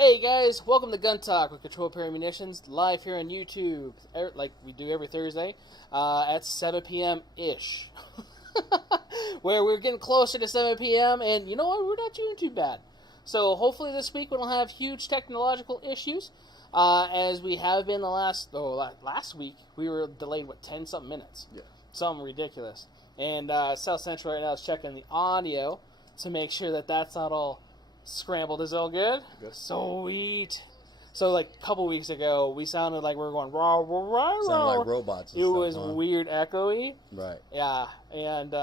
Hey guys, welcome to Gun Talk with Control Perry Munitions, live here on YouTube, like we do every Thursday, at 7 p.m.-ish. Where we're getting closer to 7 p.m., and you know what, we're not doing too bad. So hopefully this week we don't have huge technological issues, as we have been last week, we were delayed, 10-something minutes? Yeah. Something ridiculous. And South Central right now is checking the audio to make sure that that's not all scrambled. Is it all good? Good. Sweet. So, like, a couple weeks ago, we sounded like we were going raw, raw, raw. Sounded like robots and It stuff, was huh? weird, echoey. Right. Yeah, and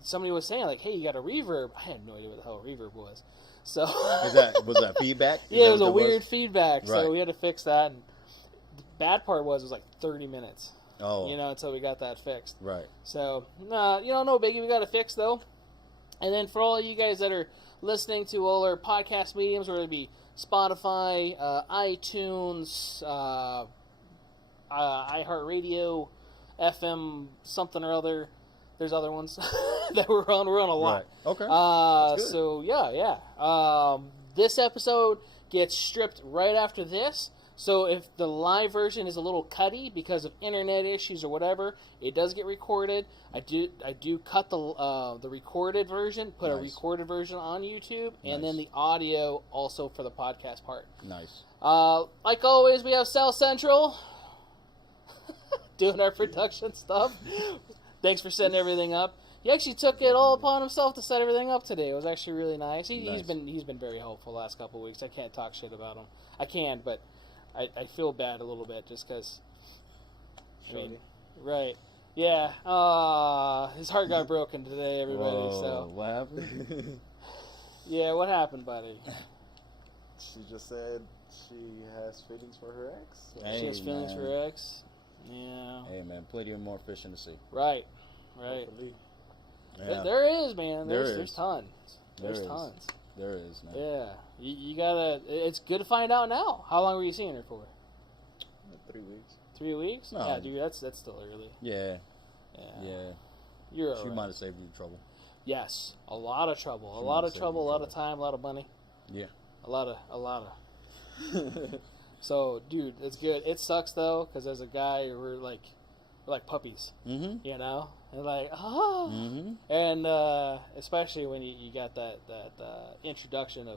somebody was saying, like, hey, you got a reverb. I had no idea what the hell a reverb was. So Was that feedback? Yeah, it was a weird feedback, so Right. we had to fix that. And the bad part was it was like 30 minutes, Oh. until we got that fixed. Right. So, no biggie. We got it fixed, though. And then for all of you guys that are listening to all our podcast mediums, whether it be Spotify, iTunes, iHeartRadio, FM, something or other. There's other ones that we're on. We're on a lot. Right. Okay. That's good. So, yeah. This episode gets stripped right after this. So if the live version is a little cutty because of internet issues or whatever, it does get recorded. I do cut the recorded version, put a recorded version on YouTube, and then the audio also for the podcast part. Nice. Like always, we have South Central doing our production stuff. Thanks for setting everything up. He actually took it all upon himself to set everything up today. It was actually really nice. He's been very helpful the last couple of weeks. I can't talk shit about him. I can, but I feel bad a little bit just because. Right. Yeah. His heart got broken today, everybody. Whoa, So. what happened? Yeah, what happened, buddy? She just said she has feelings for her ex. So. Hey, She has feelings man. for her ex. Yeah. Hey man, plenty of more fish in the sea. Right. Hopefully. Yeah. There is, man. There's There is. tons. There There's is. tons. There is, man. Yeah. You gotta. It's good to find out now. How long were you seeing her for? 3 weeks. 3 weeks? No. Yeah, dude. That's still early. Yeah. Yeah. Yeah. You're She alright. might have saved you trouble. Yes. A lot of trouble. She A lot might of say trouble. A you're lot of time. A lot of money. Yeah. A lot of. So, dude, it's good. It sucks though, because as a guy, we're like puppies, Mm-hmm. and like Mm-hmm. and especially when you got that introduction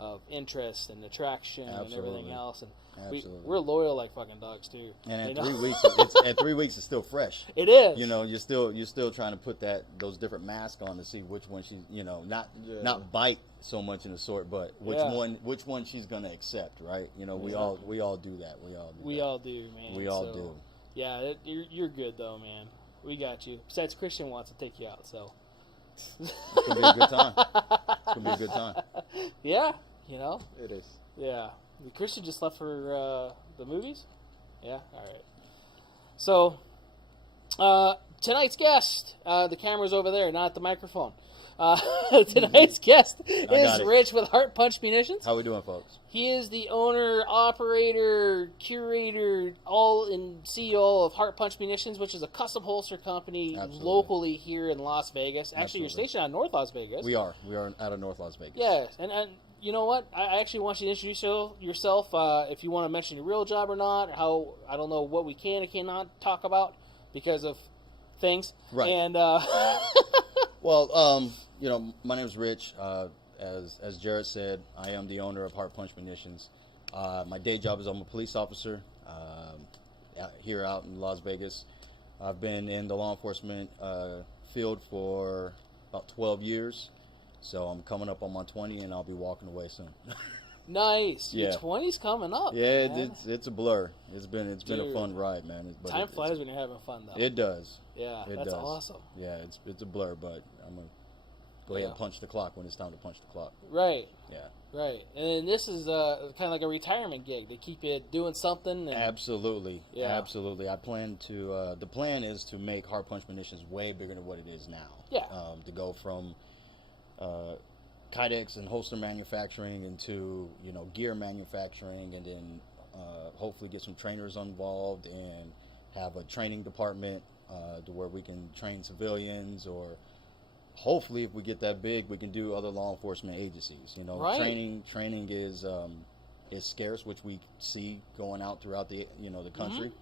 of interest and attraction and everything Absolutely. else, and Absolutely. we're loyal like fucking dogs too. And you at know? 3 weeks, at 3 weeks, it's still fresh. It is. You're still trying to put those different masks on to see which one she's, not bite so much in the sort, but which one she's gonna accept, right? We all do that. We all do, man. We all So, do. Yeah, you're good though, man. We got you. Besides, Christian wants to take you out, so. It's gonna be a good time. It's gonna be a good time. Yeah, It is. Yeah. Christian just left for the movies? Yeah? Alright. So, tonight's guest, the camera's over there, not at the microphone. Tonight's guest is Rich with HeartPunchMunitions. How we doing, folks? He is the owner, operator, curator, and CEO of HeartPunchMunitions, which is a custom holster company locally here in Las Vegas. Actually, you're stationed out of North Las Vegas. We are out of North Las Vegas. Yes, and you know what? I actually want you to introduce yourself, if you want to mention your real job or not, how, I don't know what we can and cannot talk about because of things. Right. And, well, my name is Rich. As Jared said, I am the owner of HeartPunchMunitions. My day job is I'm a police officer here out in Las Vegas. I've been in the law enforcement field for about 12 years. So I'm coming up on my 20, and I'll be walking away soon. nice. Yeah. Your 20's coming up. Yeah, man. it's a blur. It's been a fun ride, man. But Time flies when you're having fun, though. It does. Yeah, It that's does. awesome. Yeah, it's a blur, but I'm gonna go ahead and punch the clock when it's time to punch the clock. Right. Yeah. Right. And then this is kind of like a retirement gig. They keep you doing something. And, Absolutely. Yeah. Absolutely. I plan to. The plan is to make HeartPunchMunitions way bigger than what it is now. Yeah. To go from kydex and holster manufacturing into gear manufacturing, and then hopefully get some trainers involved and have a training department to where we can train civilians, or hopefully if we get that big we can do other law enforcement agencies. Right. Training is is scarce, which we see going out throughout the the country.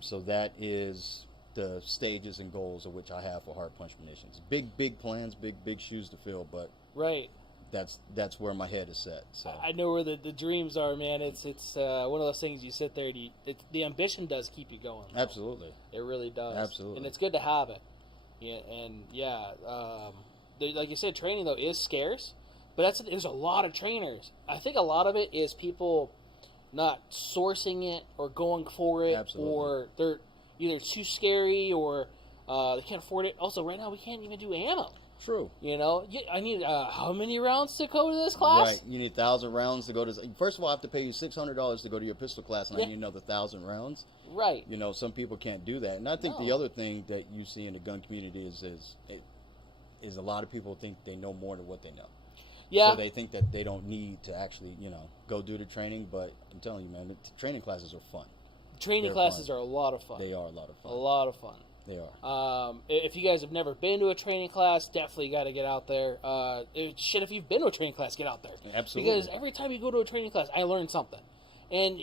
So that is the stages and goals of which I have for Heart Punch Munitions. Big plans, big shoes to fill, but right. That's where my head is set. So I know where the dreams are, man. It's one of those things you sit there and the ambition does keep you going. Though. Absolutely, it really does. Absolutely, and it's good to have it. Yeah, and like you said, training though is scarce, but there's a lot of trainers. I think a lot of it is people not sourcing it or going for it, Absolutely. or they're either too scary or they can't afford it. Also, right now we can't even do ammo. True. I need how many rounds to go to this class? Right. You need 1,000 rounds to go to. First of all, I have to pay you $600 to go to your pistol class, and I need another 1,000 rounds. Right. Some people can't do that, and I think the other thing that you see in the gun community is a lot of people think they know more than what they know. Yeah. So they think that they don't need to actually, go do the training. But I'm telling you, man, the training classes are fun. Training classes are a lot of fun. They are a lot of fun. A lot of fun. They are. If you guys have never been to a training class, definitely got to get out there. If you've been to a training class, get out there. Absolutely. Because every time you go to a training class, I learn something. And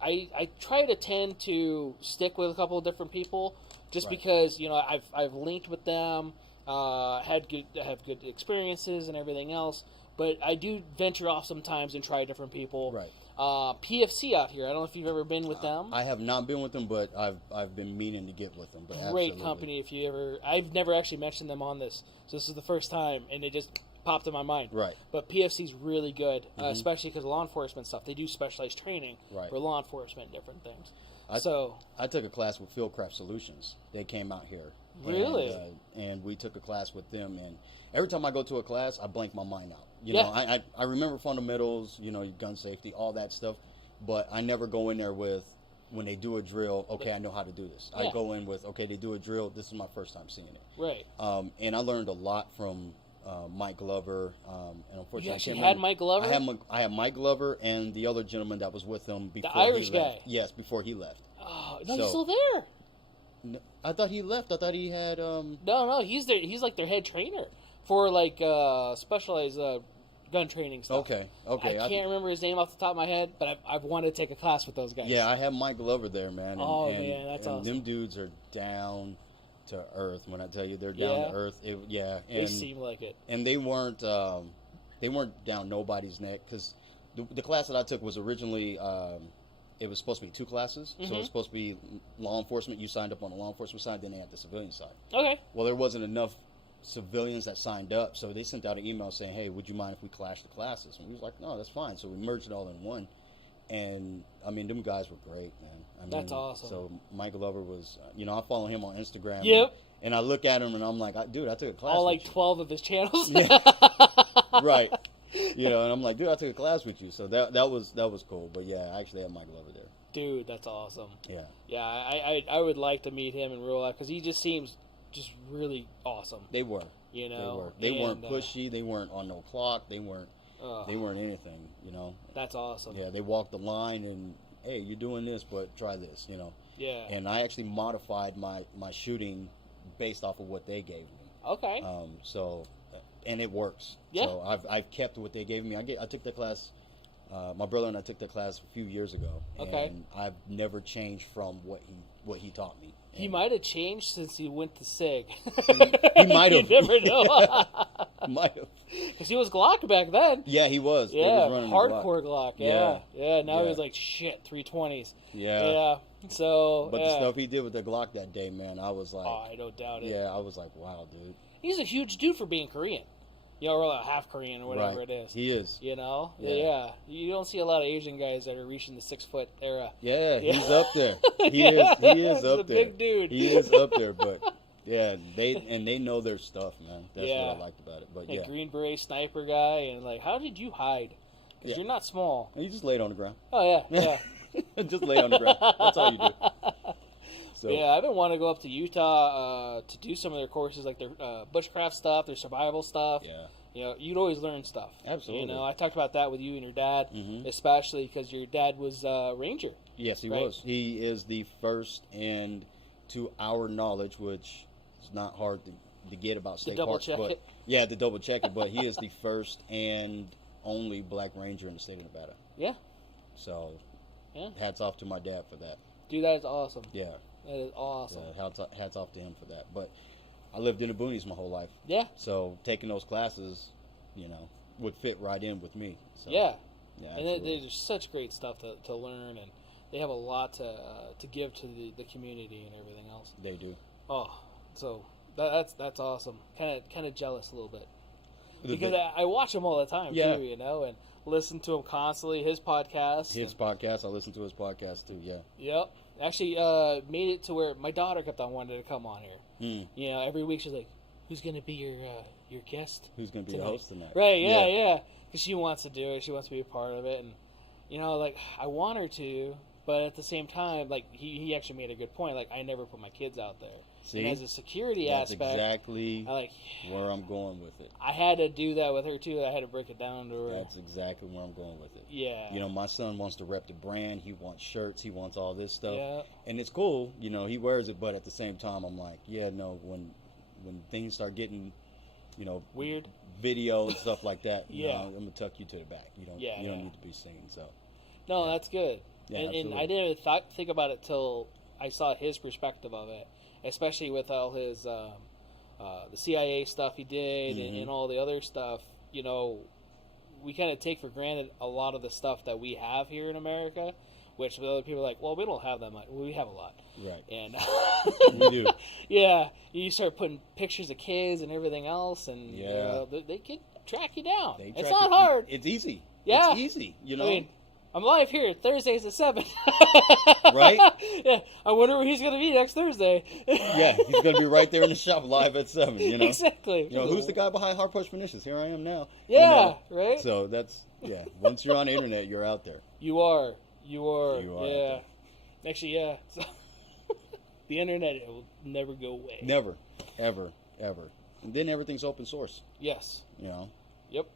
I try to tend to stick with a couple of different people just because, I've linked with them, have good experiences and everything else. But I do venture off sometimes and try different people. Right. PFC out here. I don't know if you've ever been with them. I have not been with them, but I've been meaning to get with them. But Great absolutely. company. If you ever, I've never actually mentioned them on this, so this is the first time, and it just popped in my mind. Right. But PFC's really good, especially because law enforcement stuff. They do specialized training for law enforcement, different things. I took a class with Fieldcraft Solutions. They came out here. Really? And we took a class with them, and every time I go to a class, I blank my mind out. I remember fundamentals, gun safety, all that stuff, but I never go in there with, when they do a drill, okay, I know how to do this. I go in with, okay, they do a drill, this is my first time seeing it. Right. And I learned a lot from Mike Glover. And unfortunately, you actually had Mike Glover? I had Mike Glover and the other gentleman that was with him before the Irish he left. guy. Yes, before he left. Oh, no, he's still there. No, I thought he left. I thought he had. No, he's there. He's like their head trainer for like specialized gun training stuff. Okay. I can't remember his name off the top of my head, but I've wanted to take a class with those guys. Yeah, I have Mike Glover there, man. Man, that's awesome. Them dudes are down to earth. When I tell you they're down to earth, they seem like it. And they weren't down nobody's neck, because the class that I took was originally. It was supposed to be 2 classes, so it was supposed to be law enforcement. You signed up on the law enforcement side, then they had the civilian side. Okay. Well, there wasn't enough civilians that signed up, so they sent out an email saying, hey, would you mind if we clashed the classes? And we was like, no, that's fine. So we merged it all in one. And, them guys were great, man. That's awesome. So Mike Glover was, I follow him on Instagram. Yep. And I look at him, and I'm like, dude, I took a class all like 12 of his channels? Yeah. Right. And I'm like, dude, I took a class with you. So that was cool. But yeah, I actually had Mike Glover there. Dude, that's awesome. Yeah. Yeah, I would like to meet him in real life, because he just seems just really awesome. They were. They weren't pushy. They weren't on no clock. They weren't anything, That's awesome. Yeah, they walked the line and, hey, you're doing this, but try this, Yeah. And I actually modified my shooting based off of what they gave me. Okay. And it works. Yeah. So I've kept what they gave me. I took that class. My brother and I took that class a few years ago. Okay. And I've never changed from what he taught me. He might have changed since he went to SIG. He might have. You never know. Might have. Because he was Glock back then. Yeah, he was. Yeah, he was running hardcore Glock. Yeah. Now Yeah. he's like, shit, 320s. Yeah. Yeah. So. But the stuff he did with the Glock that day, man, I was like. Oh, I don't doubt it. Yeah, I was like, wow, dude. He's a huge dude for being Korean. Or half Korean or whatever Right. it is. He is. Yeah. You don't see a lot of Asian guys that are reaching the 6-foot era. Yeah, he's up there. He is up he's there. a big dude. He is up there, but yeah, they know their stuff, man. That's what I liked about it. But yeah, Green Beret sniper guy, and like, how did you hide? Because you're not small. You just laid on the ground. Oh yeah. Just lay on the ground. That's all you do. So. Yeah, I've been wanting to go up to Utah to do some of their courses, like their bushcraft stuff, their survival stuff. Yeah. You'd always learn stuff. Absolutely. I talked about that with you and your dad, especially because your dad was a ranger. Yes, he was. He is the first, and to our knowledge, which is not hard to get about state parks, but yeah, to double check it. But he is the first and only black ranger in the state of Nevada. Yeah. So, Yeah. hats off to my dad for that. Dude, that is awesome. Yeah. That is awesome. Hats off to him for that. But I lived in the boonies my whole life. Yeah. So taking those classes, would fit right in with me. So, Yeah. Yeah. And there's such great stuff to learn, and they have a lot to give to the community and everything else. They do. Oh, so that's awesome. Kind of jealous a little bit. Because I watch him all the time, too, and listen to him constantly. His podcast. I listen to his podcast, too, yeah. Yep. Actually, made it to where my daughter kept on wanting to come on here. Every week she's like, who's going to be your guest? Who's going to be the host tonight? Right, yeah. Because she wants to do it. She wants to be a part of it. And, I want her to, but at the same time, he actually made a good point. I never put my kids out there. See? And as a security That's aspect, exactly where I'm going with it. I had to do that with her too. I had to break it down to her. That's exactly where I'm going with it. Yeah. My son wants to rep the brand. He wants shirts. He wants all this stuff. Yeah. And it's cool. He wears it, but at the same time, I'm like, yeah, no, when things start getting, weird video and stuff like that, Yeah. I'm going to tuck you to the back. You don't need to be seen. So. No, that's good. Yeah, and I didn't even think about it till I saw his perspective of it, especially with all his the CIA stuff he did and all the other stuff. We kind of take for granted a lot of the stuff that we have here in America, which other people are like, well, we don't have that much. Well, we have a lot. Right. And we do. Yeah. You start putting pictures of kids and everything else, and they can track you down. It's not hard. It's easy. Yeah. It's easy. I mean, I'm live here Thursdays at 7. Right? Yeah. I wonder where he's going to be next Thursday. Yeah, he's going to be right there in the shop live at 7, Exactly. Who's the guy behind HeartPunchMunitions? Here I am now. Yeah, right? So that's, once you're on the internet, you're out there. You are. You are. Yeah. Actually, yeah. So, the internet, it will never go away. Never. Ever. Ever. And then everything's open source. Yes. Yep.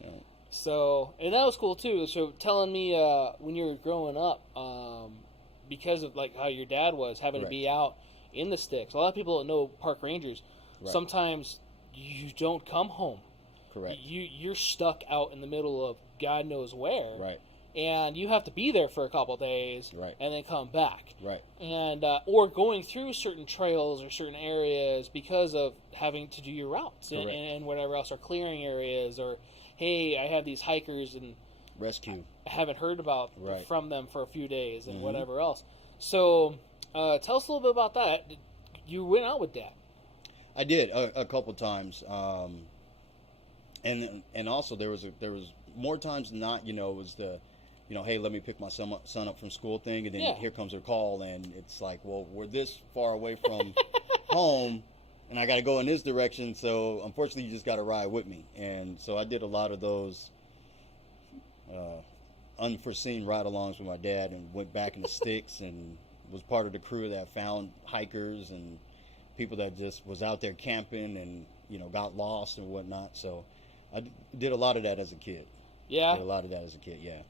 Yeah. So, and that was cool too. So, telling me when you were growing up, because of how your dad was having to be out in the sticks. A lot of people don't know park rangers. Right. Sometimes you don't come home. Correct. You're stuck out in the middle of God knows where. Right. And you have to be there for a couple of days. Right. And then come back. Right. And or going through certain trails or certain areas because of having to do your routes and whatever else, or clearing areas, or hey, I have these hikers and rescue. I haven't heard about right. from them for a few days and whatever else. So, tell us a little bit about that. You went out with Dad. I did a couple times, and also there was more times than not. It was the, hey, let me pick my son up from school thing, and then here comes a call, and it's like, well, we're this far away from home. And I got to go in this direction, so unfortunately you just got to ride with me. And so I did a lot of those unforeseen ride-alongs with my dad, and went back in the sticks and was part of the crew that found hikers and people that just was out there camping and, got lost and whatnot. So I did a lot of that as a kid. Yeah. Did a lot of that as a kid, yeah.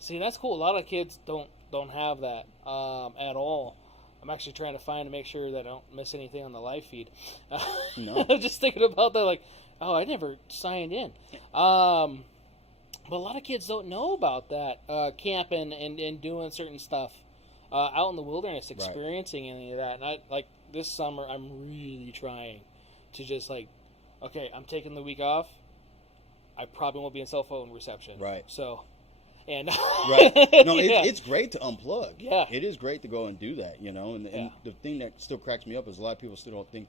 See, that's cool. A lot of kids don't have that at all. I'm actually trying to find to make sure that I don't miss anything on the live feed. No. I'm just thinking about that, I never signed in. But a lot of kids don't know about that, camping and doing certain stuff out in the wilderness, experiencing any of that. And this summer, I'm really trying to just okay, I'm taking the week off. I probably won't be in cell phone reception. Right. So... And right. No, it's great to unplug. Yeah. It is great to go and do that, And the thing that still cracks me up is a lot of people still don't think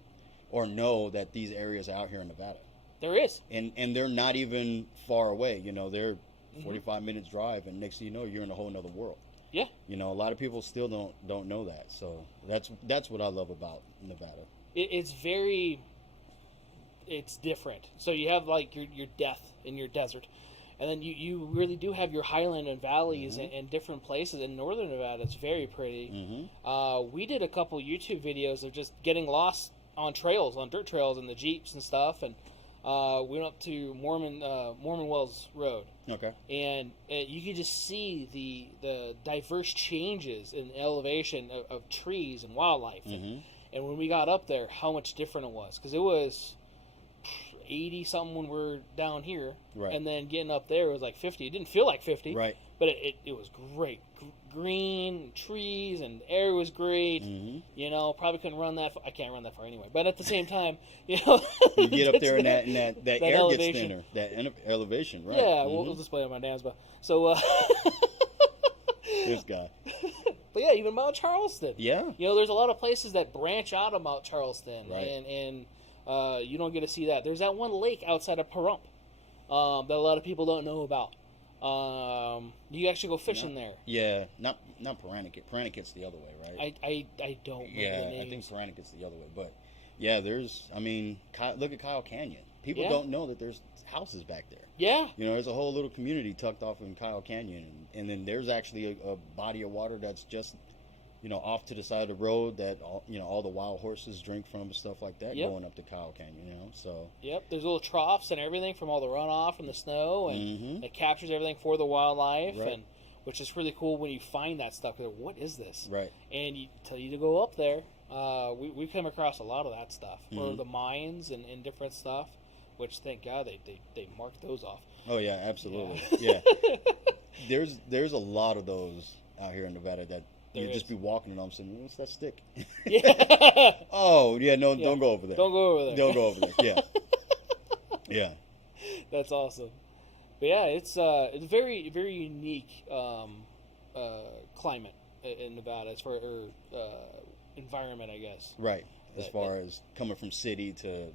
or know that these areas are out here in Nevada. There is. And they're not even far away. They're 45 minutes drive, and next thing you know, you're in a whole other world. Yeah. A lot of people still don't know that. So that's what I love about Nevada. It's different. So you have your death in your desert. And then you really do have your highland and valleys and different places. In northern Nevada, it's very pretty. We did a couple YouTube videos of just getting lost on trails, on dirt trails, and the Jeeps and stuff. And we went up to Mormon Wells Road. Okay. And you could just see the diverse changes in elevation of trees and wildlife. And when we got up there, how much different it was. Because it was 80 something when we're down here, Right. and then getting up there it was like 50. It didn't feel like 50, Right. but it was great. Green trees and the air was great. Mm-hmm. You know, probably couldn't run that far. I can't run that far anyway. But at the same time, you know, You get up there and that air elevation. gets thinner. That elevation, right? Yeah, Mm-hmm. we'll display it on my dad's. But so, This guy. but yeah, even Mount Charleston. Yeah. You know, there's a lot of places that branch out of Mount Charleston, Right. and you don't get to see that. There's that one lake outside of Pahrump that a lot of people don't know about. You actually go fishing there. Yeah, not Pahrump. Pahrum's the other way, right? I don't know Yeah, the name. I think Pahrum's the other way. But yeah, look at Kyle Canyon. People Yeah. don't know that there's houses back there. Yeah. You know, there's a whole little community tucked off in Kyle Canyon, and then there's actually a body of water that's just, you know, off to the side of the road that all the wild horses drink from and stuff like that. Yep. Going up to Kyle Canyon, you know. So Yep. There's little troughs and everything from all the runoff and the snow, and Mhm. it captures everything for the wildlife, Right. and which is really cool when you find that stuff. Like, what is this? right, And you tell you to go up there. We come across a lot of that stuff, or Mhm. the mines and different stuff. Which, thank God, they marked those off. oh yeah, absolutely, yeah. There's a lot of those out here in Nevada that There you just is. be walking and I'm saying, what's that stick? Yeah. Oh yeah, no, Yeah. don't go over there. Don't go over there. Don't go over there. Yeah, yeah. That's awesome. But yeah, it's very, very unique climate in Nevada as far environment, I guess. Right. As That- far as coming from city to,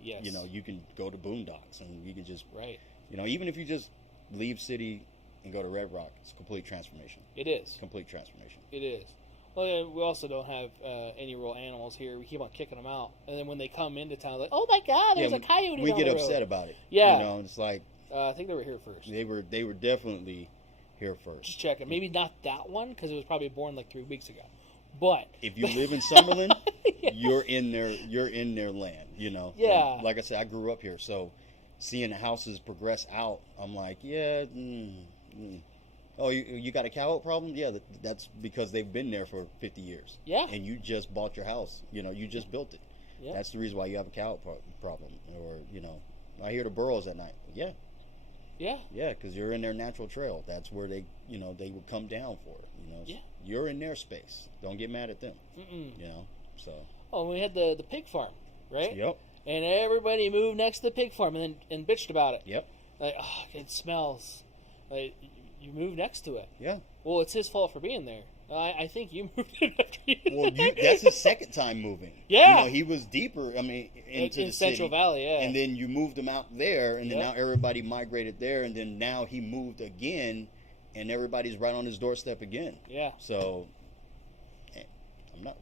Yes. you know, you can go to boondocks and you can just, Right. you know, even if you just leave city and go to Red Rock, it's a complete transformation. It is. Complete transformation. It is. Well, yeah, we also don't have any real animals here. We keep on kicking them out, and then when they come into town, like, oh my God, there's a coyote. We down get the upset road. about it. Yeah. You know, it's like I think they were here first. they were definitely here first. Just checking. Maybe not that one because it was probably born like 3 weeks ago. But If you live in Summerlin, Yeah. you're in their land, you know. Yeah. And like I said, I grew up here, so seeing the houses progress out, I'm like, yeah. Oh, you got a cow problem? Yeah, that's because they've been there for 50 years. Yeah. And you just bought your house. You know, you just built it. Yeah. That's the reason why you have a cow problem. Or, you know, I hear the burros at night. Yeah, yeah, because you're in their natural trail. That's where they would come down for it. You know, Yeah. You're in their space. Don't get mad at them. Mm-mm. You know, so. Oh, we had the pig farm, right? Yep. And everybody moved next to the pig farm and bitched about it. Yep. Like, oh, it smells. Like, you moved next to it. Yeah. Well, it's his fault for being there. I think you moved it after you. Well, that's his second time moving. Yeah. You know, he was deeper. I mean, into in the Central city, Valley, yeah. and then you moved him out there, and then Yep. now everybody migrated there, and then now he moved again, and everybody's right on his doorstep again. Yeah. So,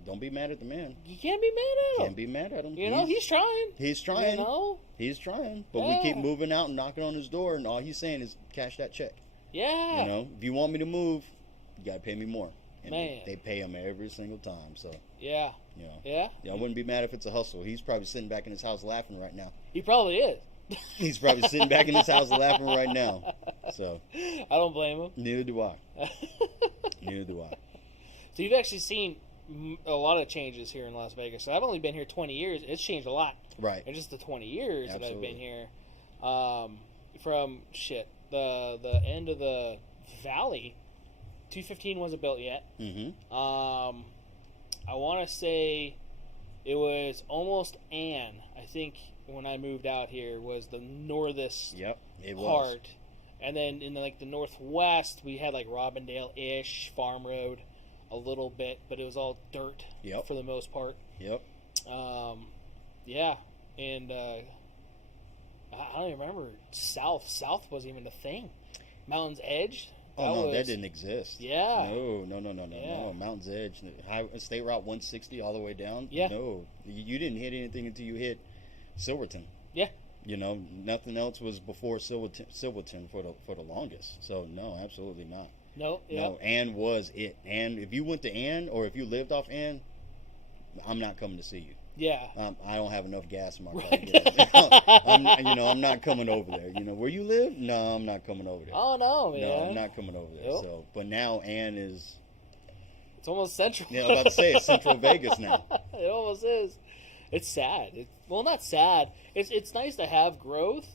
don't be mad at the man. You can't be mad at him. Can't be mad at him. You know, he's trying. He's trying. You know? He's trying. But we keep Yeah. moving out and knocking on his door, and all he's saying is cash that check. Yeah. You know, if you want me to move, you got to pay me more. And Man. they pay him every single time. So, Yeah. you know. Yeah. I wouldn't be mad if it's a hustle. He's probably sitting back in his house laughing right now. He probably is. He's probably sitting back in his house laughing right now. So, I don't blame him. neither do I. Neither do I. So you've actually seen a lot of changes here in Las Vegas. So I've only been here 20 years. It's changed a lot. Right. In just the 20 years that I've been Absolutely. here. From the end of the valley, 215 wasn't built yet. Mm-hmm. I want to say it was almost Ann, I think, when I moved out here, was the northest Yep. It was. part. And then in the northwest, we had like Robindale-ish, Farm Road, a little bit, but it was all dirt Yep. for the most part. Yep. Yeah, and I don't even remember. South wasn't even a thing. Mountain's Edge. Oh, that didn't exist. Yeah. No. Yeah. Mountain's Edge, State Route 160 all the way down. Yeah. No, you didn't hit anything until you hit Silverton. Yeah. You know, nothing else was before Silverton for the longest. So no, absolutely not. No. Yeah. No, Ann was it. And if you went to Ann or if you lived off Ann, I'm not coming to see you. Yeah. I don't have enough gas in my car. Right. To get it. I'm not coming over there. You know where you live? No, I'm not coming over there. Oh no, man. No, I'm not coming over there. Nope. So, but now Ann is. It's almost central. Yeah, I'm about to say it's Central Vegas now. It almost is. It's sad. Well, not sad. It's nice to have growth,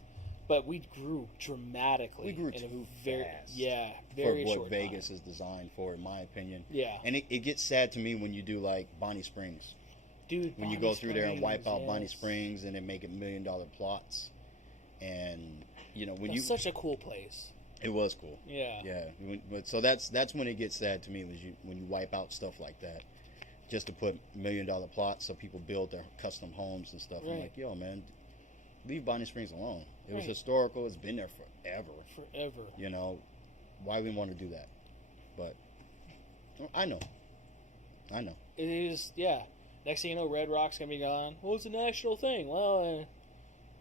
but we grew dramatically. We grew in too very fast. Yeah, very for what short Vegas time. is designed for, in my opinion. Yeah. And it gets sad to me when you do like Bonnie Springs. Dude, When you Bonnie go through there and wipe out Springs, Bonnie yes. Springs and then make it $1 million plots. And, you know, when It's such a cool place. It was cool. Yeah. Yeah. But so that's when it gets sad to me, when you wipe out stuff like that. Just to put $1 million plots so people build their custom homes and stuff. Right. I'm like, yo, man, leave Bonnie Springs alone. It was Right. historical. It's been there forever. Forever. You know, why we want to do that? But I know. It is, yeah. Next thing you know, Red Rock's going to be gone. Well, it's a national thing. Well,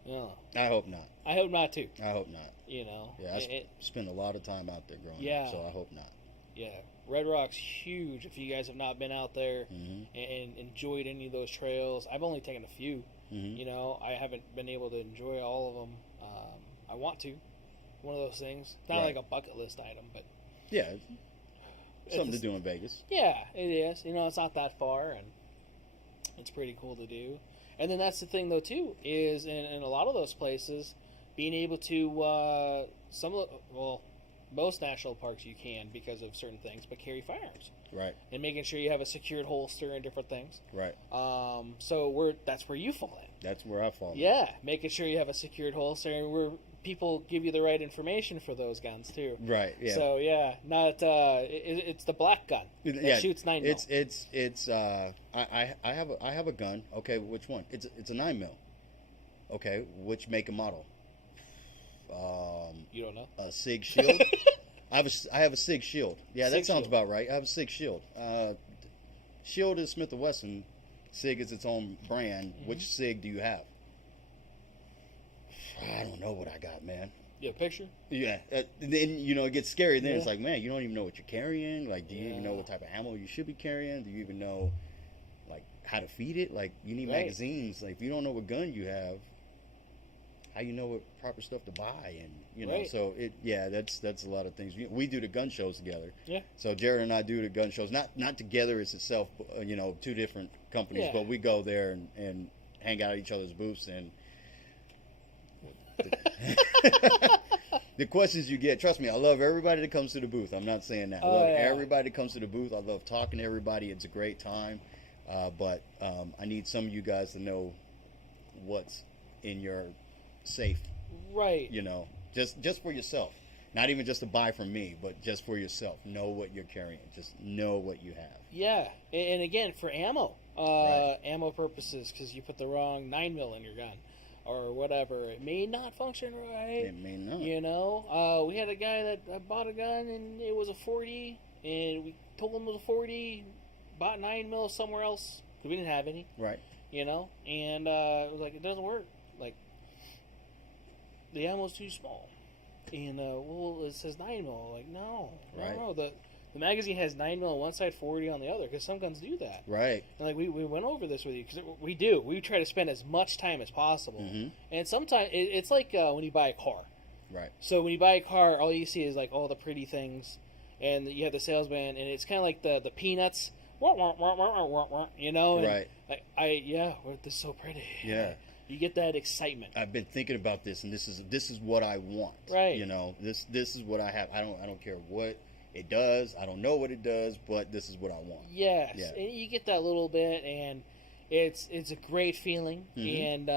no. I hope not. I hope not, too. I hope not. You know? Yeah, I spend a lot of time out there growing Yeah. up, so I hope not. Yeah. Red Rock's huge. If you guys have not been out there Mm-hmm. and enjoyed any of those trails, I've only taken a few. Mm-hmm. You know, I haven't been able to enjoy all of them. I want to. One of those things. Not Right. like a bucket list item, but Yeah, something It's- to do in Vegas. yeah, it is. You know, it's not that far, and it's pretty cool to do. And then that's the thing, though, too, is in a lot of those places, being able to most national parks you can because of certain things, but carry firearms Right, and making sure you have a secured holster and different things. right. So that's where you fall in. That's where I fall. Yeah, making sure you have a secured holster and where people give you the right information for those guns too. Right. Yeah. So yeah, not it's the black gun that yeah, shoots 9mm. It's I have a gun. Okay, which one? It's a 9mm. Okay, which make and model? You don't know? A SIG Shield. I have a SIG Shield. Yeah, that SIG sounds Shield. about right. I have a SIG Shield. Shield is Smith & Wesson. SIG is its own brand. Mm-hmm. Which SIG do you have? I don't know what I got, man. You have a picture? Yeah, then you know it gets scary. Then it's Yeah. like, man, you don't even know what you're carrying. Like, do you even know Yeah. what type of ammo you should be carrying? Do you even know, like, how to feed it? Like, you need Right. magazines. Like, if you don't know what gun you have, how you know what proper stuff to buy? And you know, Right. so that's a lot of things. We do the gun shows together. Yeah. So Jared and I do the gun shows, not together as itself, you know, two different companies, Yeah. but we go there and hang out at each other's booths and. The questions you get, trust me, I love everybody that comes to the booth. I'm not saying that. I Oh, love yeah. everybody that comes to the booth. I love talking to everybody. It's a great time. But I need some of you guys to know what's in your safe, Right. you know, just for yourself. Not even just to buy from me, but just for yourself. Know what you're carrying. Just know what you have. Yeah, and again for ammo, Right. ammo purposes, because you put the wrong 9mm in your gun, or whatever, it may not function right. It may not. You know, we had a guy that bought a gun and it was a 40, and we told him it was a 40, bought 9mm somewhere else because we didn't have any. Right. You know, and it was like, it doesn't work. Like, the ammo's too small. And well, it says 9mm. Like, no, Right. no. The magazine has 9mm on one side, 40 on the other, because some guns do that. Right. And like we went over this with you because we do. We try to spend as much time as possible. Mhm. And sometimes it's like when you buy a car. Right. So when you buy a car, all you see is like all the pretty things, and you have the salesman, and it's kind of like the peanuts. You know. And Right. This is so pretty. Yeah. You get that excitement. I've been thinking about this, and this is what I want. Right. You know, this is what I have. I don't care what it does. I don't know what it does, but this is what I want. Yes, Yeah. and you get that little bit, and it's a great feeling, Mhm. and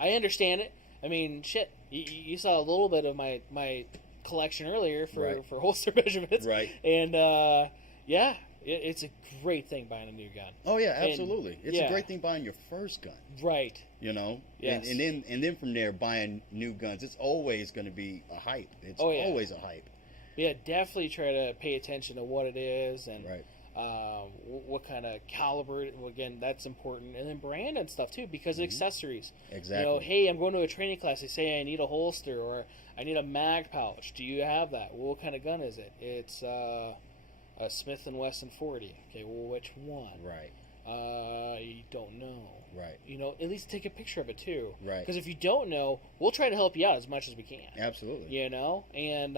I understand it. I mean, shit, you saw a little bit of my collection earlier for, Right. for holster measurements, Right. And it's a great thing buying a new gun, Oh yeah, And- absolutely. It's yeah. a great thing buying your first gun. right? You know. Yes. And then from there buying new guns. It's always going to be a hype. It's Oh, yeah. always a hype. Yeah, definitely try to pay attention to what it is and Right. what kind of caliber. Well, again, that's important, and then brand and stuff too, because of accessories. Exactly. You know, hey, I'm going to a training class. They say I need a holster or I need a mag pouch. Do you have that? Well, what kind of gun is it? It's a Smith & Wesson 40. Okay, well, which one? Right. You don't know. Right. You know, at least take a picture of it too. Right. Because if you don't know, we'll try to help you out as much as we can. Absolutely. You know, and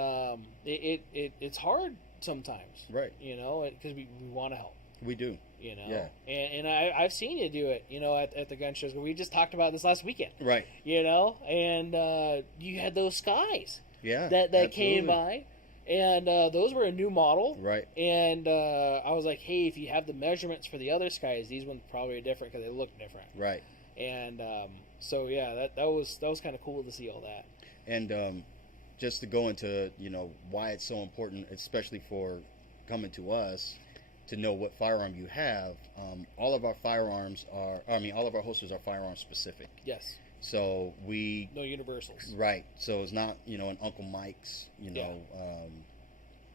it's hard sometimes. Right. You know, because we want to help. We do. You know, Yeah. and I've seen you do it. You know, at the gun shows. We just talked about this last weekend. Right. You know, and you had those skies. Yeah. That came by, and those were a new model. Right. And I was like, hey, if you have the measurements for the other skies, these ones probably are different because they look different. Right. And so yeah, that was kind of cool to see all that. And just to go into why it's so important, especially for coming to us, to know what firearm you have. All of our holsters are firearm specific. Yes. So no universals. Right. So it's not an Uncle Mike's.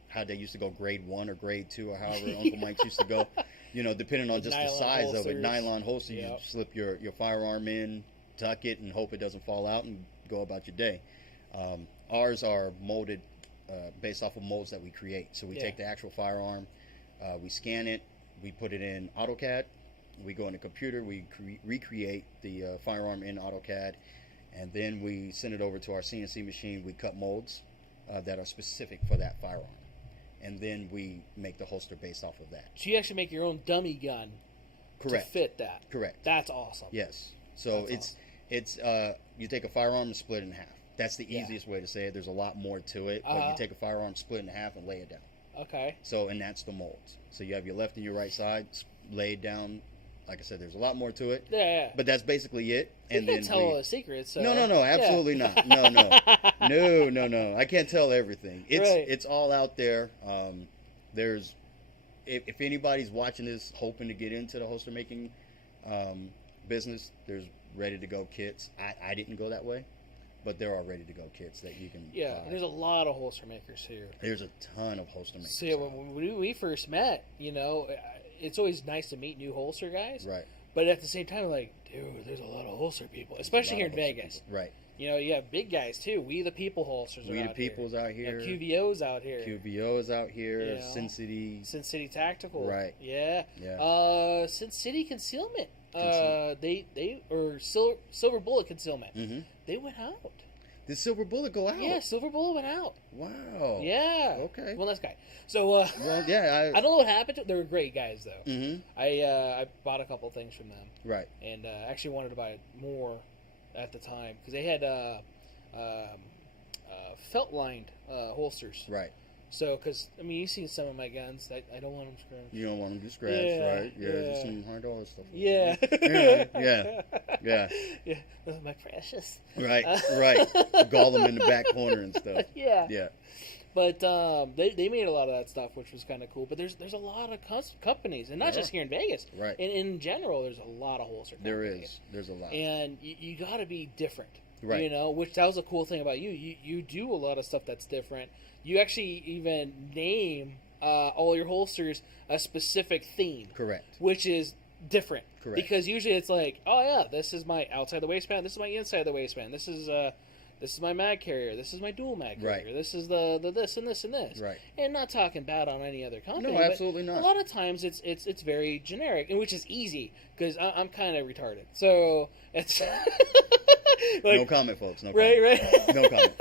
How they used to go grade 1 or grade 2 or however Uncle Mike's used to go. Depending on just the size of it, nylon holster. Yep. You slip your firearm in, tuck it, and hope it doesn't fall out, and go about your day. Ours are molded based off of molds that we create. So we take the actual firearm, we scan it, we put it in AutoCAD, we go in the computer, we recreate the firearm in AutoCAD, and then we send it over to our CNC machine. We cut molds that are specific for that firearm, and then we make the holster based off of that. So you actually make your own dummy gun. Correct. To fit that. Correct. That's awesome. Yes. So it's you take a firearm and split it in half. That's the easiest way to say it. There's a lot more to it, but you take a firearm, split in half, and lay it down. Okay. So, and that's the molds. So you have your left and your right side laid down. Like I said, there's a lot more to it. Yeah. But that's basically it. And then tell all the secrets. So. No, absolutely not. No. I can't tell everything. It's all out there. There's, if anybody's watching this, hoping to get into the holster making business, there's ready to go kits. I didn't go that way, but there are ready to go kits that you can. Yeah, buy. There's a lot of holster makers here. There's a ton of holster makers. So when we first met, it's always nice to meet new holster guys. Right. But at the same time, like, dude, there's a lot of holster people, especially here in Vegas. People. Right. You have big guys too. We the People holsters. We the People's out here. QVO's out here. QVO's out here. Sin City. Sin City Tactical. Right. Yeah. Yeah. Sin City Concealment. They or Silver Bullet Concealment. Mm-hmm. They went out. Did Silver Bullet go out? Yeah, Silver Bullet went out. Wow. Yeah. Okay. Well, nice guy. So. Well, yeah. I don't know what happened to. They were great guys though. Mm-hmm. I bought a couple things from them. Right. And actually wanted to buy more at the time because they had felt lined holsters. Right. So, because you've seen some of my guns. I don't want them scratched. You don't want them to scratch, right? Yeah, just some $100 stuff. Yeah. Yeah. Those are my precious. Right. Gall them in the back corner and stuff. Yeah. But they made a lot of that stuff, which was kind of cool. But there's a lot of companies, and not just here in Vegas. Right. In general, there's a lot of holster companies. There's a lot. And you got to be different. Right. Which that was a cool thing about you. You do a lot of stuff that's different. You actually even name all your holsters a specific theme. Correct. Which is different. Correct. Because usually it's like, oh yeah, this is my outside the waistband. This is my inside the waistband. This is my mag carrier. This is my dual mag carrier. Right. This is the this and this and this. Right. And not talking bad on any other company. No, absolutely not. A lot of times it's very generic, and which is easy because I'm kind of retarded. So it's like, no comment, folks. No comment. Right. No comment.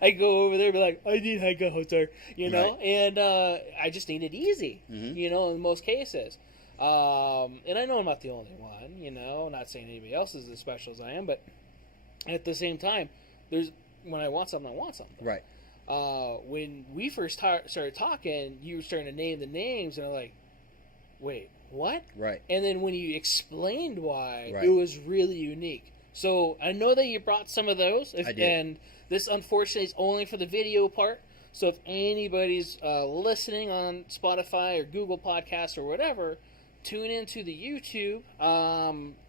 I go over there and be like, I need high gun holster, Right. and I just need it easy, mm-hmm. In most cases. And I know I'm not the only one, not saying anybody else is as special as I am, but at the same time, when I want something, I want something. Right. When we first started talking, you were starting to name the names, and I'm like, wait, what? Right. And then when you explained why, right. It was really unique. So I know that you brought some of those. I did. And this, unfortunately, is only for the video part. So if anybody's listening on Spotify or Google Podcasts or whatever, tune into the YouTube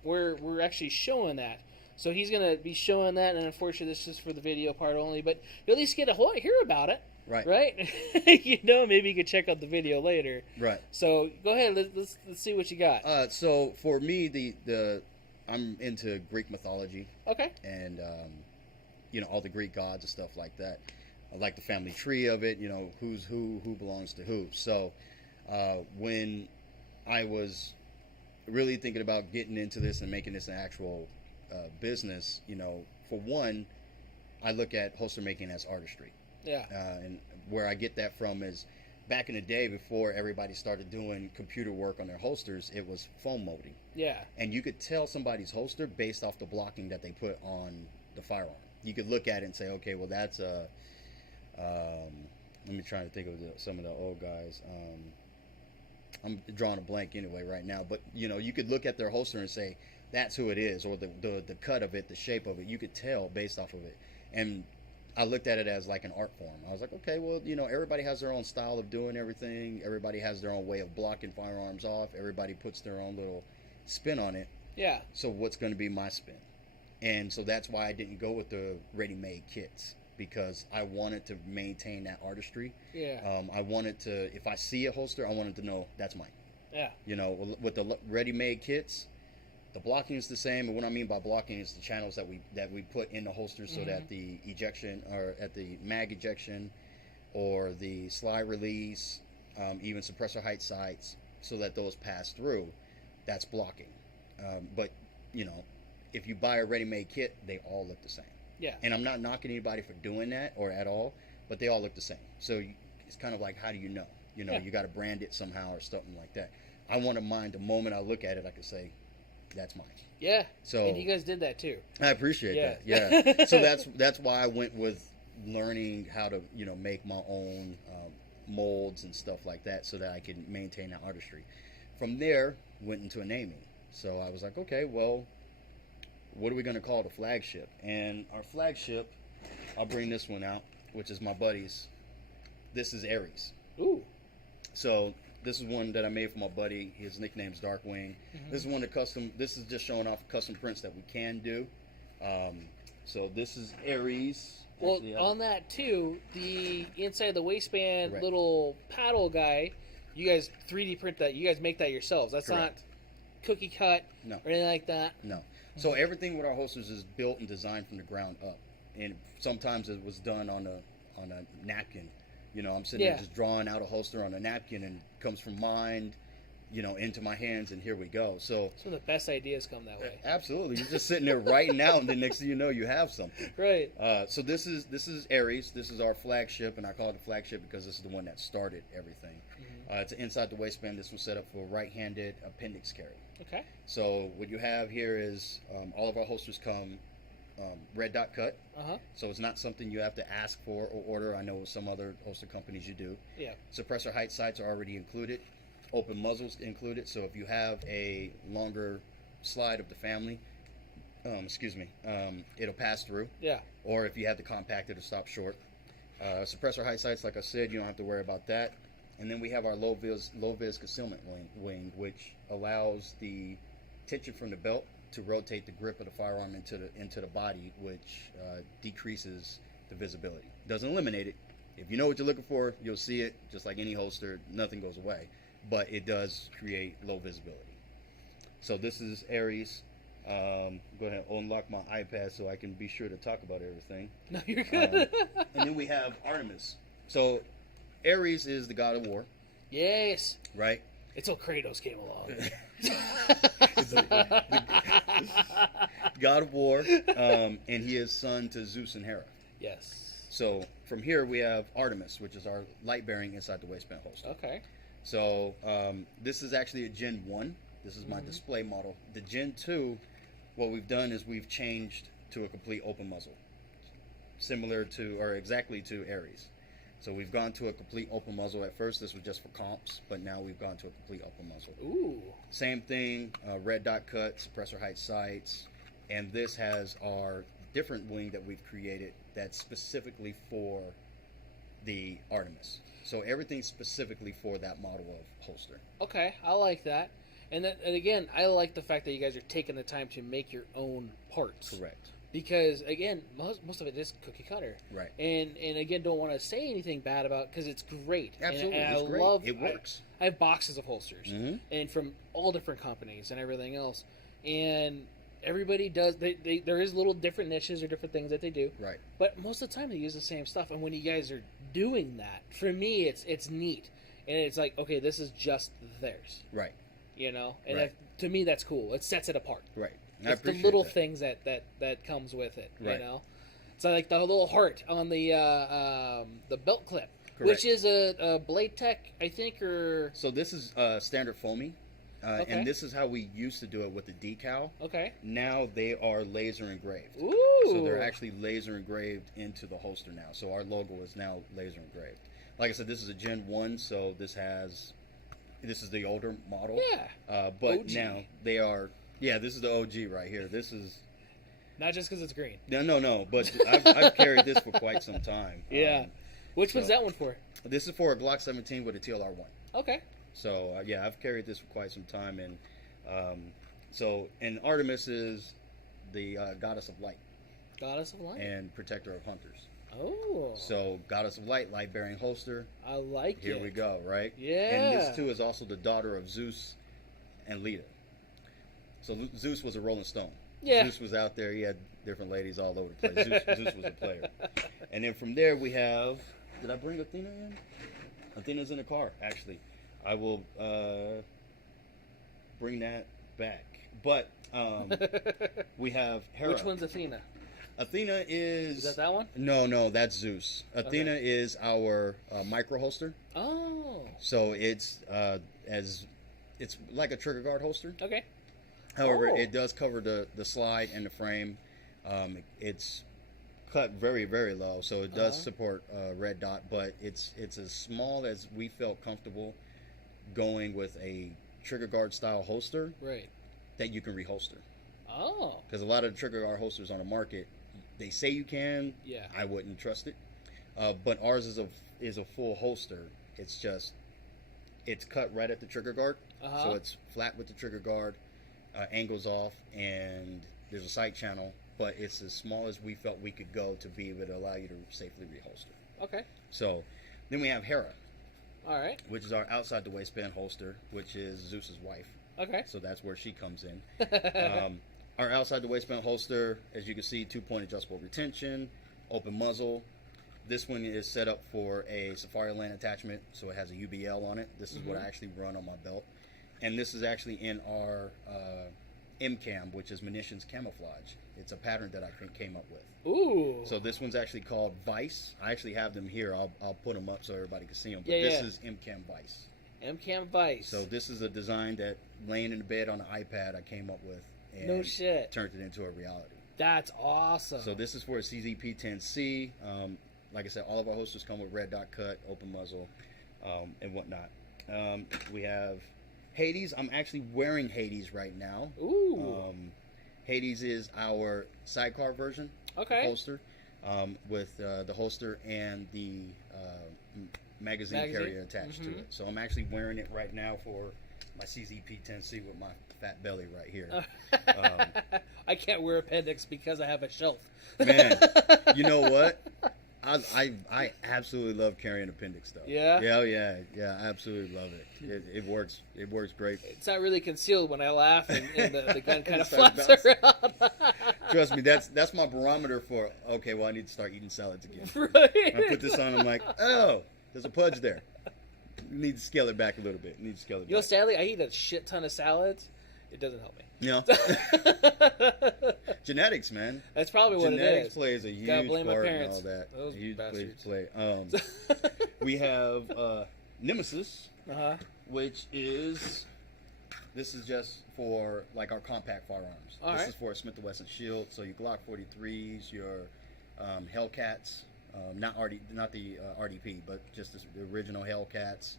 where we're actually showing that. So he's going to be showing that, and unfortunately this is for the video part only, but you'll at least get to hear about it. Right. Right? Maybe you could check out the video later. Right. So go ahead, let's see what you got. So for me, the I'm into Greek mythology. Okay. And, all the Greek gods and stuff like that. I like the family tree of it, who's who belongs to who. So when I was really thinking about getting into this and making this an actual business, for one, I look at holster making as artistry. Yeah. And where I get that from is back in the day before everybody started doing computer work on their holsters, it was foam molding. Yeah. And you could tell somebody's holster based off the blocking that they put on the firearm. You could look at it and say, okay, well, that's a, let me try to think of some of the old guys. I'm drawing a blank anyway right now, but you could look at their holster and say, that's who it is, or the cut of it, the shape of it. You could tell based off of it. And I looked at it as like an art form. I was like, okay, well, everybody has their own style of doing everything. Everybody has their own way of blocking firearms off. Everybody puts their own little spin on it. Yeah. So what's going to be my spin? And so that's why I didn't go with the ready-made kits, because I wanted to maintain that artistry. Yeah. I wanted to, if I see a holster, I wanted to know that's mine. Yeah. With the ready-made kits, the blocking is the same, and what I mean by blocking is the channels that we put in the holster, so that the ejection, or at the mag ejection, or the slide release, even suppressor height sights, so that those pass through. That's blocking. But if you buy a ready-made kit, they all look the same. Yeah. And I'm not knocking anybody for doing that or at all, but they all look the same. So it's kind of like, how do you know? You got to brand it somehow or something like that. I want to mine the moment I look at it, I can say, that's mine. Yeah. So, and you guys did that too. I appreciate that. Yeah. So that's why I went with learning how to make my own molds and stuff like that, so that I can maintain that artistry. From there, went into a naming. So I was like, okay, well, what are we going to call the flagship? And our flagship, I'll bring this one out, which is my buddy's. This is Aries. Ooh. So this is one that I made for my buddy. His nickname's Darkwing. This is one this is just showing off custom prints that we can do. So this is Aries. Well, Actually, on that too, the inside the waistband Correct. little paddle guy, you guys 3D print that. You guys make that yourselves. That's Correct. not cookie cut No. or anything like that. No. So everything with our holsters is built and designed from the ground up. And sometimes it was done on a napkin. I'm sitting there just drawing out a holster on a napkin, and it comes from mind, into my hands, and here we go. So Some of the best ideas come that way. absolutely, you're just sitting there writing out, and then next thing you know, you have something. Right. So this is Aries. This is our flagship, and I call it the flagship because this is the one that started everything. It's inside the waistband. This was set up for right-handed appendix carry. Okay. So what you have here is all of our holsters come red dot cut. So it's not something you have to ask for or order. I know with some other holster companies you do. Yeah. Suppressor height sights are already included. Open muzzles included. So if you have a longer slide of the family, it'll pass through. Yeah. Or if you have the compact, it'll stop short. Suppressor height sights, like I said, you don't have to worry about that. And then we have our low vis concealment wing, which allows the tension from the belt to rotate the grip of the firearm into the body, which decreases the visibility. Doesn't eliminate it. If you know what you're looking for, you'll see it. Just like any holster, nothing goes away, but it does create low visibility. So this is Aries. Go ahead and unlock my iPad so I can be sure to talk about everything. No, you're good. And then we have Artemis. So Aries is the god of war, Yes. right? It's till Kratos came along. God of war, and he is son to Zeus and Hera. Yes. So from here we have Artemis, which is our light bearing inside the waistband holster. Okay. So this is actually a Gen 1. This is my display model. The Gen 2, what we've done is we've changed to a complete open muzzle, similar to, or exactly to Aries. So we've gone to a complete open muzzle. At first this was just for comps, but now we've gone to a complete open muzzle. Ooh. Same thing, red dot cut, suppressor height sights, and this has our different wing that we've created that's specifically for the Artemis. So everything's specifically for that model of holster. Okay, I like that. And again, I like the fact that you guys are taking the time to make your own parts. Correct. Because again, most of it is cookie cutter. Right. And again, don't want to say anything bad about, because it's great. Absolutely, and it's I great. love It works. I have boxes of holsters, and from all different companies and everything else. And everybody does. There is little different niches or different things that they do. Right. But most of the time they use the same stuff. And when you guys are doing that, for me, it's neat. And it's like, okay, this is just theirs. Right. And Right. to me, that's cool. It sets it apart. Right. It's the little things that comes with it. Right. So like the little heart on the belt clip. Which is a Blade Tech, I think, or... So this is standard foamy. Okay. And this is how we used to do it with the decal. Okay. Now they are laser engraved. Ooh. So they're actually laser engraved into the holster now. So our logo is now laser engraved. Like I said, this is a Gen 1, so this is the older model. Yeah. But OG. now they are... Yeah, this is the OG right here. This is... Not just because it's green. No. But I've carried this for quite some time. Yeah. Which one's that one for? This is for a Glock 17 with a TLR-1. Okay. So, yeah, I've carried this for quite some time. And and Artemis is the goddess of light. Goddess of light. And protector of hunters. Oh. So, goddess of light, light-bearing holster. I like it. Here we go, right? Yeah. And this, too, is also the daughter of Zeus and Leda. So, Zeus was a Rolling Stone. Yeah. Zeus was out there. He had different ladies all over the place. Zeus was a player. And then from there, we have... Did I bring Athena in? Athena's in the car, actually. I will bring that back. But we have Hera. Which one's Athena? Athena is... Is that one? No, that's Zeus. Athena is our micro holster. Oh. So it's it's like a trigger guard holster. Okay. However, it does cover the slide and the frame. It's cut very, very low, so it does support red dot, but it's as small as we felt comfortable going with a trigger guard style holster. Right. That you can reholster. Oh. Because a lot of the trigger guard holsters on the market, they say you can. Yeah. I wouldn't trust it. But ours is a full holster. It's just it's cut right at the trigger guard, so it's flat with the trigger guard, angles off, and there's a sight channel. But it's as small as we felt we could go to be able to allow you to safely reholster. Okay. So then we have Hera. All right. Which is our outside the waistband holster, which is Zeus's wife. Okay. So that's where she comes in. Our outside the waistband holster, as you can see, 2-point adjustable retention, open muzzle. This one is set up for a Safari Lane attachment, so it has a UBL on it. This is what I actually run on my belt. And this is actually in our MCAM, which is Munitions Camouflage. It's a pattern that I came up with. Ooh. So this one's actually called Vice. I actually have them here. I'll put them up so everybody can see them. But this is MCAM Vice. MCAM Vice. So this is a design that laying in the bed on an iPad I came up with. And no shit. Turned it into a reality. That's awesome. So this is for a CZP-10C. Like I said, all of our holsters come with red dot cut, open muzzle, and whatnot. We have Hades. I'm actually wearing Hades right now. Ooh. Hades is our sidecar version holster with the holster and the magazine carrier attached to it. So I'm actually wearing it right now for my CZP-10C with my fat belly right here. I can't wear appendix because I have a shelf. Man, you know what? I absolutely love carrying appendix stuff. Yeah? Yeah, I absolutely love it. It works great. It's not really concealed when I laugh and the gun kind of flaps around. Trust me, that's my barometer for, okay, well, I need to start eating salads again. Right. I put this on, I'm like, oh, there's a pudge there. You need to scale it back a little bit. You know, sadly, I eat a shit ton of salads. It doesn't help me. You know? Genetics, man. That's probably what Genetics it is. Plays a huge Gotta blame my part parents. in all that. Those A huge bastards. play. We have Nemesis, which is... This is just for like our compact firearms. This is for a Smith & Wesson Shield. So your Glock 43s, your Hellcats, not the RDP, but just the original Hellcats.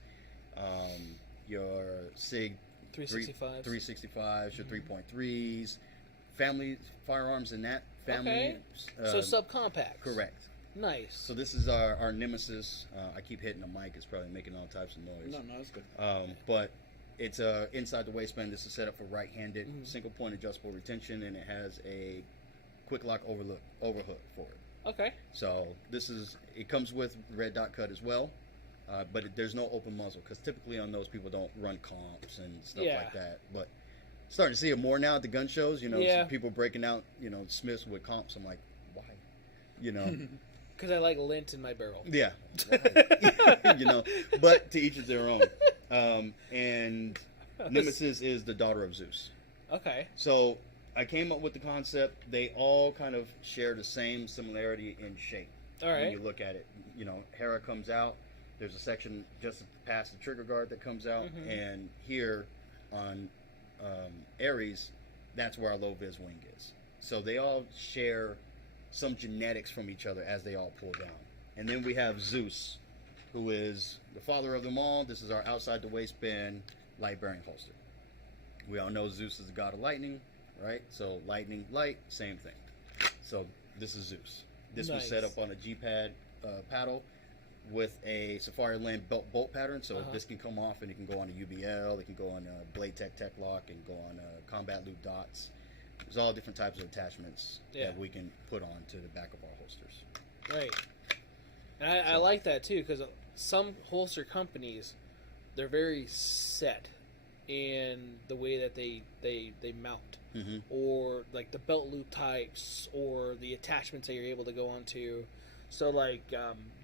Your Sig 365s, your 3.3s, family firearms in that family. So subcompacts. Correct. Nice. So this is our Nemesis. I keep hitting the mic. It's probably making all types of noise. No, it's good. But it's inside the waistband. This is set up for right-handed, single-point adjustable retention, and it has a quick lock overhook for it. Okay. So it comes with red dot cut as well, but there's no open muzzle because typically on those people don't run comps and stuff like that. But starting to see it more now at the gun shows. You know, some people breaking out, Smiths with comps. I'm like, why? Because I like lint in my barrel. Yeah. But to each is their own. And Nemesis is the daughter of Zeus. Okay. So I came up with the concept. They all kind of share the same similarity in shape. All right. When you look at it, Hera comes out. there's a section just past the trigger guard that comes out, and here on Aries, that's where our low vis wing is. So they all share some genetics from each other as they all pull down. And then we have Zeus, who is the father of them all. This is our outside the waistband light bearing holster. We all know Zeus is the god of lightning, right? So lightning, light, same thing. So this is Zeus. This was set up on a G-pad paddle with a Safari Land bolt pattern. So this can come off and it can go on a UBL, it can go on a Blade Tech Lock, and go on Combat Loop Dots. There's all different types of attachments that we can put on to the back of our holsters. Right. And I like that too, because some holster companies, they're very set in the way that they mount, or like the belt loop types, or the attachments that you're able to go onto. So like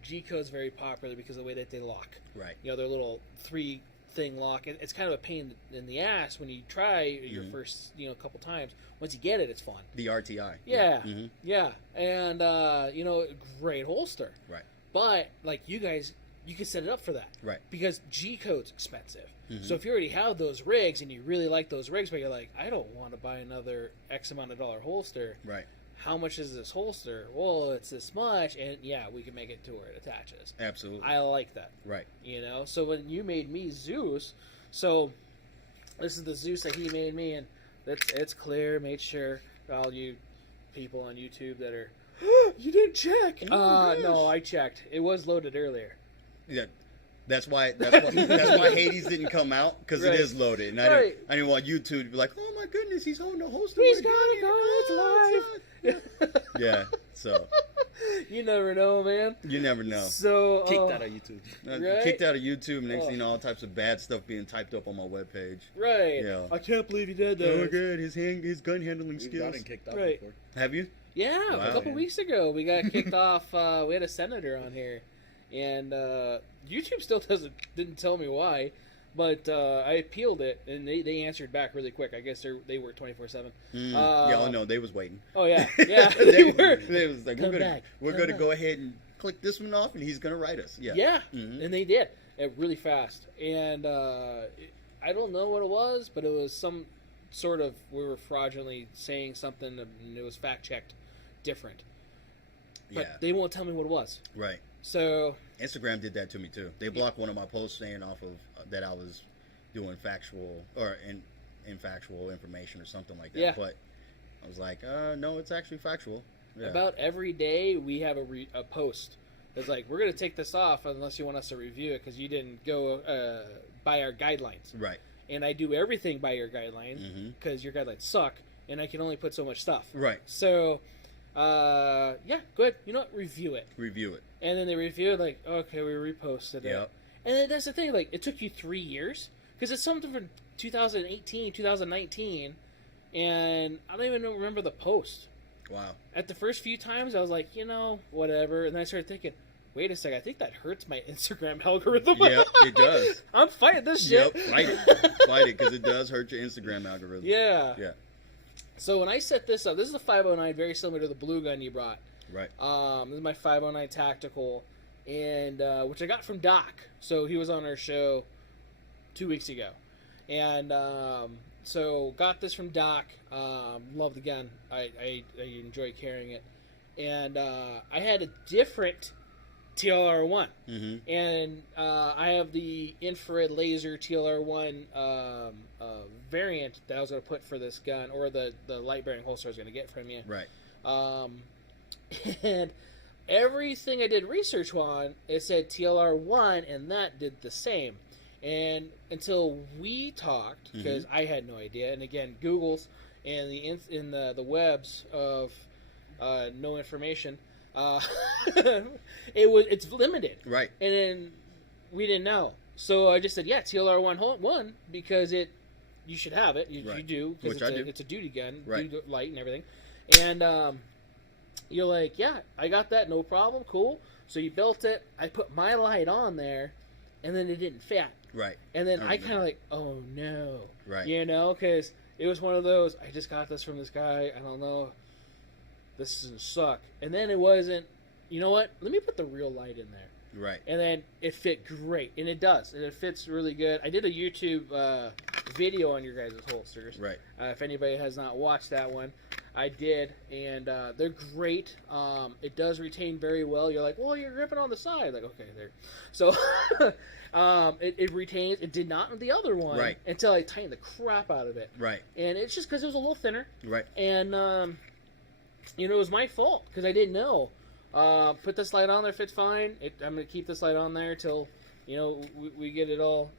G-Code's very popular because of the way that they lock. Right. You know, their little 3-thing lock. It's kind of a pain in the ass when you try your first couple times. Once you get it, it's fun. The RTI. Yeah. Yeah. And great holster. Right. But like you guys, you can set it up for that. Right. Because G-Code's expensive. So if you already have those rigs and you really like those rigs, but you're like, I don't want to buy another X amount of dollar holster. Right. How much is this holster? Well, it's this much, and yeah, we can make it to where it attaches. Absolutely. I like that. Right. So when you made me Zeus, so this is the Zeus that he made me, and it's clear. Made sure for all you people on YouTube that are, you didn't check. No, I checked. It was loaded earlier. Yeah. That's why Hades didn't come out, because it is loaded, and I didn't want YouTube to be like, oh my goodness, he's holding a holster. He's got it. It's live. Yeah. So you never know, man. You never know. So kicked out of YouTube. Kicked out of YouTube. Next thing you know, all types of bad stuff being typed up on my webpage. Right. Yeah. I can't believe he did that. Oh, good. His gun handling skills. We've gotten kicked out before. Have you? Yeah. A couple weeks ago, we got kicked off. We had a senator on here. And YouTube still didn't tell me why, but I appealed it, and they answered back really quick. I guess they work 24/7. No, they was waiting. Oh yeah, they were. They was like, we're gonna go ahead and click this one off, and he's gonna write us. Yeah, and they did it really fast. And I don't know what it was, but it was some sort of, we were fraudulently saying something, and it was fact checked different. But they won't tell me what it was. Right. So Instagram did that to me too. They blocked one of my posts saying off of that I was doing factual or infactual information or something like that. Yeah. But I was like, no, it's actually factual. Yeah. About every day we have a post that's like, we're going to take this off unless you want us to review it because you didn't go by our guidelines. Right. And I do everything by your guidelines because your guidelines suck, and I can only put so much stuff. Right. So, yeah, good. You know what? Review it. And then they review it like, okay, we reposted it. And then that's the thing, like, it took you 3 years because it's something from 2018, 2019, and I don't even remember the post. Wow. At the first few times, I was like, whatever. And then I started thinking, wait a second, I think that hurts my Instagram algorithm. Yep, it does. I'm fighting this shit. Yep, fight it, because it does hurt your Instagram algorithm. Yeah. So when I set this up, this is the 509, very similar to the blue gun you brought. Right. This is my 509 Tactical, and which I got from Doc. So he was on our show 2 weeks ago. And so got this from Doc. Love the gun. I enjoy carrying it. And I had a different TLR1. And I have the infrared laser TLR1 variant that I was going to put for this gun, or the light bearing holster I was going to get from you. Right. And everything I did research on, it said TLR1, and that did the same. And until we talked, because I had no idea, and again, Google's and the webs of no information, it's limited. Right. And then we didn't know. So I just said, yeah, TLR1 because you should have it. You do. Because it's a duty gun, duty light and everything. And you're like, yeah, I got that, no problem, cool. So you built it. I put my light on there, and then it didn't fit. Right. And then I kind of like, oh no. Right. Because it was one of those, I just got this from this guy, I don't know, this doesn't suck. And then it wasn't, you know what, let me put the real light in there. Right. And then it fit great, and it does, and it fits really good. I did a YouTube video on your guys' holsters. Right. If anybody has not watched that one, I did, and they're great. It does retain very well. You're like, well, you're gripping on the side. Like, okay, there. So it retains. It did not with the other one. Right. Until I tightened the crap out of it. Right. And it's just because it was a little thinner. Right. And, it was my fault because I didn't know. Put this light on there, fit fine. I'm going to keep this light on there till, we get it all,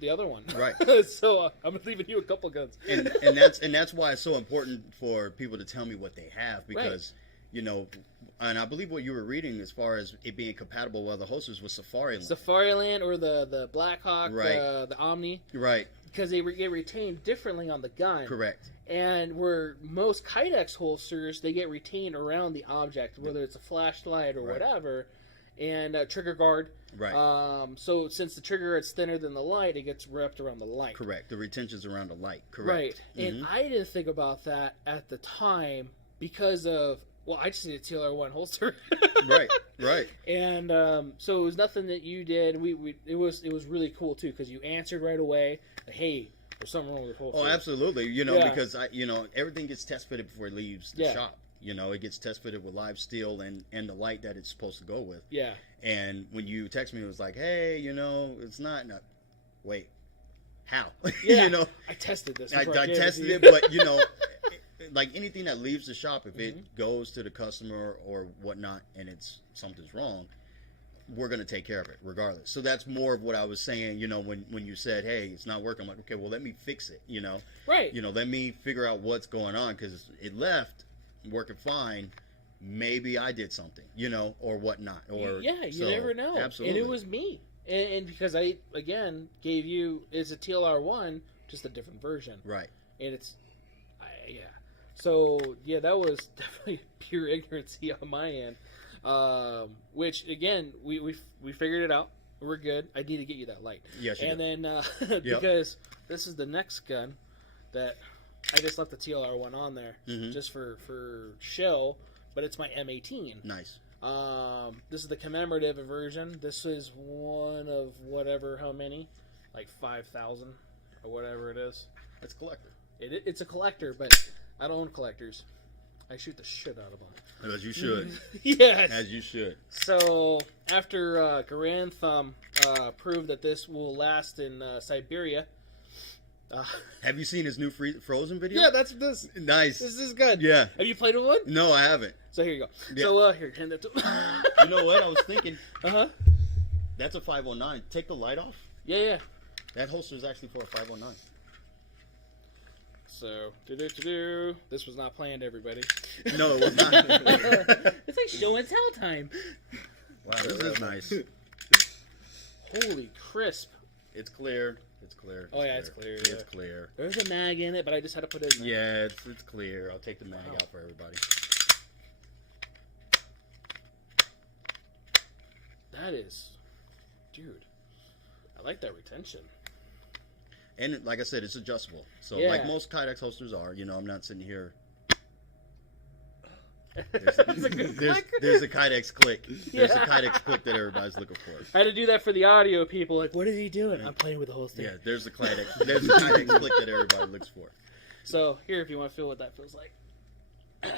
the other one. Right. So I'm leaving you a couple guns. And that's why it's so important for people to tell me what they have, because, and I believe what you were reading as far as it being compatible with other holsters was Safariland. Safariland or the Blackhawk, right. the Omni. Right. Because they get retained differently on the gun. Correct. And where most Kydex holsters, they get retained around the object, whether it's a flashlight or right. whatever, and trigger guard. Right. So since the trigger is thinner than the light, it gets wrapped around the light. Correct. The retention's around the light. Correct. Right. And I didn't think about that at the time because of, I just need a TLR1 holster. Right. Right. And so it was nothing that you did. It was really cool too because you answered right away. Hey, there's something wrong with the holster. Oh, absolutely. Because everything gets test fitted before it leaves the shop. It gets test fitted with live steel and the light that it's supposed to go with. Yeah. And when you text me, it was like, hey, it's not. No. Wait, how? Yeah. I tested this. I tested it, but like anything that leaves the shop, if it goes to the customer or whatnot, and something's wrong, we're going to take care of it regardless. So that's more of what I was saying, when you said, hey, it's not working. I'm like, okay, well, let me fix it, Right. Let me figure out what's going on because it left working fine. Maybe I did something, or whatnot. Or you never know. Absolutely. And it was me. And because I, again, gave you, it's a TLR1, just a different version. Right. And it's, So, that was definitely pure ignorance on my end. Which again, we figured it out. We're good. I need to get you that light. Yes, you and do. Then because this is the next gun that I just left the TLR1 on there just for show, but it's my M18. Nice. This is the commemorative version. This is one of whatever, how many, like 5,000 or whatever it is. It's a collector. It's a collector, but I don't own collectors. I shoot the shit out of them. As you should. Yes. As you should. So, after Grand Thumb proved that this will last in Siberia. Have you seen his new Frozen video? Yeah, that's this. Nice. This is good. Yeah. Have you played with one? No, I haven't. So, here you go. Yeah. So, here, hand that to You know what? I was thinking. Uh-huh. That's a 509. Take the light off. Yeah. That holster is actually for a 509. So, this was not planned, everybody. No, it was not. It's like show and tell time. Wow, this is nice. Holy crisp. It's clear. It's clear. Oh, yeah, it's clear. It's Yeah. clear. There's a mag in it, but I just had to put it in there. Yeah, it's clear. I'll take the mag out for everybody. That is... Dude. I like that retention. And like I said, it's adjustable. So like most Kydex holsters are, I'm not sitting here. There's a Kydex click. There's a Kydex click that everybody's looking for. I had to do that for the audio people. Like, what is he doing? I'm playing with the holster. Yeah, there's a Kydex click that everybody looks for. So here, if you want to feel what that feels like. But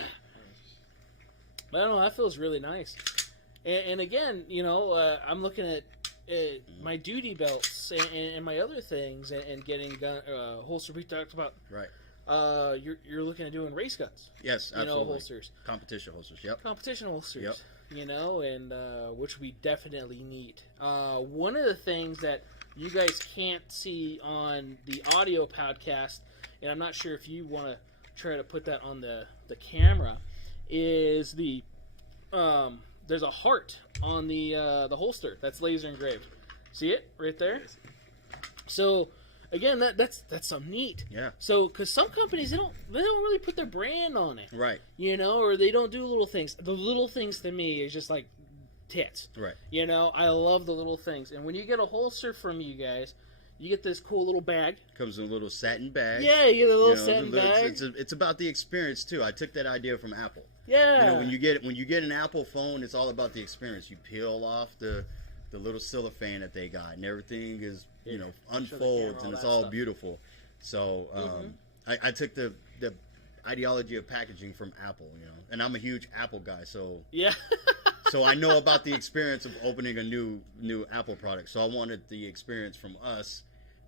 I don't know, that feels really nice. And again, I'm looking at my duty belts and my other things and getting gun holster. We talked about you're looking at doing race guns. Yes, absolutely. Holsters, competition holsters. Yep. Competition holsters. Yep. And which we definitely need. One of the things that you guys can't see on the audio podcast, and I'm not sure if you want to try to put that on the camera, is the there's a heart on the holster that's laser engraved. See it right there? So again, that's something neat. Yeah. So because some companies they don't really put their brand on it, right? Or they don't do little things. The little things to me is just like tits, right? I love the little things. And when you get a holster from you guys, you get this cool little bag. Comes in a little satin bag. Yeah, you get a little satin bag. It's about the experience too. I took that idea from Apple. Yeah. You know, when you get an Apple phone, it's all about the experience. You peel off the little cellophane that they got, and everything is, you know, unfolds, and it's all beautiful. So I took the ideology of packaging from Apple, you know, and I'm a huge Apple guy, so so I know about the experience of opening a new Apple product. So I wanted the experience from us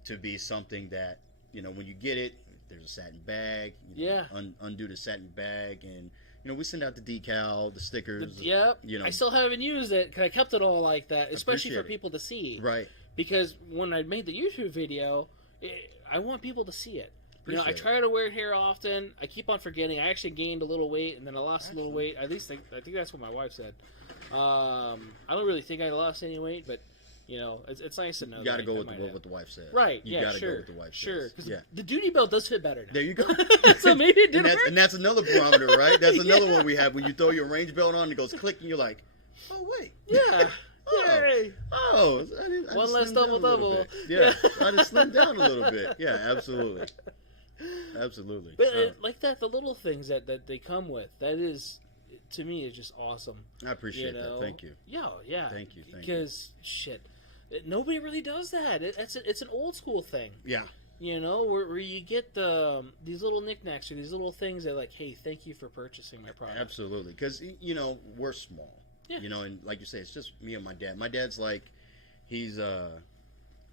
to be something that, you know, when you get it, there's a satin bag. You know, undo the satin bag, and you know, we send out the decal, the stickers. Yep. You know, I still haven't used it because I kept it all like that, especially for people to see. Right. Because when I made the YouTube video, I want people to see it. You know, I try to wear it here often. I keep on forgetting. I actually gained a little weight, and then I lost a little weight. At least I think that's what my wife said. I don't really think I lost any weight, but you know, it's nice to know. You got to go with what the wife said. Right. You got to go with the wife said. Sure. Because the duty belt does fit better now. There you go. So maybe it didn't hurt. And that's another barometer, right? That's another one we have. When you throw your range belt on, it goes click, and you're like, oh wait. Yeah. Yay. Oh, I one less double. Yeah, I just slimmed down a little bit. Yeah, absolutely. Absolutely. But like that, the little things that they come with, that is, to me, is just awesome. I appreciate that. Thank you. Yeah. Thank you. Because, shit, nobody really does that. It's an old school thing. Yeah. You know, where you get these little knickknacks or these little things that like, hey, thank you for purchasing my product. Absolutely. Because, you know, we're small. Yeah. You know, and like you say, it's just me and my dad. My dad's like, he's the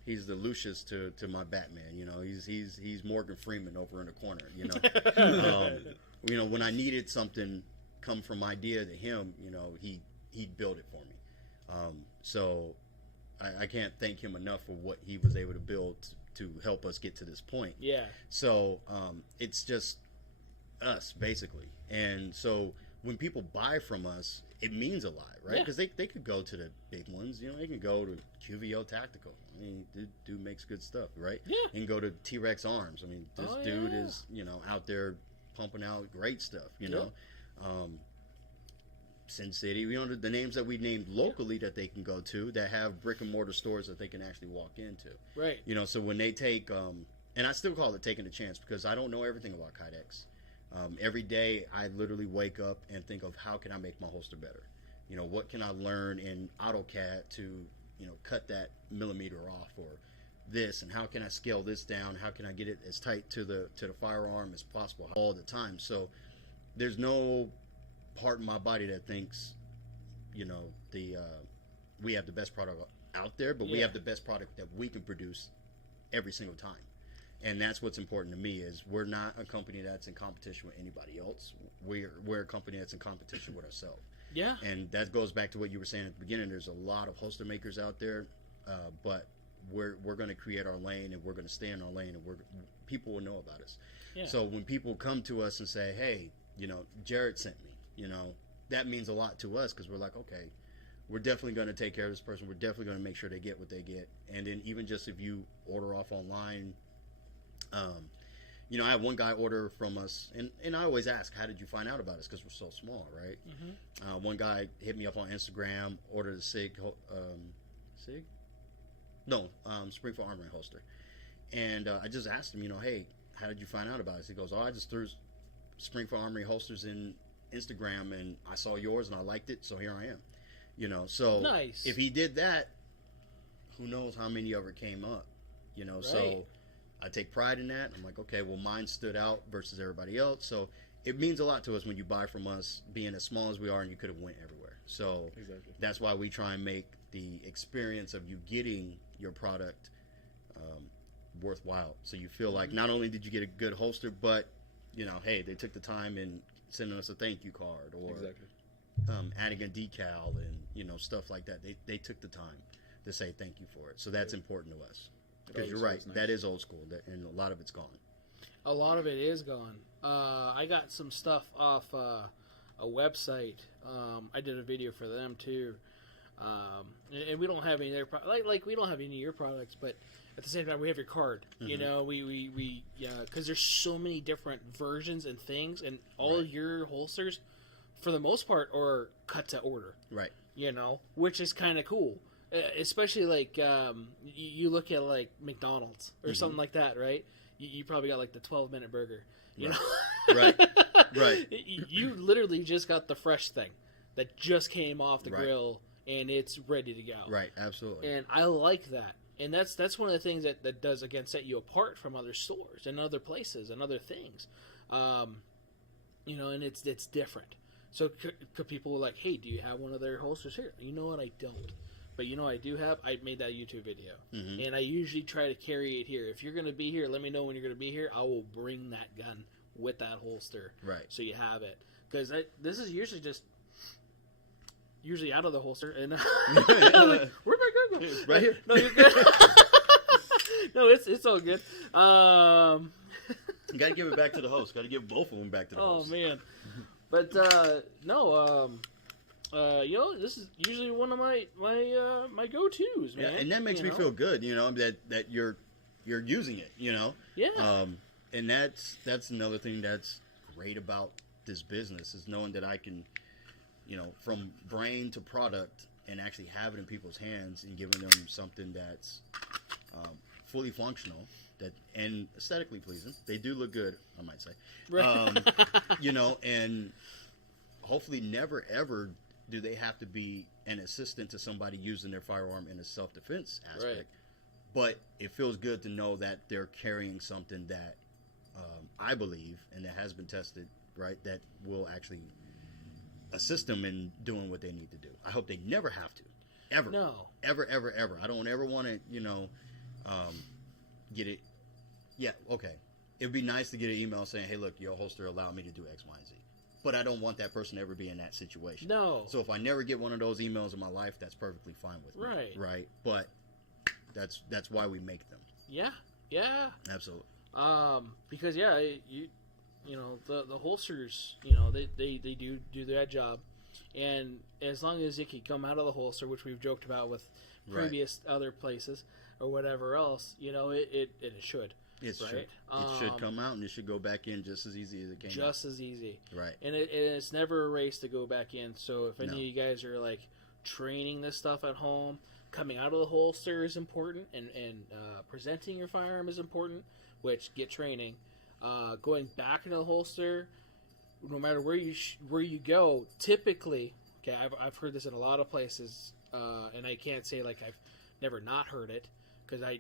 Lucius to my Batman. You know, he's Morgan Freeman over in the corner. You know, you know, when I needed something come from idea to him, you know, he'd build it for me. So I can't thank him enough for what he was able to build to help us get to this point. Yeah. So it's just us basically, and so when people buy from us, it means a lot, right? Because they could go to the big ones, you know, they can go to QVO Tactical. I mean, dude makes good stuff, right? Yeah. And go to T-Rex Arms. I mean, this dude is, you know, out there pumping out great stuff, you know. Sin City, you know, the names that we named locally that they can go to that have brick and mortar stores that they can actually walk into. Right. You know, so when they take, and I still call it taking a chance because I don't know everything about Kydex. Every day I literally wake up and think of how can I make my holster better? You know, what can I learn in AutoCAD to, you know, cut that millimeter off or this, and how can I scale this down? How can I get it as tight to the firearm as possible all the time? So there's no part in my body that thinks, you know, we have the best product out there, but we have the best product that we can produce every single time. And that's what's important to me is we're not a company that's in competition with anybody else. We're a company that's in competition with ourselves. Yeah. And that goes back to what you were saying at the beginning. There's a lot of holster makers out there, but we're going to create our lane, and we're going to stay in our lane, and people will know about us. Yeah. So when people come to us and say, hey, you know, Jared sent me, you know, that means a lot to us because we're like, okay, we're definitely going to take care of this person. We're definitely going to make sure they get what they get. And then even just if you order off online, you know, I have one guy order from us, and I always ask, how did you find out about us? Because we're so small, right? Mm-hmm. One guy hit me up on Instagram, ordered a Springfield Armory holster. And I just asked him, you know, hey, how did you find out about us? He goes, oh, I just threw Springfield Armory holsters in Instagram, and I saw yours, and I liked it, so here I am. You know, so nice. If he did that, who knows how many of it came up, you know, right. So I take pride in that. I'm like, okay, well, mine stood out versus everybody else. So it means a lot to us when you buy from us, being as small as we are, and you could have went everywhere. So That's why we try and make the experience of you getting your product worthwhile. So you feel like not only did you get a good holster, but, you know, hey, they took the time in sending us a thank you card or adding a decal and, you know, stuff like that. They took the time to say thank you for it. So that's important to us. Because you're right, nice. That is old school, and a lot of it's gone. A lot of it is gone. I got some stuff off a website. I did a video for them too, and we don't have any of their like we don't have any of your products, but at the same time we have your card. Mm-hmm. You know, we because there's so many different versions and things, and all of your holsters, for the most part, are cut to order. Right. You know, which is kind of cool. Especially like you look at like McDonald's or something like that, right? You probably got like the 12-minute burger, you know. Right. Right. You literally just got the fresh thing that just came off the grill and it's ready to go. Right. Absolutely. And I like that. And that's one of the things that does, again, set you apart from other stores and other places and other things. You know, and it's different. So could people like, hey, do you have one of their holsters here? You know what? I don't. But you know what I do have? I made that YouTube video. Mm-hmm. And I usually try to carry it here. If you're going to be here, let me know when you're going to be here. I will bring that gun with that holster. Right. So you have it. Because this is usually out of the holster. And I'm like, where'd my gun go? Right here. No, you're good. No, it's all good. You got to give it back to the host. Got to give both of them back to the host. Oh, man. But, you know, this is usually one of my go-tos, man. Yeah, and that makes me feel good, you know, that you're using it, you know. Yeah. And that's another thing that's great about this business is knowing that I can, you know, from brain to product and actually have it in people's hands and giving them something that's fully functional and aesthetically pleasing. They do look good, I might say. Right. You know, and hopefully never ever do they have to be an assistant to somebody using their firearm in a self-defense aspect. Right. But it feels good to know that they're carrying something that I believe, and that has been tested, right, that will actually assist them in doing what they need to do. I hope they never have to. Ever. No. Ever, ever, ever. I don't ever want to, you know, get it. Yeah, okay. It would be nice to get an email saying, hey, look, your holster allowed me to do X, Y, and Z. But I don't want that person to ever be in that situation. No. So if I never get one of those emails in my life, that's perfectly fine with me. Right. Right. But that's why we make them. Yeah. Yeah. Absolutely. Because you know, the holsters, you know, they do that job, and as long as it can come out of the holster, which we've joked about with previous other places or whatever else, you know, it should. It should come out, and it should go back in just as easy as it came out. Just as easy. Right. And it's never a race to go back in. So if any of you guys are like training this stuff at home, coming out of the holster is important, and presenting your firearm is important, which get training. Going back into the holster, no matter where you go, typically, okay, I've heard this in a lot of places, and I can't say like I've never not heard it, because I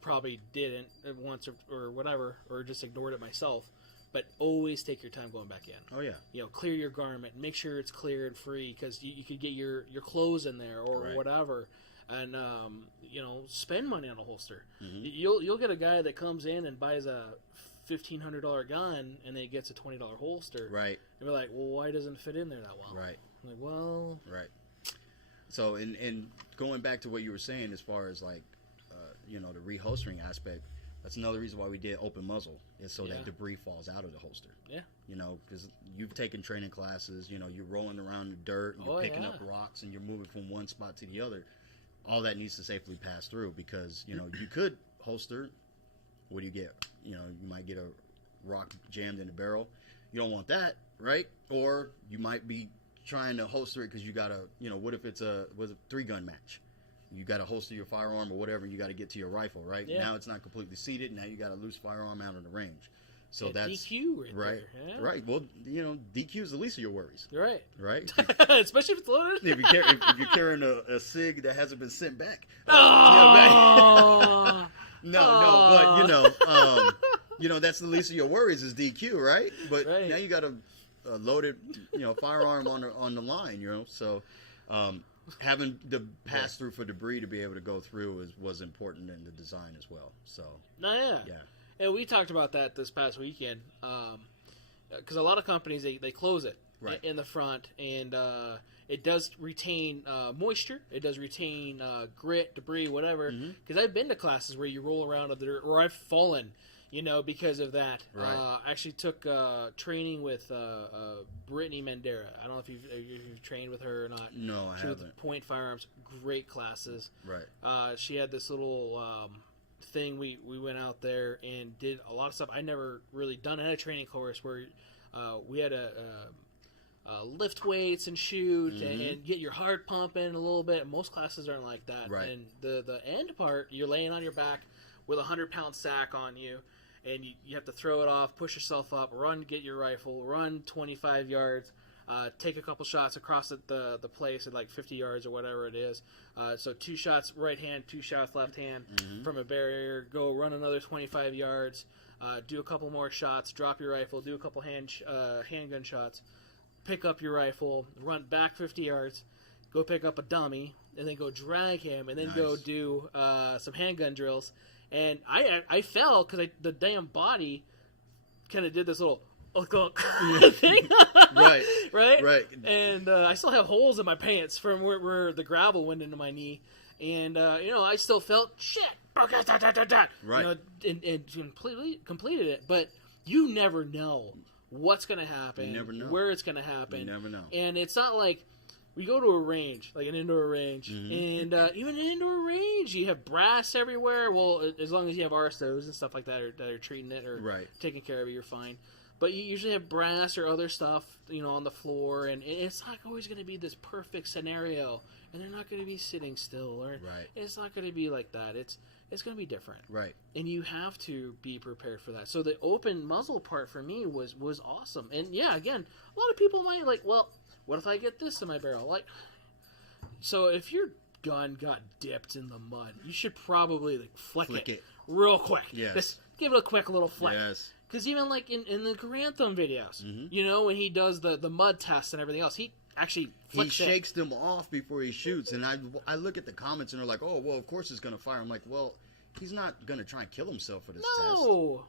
probably didn't once or whatever, or just ignored it myself. But always take your time going back in. Oh yeah. You know, clear your garment, make sure it's clear and free, because you could get your clothes in there or whatever, and you know, spend money on a holster. Mm-hmm. You'll get a guy that comes in and buys a $1,500 gun and then gets a $20 holster. Right. And we're like, well, why doesn't it fit in there that well? Right. I'm like, well. Right. So, and going back to what you were saying as far as like, you know, the reholstering aspect, that's another reason why we did open muzzle, is so that debris falls out of the holster. Yeah. You know, because you've taken training classes, you know, you're rolling around the dirt, and you're picking up rocks, and you're moving from one spot to the other. All that needs to safely pass through, because, you know, you could holster. What do you get? You know, you might get a rock jammed in the barrel. You don't want that, right? Or you might be trying to holster it because you got to, you know, what if it's a 3-gun match? You got to holster your firearm or whatever, and you got to get to your rifle, right? Yeah. Now it's not completely seated. Now you got a loose firearm out of the range. So that's DQ right. Yeah. Right. Well, you know, DQ is the least of your worries. Right. Right. Especially if it's loaded. If you're carrying a SIG that hasn't been sent back. Oh. No, but you know, that's the least of your worries is DQ, right? But now you got a loaded, you know, firearm on the line, you know. So having the pass through for debris to be able to go through was important in the design as well. So yeah. And we talked about that this past weekend, because a lot of companies they close it in the front, and it does retain moisture. It does retain grit, debris, whatever. Because I've been to classes where you roll around in the dirt, or I've fallen, you know, because of that. Right. I actually took training with Brittany Mendera. I don't know if you've trained with her or not. No, I haven't. With Point Firearms, great classes. Right. She had this little thing. We went out there and did a lot of stuff I never really done. I had a training course where we had a lift weights and shoot and get your heart pumping a little bit. Most classes aren't like that. Right. And the end part, you're laying on your back with a 100-pound sack on you, and you have to throw it off, push yourself up, run, get your rifle, run 25 yards, take a couple shots across the place at like 50 yards or whatever it is. So 2 shots right hand, 2 shots left hand from a barrier. Go run another 25 yards. Do a couple more shots. Drop your rifle. Do a couple handgun shots. Pick up your rifle. Run back 50 yards. Go pick up a dummy, and then go drag him, and then go do some handgun drills. And I fell because the damn body kind of did this little thing. Right. And I still have holes in my pants from where the gravel went into my knee. And, I still felt shit. Right. And completed it. But you never know what's going to happen. You never know. Where it's going to happen. You never know. And it's not like we go to a range, like an indoor range. And even an indoor range, you have brass everywhere. Well, as long as you have RSOs and stuff like that are treating it or taking care of it, you're fine. But you usually have brass or other stuff, on the floor, and it's not always going to be this perfect scenario, and they're not going to be sitting still, or it's not going to be like that. It's going to be different, right? And you have to be prepared for that. So the open muzzle part for me was awesome, and yeah, again, a lot of people might like, well, what if I get this in my barrel? Like, so if your gun got dipped in the mud, you should probably flick it real quick. Yes. Just give it a quick little flick. Yes. Because even like in the Grantham videos, when he does the mud test and everything else, he actually flicks he shakes them off before he shoots. And I look at the comments and they're like, oh, well, of course it's going to fire. I'm like, well, he's not going to try and kill himself for this test. No.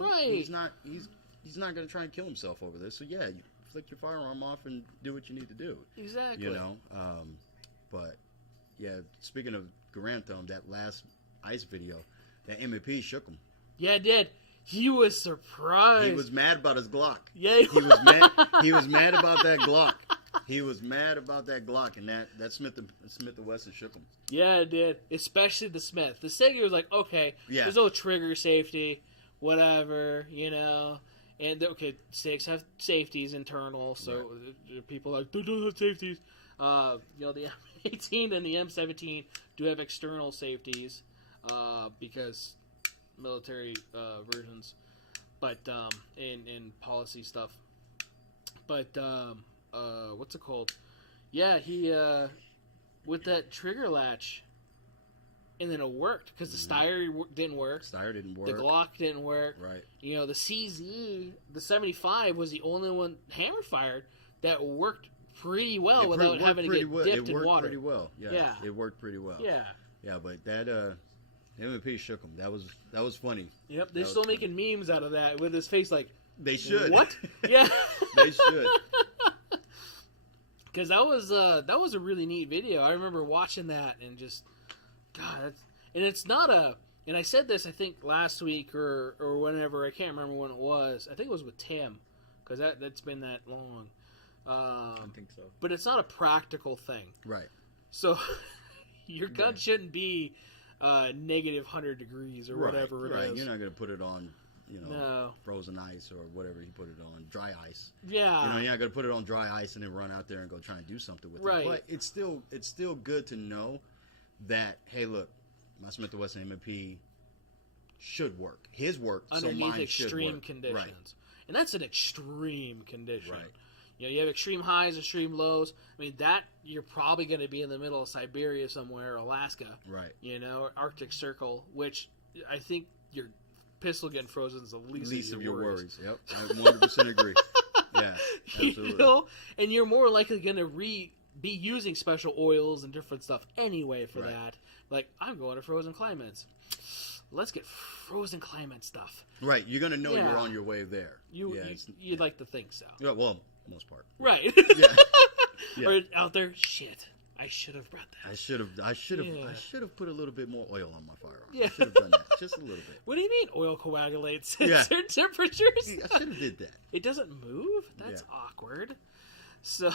Right. He's not going to try and kill himself over this. So, yeah, you flick your firearm off and do what you need to do. Exactly. But, yeah, speaking of Grantham, that last ice video, that MP shook him. Yeah, it did. He was surprised. He was mad about his Glock. Yeah, he was mad. He was mad about that Glock. He was mad about that Glock, and that Smith & Wesson shook him. Yeah, it did. Especially the Smith. The Sigler was like, okay, there's no trigger safety, whatever, And SIGs have safeties internal, so people are like, they don't have safeties. The M18 and the M17 do have external safeties because military versions, but in policy stuff. But what's it called? Yeah, he with that trigger latch, and then it worked because the Steyr didn't work. The Glock didn't work. Right. The CZ, the 75 was the only one hammer fired that worked pretty well without having to get dipped in water. Pretty well. Yeah. It worked pretty well. Yeah. Yeah, but that MVP shook him. That was funny. Yep, they're still making memes out of that with his face like, they should. What? Yeah. They should. Because that was a really neat video. I remember watching that and just, God, and it's not and I said this I think last week or whenever, I can't remember when it was. I think it was with Tim, because that's been that long. I think so. But it's not a practical thing. Right. So your gun shouldn't be negative 100 degrees or whatever it is. You're not going to put it on, frozen ice or whatever you put it on, dry ice. Yeah. You're not going to put it on dry ice and then run out there and go try and do something with it. But it's still good to know that, hey, look, my Smith & Wesson M&P should work. His work, underneath so mine extreme should work. Conditions. Right. And that's an extreme condition. Right. You have extreme highs, extreme lows. I mean, that you're probably going to be in the middle of Siberia somewhere, Alaska. Right. Arctic Circle, which I think your pistol getting frozen is the least of your worries. Yep, I 100% agree. Yeah, absolutely. And you're more likely going to be using special oils and different stuff anyway for that. Like, I'm going to frozen climates. Let's get frozen climate stuff. Right, you're going to know you're on your way there. You'd like to think so. Yeah, well, most part. Right. Yeah. Or out there, shit, I should have brought that. I should have put a little bit more oil on my firearm. Yeah. I should have done that, just a little bit. What do you mean oil coagulates at certain temperatures? I should have did that. It doesn't move? That's awkward. So...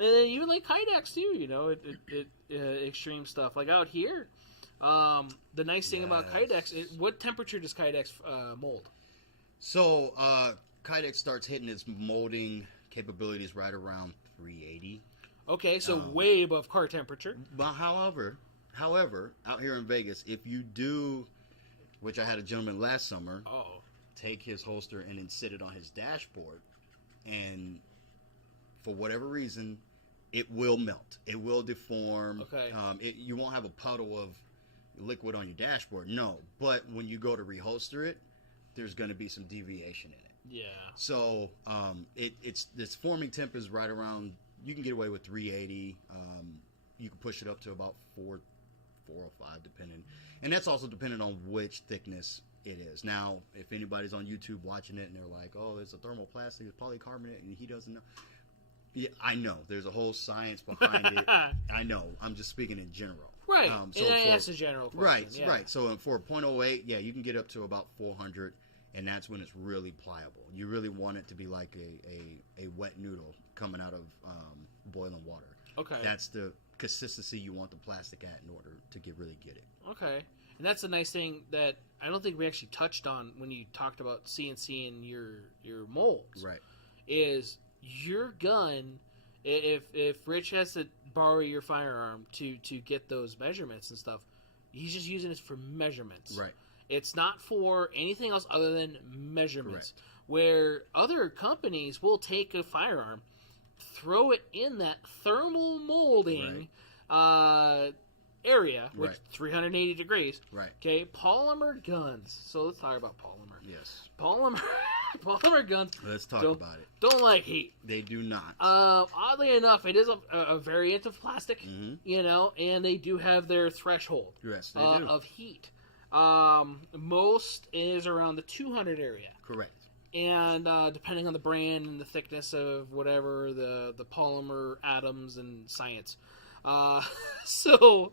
And then even like Kydex too, extreme stuff. Like out here, the nice thing about Kydex, what temperature does Kydex mold? So Kydex starts hitting its molding capabilities right around 380. Okay, so way above car temperature. But however, out here in Vegas, if you do which I had a gentleman last summer take his holster and then sit it on his dashboard, and for whatever reason, it will melt. It will deform. Okay. You won't have a puddle of liquid on your dashboard, no. But when you go to reholster it, there's going to be some deviation in it. Yeah. So its forming temp is right around. You can get away with 380. You can push it up to about 405, depending, and that's also dependent on which thickness it is. Now, if anybody's on YouTube watching it and they're like, "Oh, it's a thermoplastic, it's polycarbonate," and he doesn't know. Yeah, I know. There's a whole science behind it. I know. I'm just speaking in general. Right. That's a general question. Right, yeah. right. So for a .08, yeah, you can get up to about 400, and that's when it's really pliable. You really want it to be like a wet noodle coming out of boiling water. Okay. That's the consistency you want the plastic at in order to really get it. Okay. And that's the nice thing that I don't think we actually touched on when you talked about CNC and your molds. Right. Is your gun, if Rich has to borrow your firearm to get those measurements and stuff, he's just using it for measurements. Right. It's not for anything else other than measurements. Correct. Where other companies will take a firearm, throw it in that thermal molding area, which 380 degrees. Right. Okay, polymer guns. So let's talk about polymer. Yes. Polymer guns. Let's talk about it. Don't like heat. They do not. Oddly enough, it is a variant of plastic, Mm-hmm. and they do have their threshold Yes, they do. of heat. Most is around the 200 area. Correct. And depending on the brand and the thickness of whatever the polymer atoms and science. So,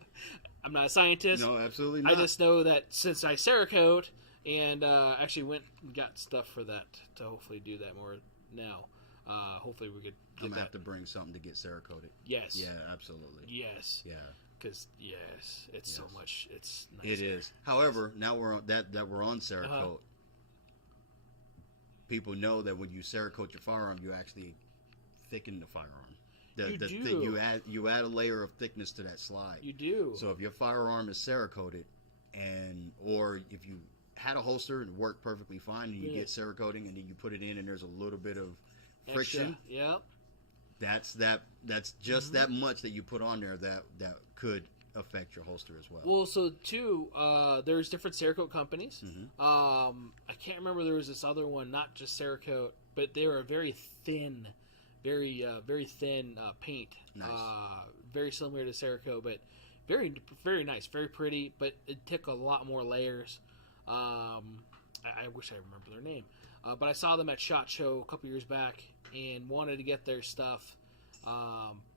I'm not a scientist. No, absolutely not. I just know that since I Cerakote and actually went and got stuff for that to hopefully do that more now. Hopefully we could get I'm going to that. have to bring something to get Cerakoted. Yes. Yeah, absolutely. Yes. Yeah. Because, it's so much. It's nice. It is. However, now we're on that we're on Cerakote. People know that when you Cerakote your firearm, you actually thicken the firearm. You add a layer of thickness to that slide. You do. So if your firearm is Cerakoted, or if you had a holster and it worked perfectly fine, and you get Cerakoting and then you put it in and there's a little bit of friction. Extra. Yep. That's just that much that you put on there that could affect your holster as well. Well, so too, there's different Cerakote companies. Mm-hmm. I can't remember, there was this other one, not just Cerakote, but they were a very thin, very thin paint. Nice. Very similar to Cerakote, but very, very nice, very pretty. But it took a lot more layers. I wish I remember their name, but I saw them at SHOT Show a couple years back and wanted to get their stuff.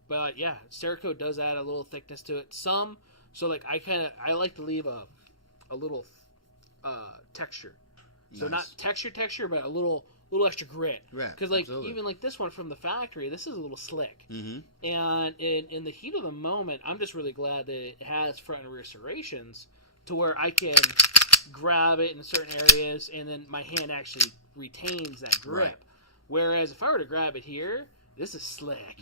But yeah, Cerakote does add a little thickness to it. So like I like to leave a little texture. So Nice. not texture, but a little extra grit. Right. Because like absolutely. even like this one from the factory, this is a little slick. Mm-hmm. And in the heat of the moment, I'm just really glad that it has front and rear serrations to where I can grab it in certain areas, and then my hand actually retains that grip. Right. Whereas if I were to grab it here, this is slick,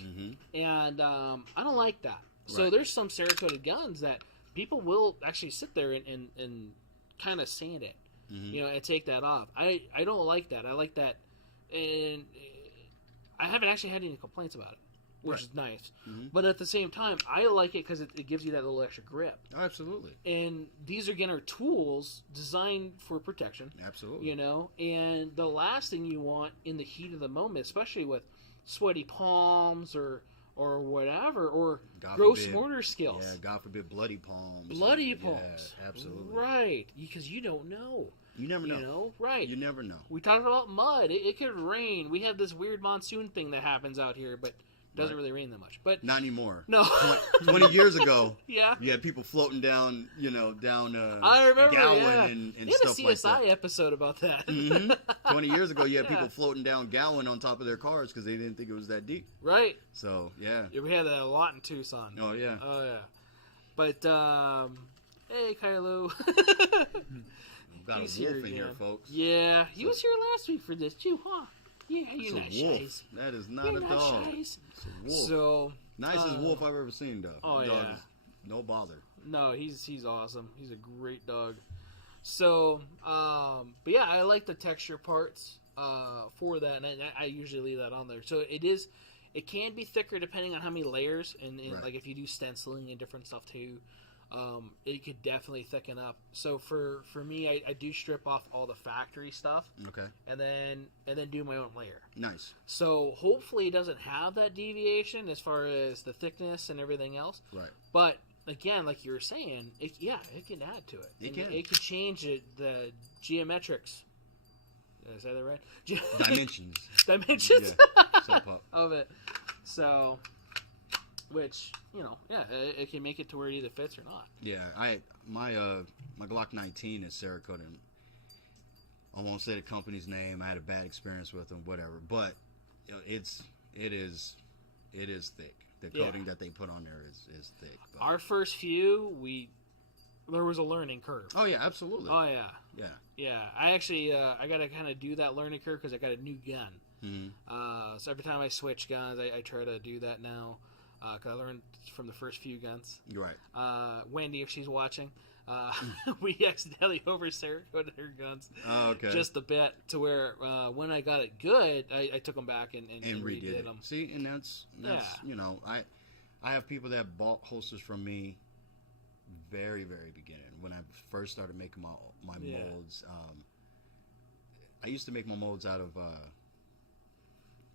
and I don't like that. So Right. there's some Cerakoted guns that people will actually sit there and kind of sand it, and take that off. I don't like that. I like that, and I haven't actually had any complaints about it, which is nice. But at the same time, I like it because it gives you that little extra grip. Oh, absolutely. And these again are tools designed for protection. Absolutely. And the last thing you want in the heat of the moment, especially with sweaty palms or whatever, or God gross forbid. motor skills. Yeah, God forbid, bloody palms. Bloody palms. Yeah, absolutely. Right. Because you don't know. You never know. Right. You never know. We talked about mud. It could rain. We have this weird monsoon thing that happens out here, but it doesn't really rain that much. But Not anymore. no. 20 years ago, Yeah. you had people floating down I remember, Gowan yeah. and We had stuff a like CSI that. episode about that. 20 years ago, you had Yeah. people floating down Gowan on top of their cars because they didn't think it was that deep. Right. So, yeah. Yeah, we had that a lot in Tucson. Oh, yeah. Oh, yeah. But, hey, Kylo. We've got He's a wolf here in here, again. folks. Yeah, he was here last week for this, too, huh? Yeah, It's you're a not wolf. shies. That is not You're a not dog. shies. It's a wolf. So, Nicest wolf I've ever seen, though. Oh, The dog yeah. is no bother. no, he's awesome. He's a great dog. So, but yeah, I like the texture parts for that, and I usually leave that on there. So it can be thicker depending on how many layers, and Right. like if you do stenciling and different stuff too, it could definitely thicken up. So for me, I do strip off all the factory stuff, Okay. and then do my own layer. Nice. So hopefully it doesn't have that deviation as far as the thickness and everything else. Right. But again, like you were saying, it can add to it. It can. It can change the geometrics. Did I say that right? Dimensions. Dimensions Yeah. So, Pop. of it. So, which it can make it to where it either fits or not. Yeah, my Glock 19 is Cerakote. I won't say the company's name. I had a bad experience with them, whatever. But it is thick. The coating that they put on there is thick. But. Our first few, there was a learning curve. Oh yeah, absolutely. Oh yeah. Yeah. Yeah, I actually I got to kind of do that learning curve because I got a new gun. Mm-hmm. So every time I switch guns, I try to do that now because I learned from the first few guns. You're right. Wendy, if she's watching, we accidentally over-Cerakoted her guns just a bit to where when I got it good, I took them back and redid them. See, and that's I have people that bought holsters from me very, very beginning when I first started making my molds. I used to make my molds out of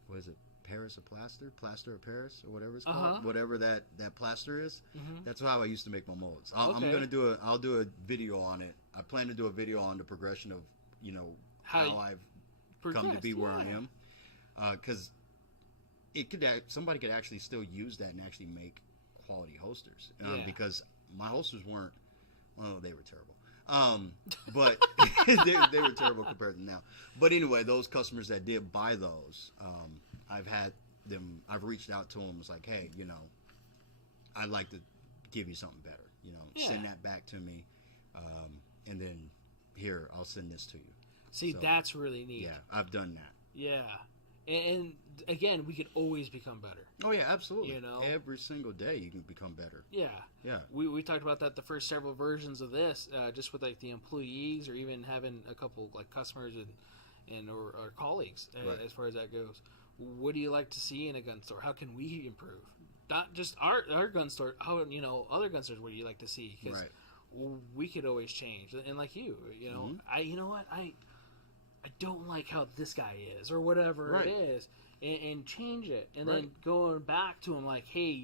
what is it? Paris or plaster of Paris or whatever it's called, whatever that plaster is. Mm-hmm. That's how I used to make my molds. I'll do a video on it. I plan to do a video on the progression of how I've come to be where I am, because somebody could actually still use that and actually make quality holsters, because my holsters weren't. Well, they were terrible. But they were terrible compared to now. But anyway, those customers that did buy those, I've reached out to them. It's like, hey, I'd like to give you something better. Send that back to me, and then here, I'll send this to you. See, that's really neat. Yeah, I've done that. Yeah. And again, we could always become better. Oh yeah, absolutely. Every single day you can become better. Yeah, yeah. We talked about that the first several versions of this, just with like the employees or even having a couple like customers or colleagues as far as that goes. What do you like to see in a gun store? How can we improve? Not just our gun store. How other gun stores? What do you like to see? Because we could always change. And like mm-hmm. I don't like how this guy is or whatever it is, and change it. And then going back to him like, hey,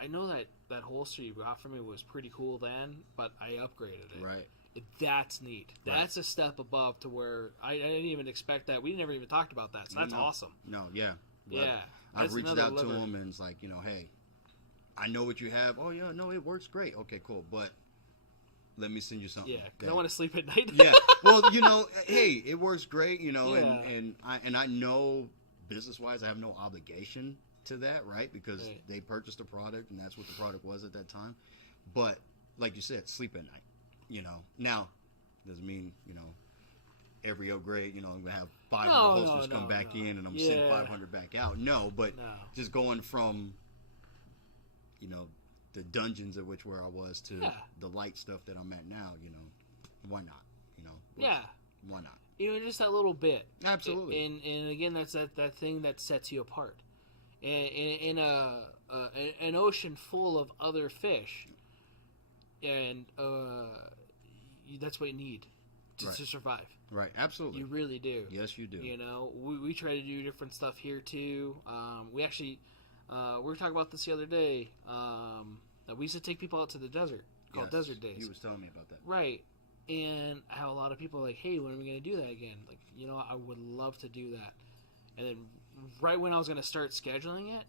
I know that holster you got for me was pretty cool then, but I upgraded it. Right. That's neat. That's a step above to where I didn't even expect that. We never even talked about that, so that's awesome. No, yeah. Yeah. I've reached out to him and it's like, hey, I know what you have. Oh, yeah, no, it works great. Okay, cool. But let me send you something. Yeah, because I want to sleep at night. Yeah. Well, hey, it works great, and I know business-wise I have no obligation to that, right? Because they purchased a product and that's what the product was at that time. But like you said, sleep at night. Now doesn't mean every upgrade I'm gonna have 500 holsters come back in and I'm sending 500 back out. Just going from the dungeons of which where I was to the light stuff that I'm at now, why not? Why not? Just that little bit. Absolutely. And again, that's that thing that sets you apart. In an ocean full of other fish, and that's what you need to survive. Right, absolutely. You really do. Yes, you do. We try to do different stuff here too. We actually we were talking about this the other day. We used to take people out to the desert called Desert Days. He was telling me about that. Right, and how a lot of people are like, hey, when are we going to do that again? Like, I would love to do that. And then right when I was going to start scheduling it,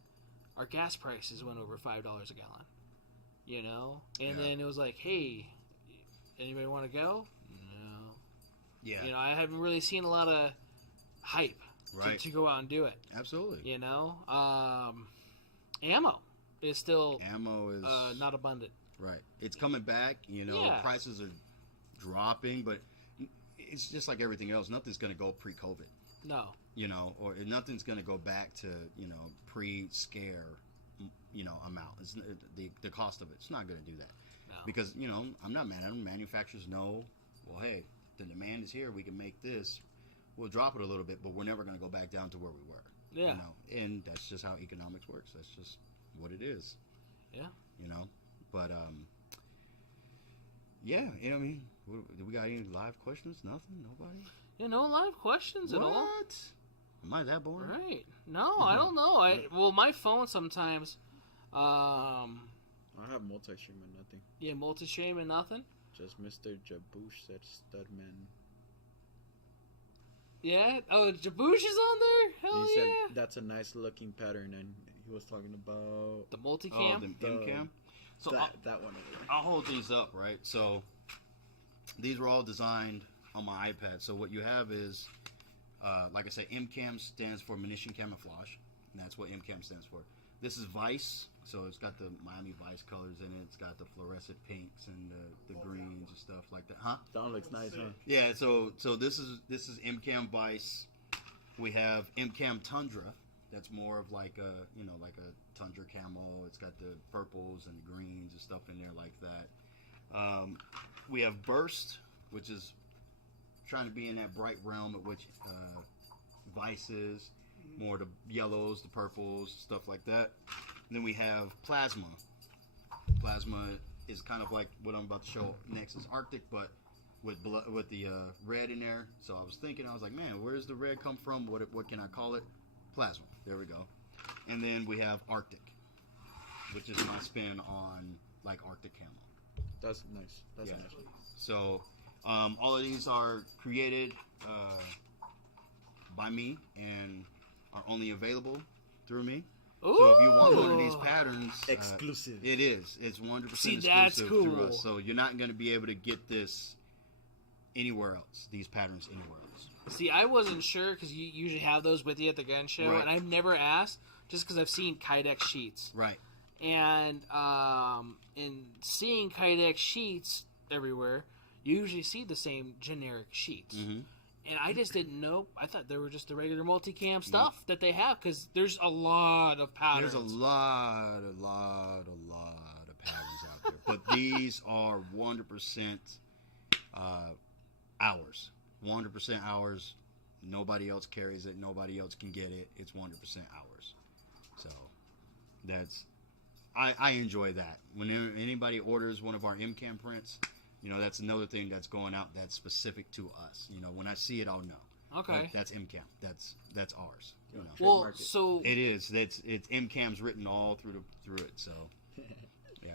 our gas prices went over $5 a gallon. And then it was like, hey, anybody want to go? No. Yeah. I haven't really seen a lot of hype to go out and do it. Absolutely. Ammo is still not abundant. Right. It's coming back. Prices are dropping, but it's just like everything else. Nothing's going to go pre-COVID. No. Or nothing's going to go back to pre-scare amount. It's the cost of it's not going to do that. No. Because I'm not mad at them. Manufacturers know well, hey, the demand is here. We can make this. We'll drop it a little bit, but we're never going to go back down to where we were. Yeah. You know? And that's just how economics works. That's just what it is. Yeah. You know? But, yeah, you know what I mean? Do we got any live questions? Nothing? Nobody? Yeah, no live questions at all. What? Am I that boring? Right. No, I don't know. Well, my phone sometimes, I have multi-stream and nothing. yeah, multi-stream and nothing. Just Mr. Jaboosh said Studman. Yeah. Oh, Jaboosh is on there? Hell He yeah. said that's a nice looking pattern, and he was talking about The multicam? The M-cam? So that one over there. I'll hold these up, right? So these were all designed on my iPad. So what you have is, like I said, MCAM stands for Munition Camouflage, and that's what MCAM stands for. This is Vice, so it's got the Miami Vice colors in it. It's got the fluorescent pinks and the greens and stuff like that. Huh? That one looks nice, huh? Yeah. So this is MCAM Vice. We have MCAM Tundra. That's more of like a tundra camo. It's got the purples and greens and stuff in there like that. We have Burst, which is trying to be in that bright realm at which Vice is. More the yellows, the purples, stuff like that. And then we have Plasma. Plasma is kind of like what I'm about to show next is Arctic, but with the red in there. So I was thinking, I was like, man, where's the red come from? What can I call it? Plasma. There we go. And then we have Arctic, which is my spin on like Arctic camo. That's nice. That's Yeah. nice. So all of these are created by me and are only available through me. Ooh. So if you want one of these patterns, Exclusive. it is. It's 100% See, exclusive that's through cool. us. So you're not going to be able to get this anywhere else. These patterns anywhere else. See, I wasn't sure because you usually have those with you at the gun show, Right. and I've never asked just because I've seen Kydex sheets. Right. And in seeing Kydex sheets everywhere, you usually see the same generic sheets. Mm-hmm. And I just didn't know. I thought they were just the regular multicam stuff that they have because there's a lot of patterns. There's a lot of patterns out there. But these are 100% ours. 100% ours. Nobody else carries it. Nobody else can get it. It's 100% ours. So that's... I enjoy that. When anybody orders one of our MCAM prints, you know, that's another thing that's going out that's specific to us. You know, when I see it, I'll know. Okay. Like, that's MCAM. That's ours. You know. Well, Trademark it. so It is. It's MCAM's written all through it. So, yeah.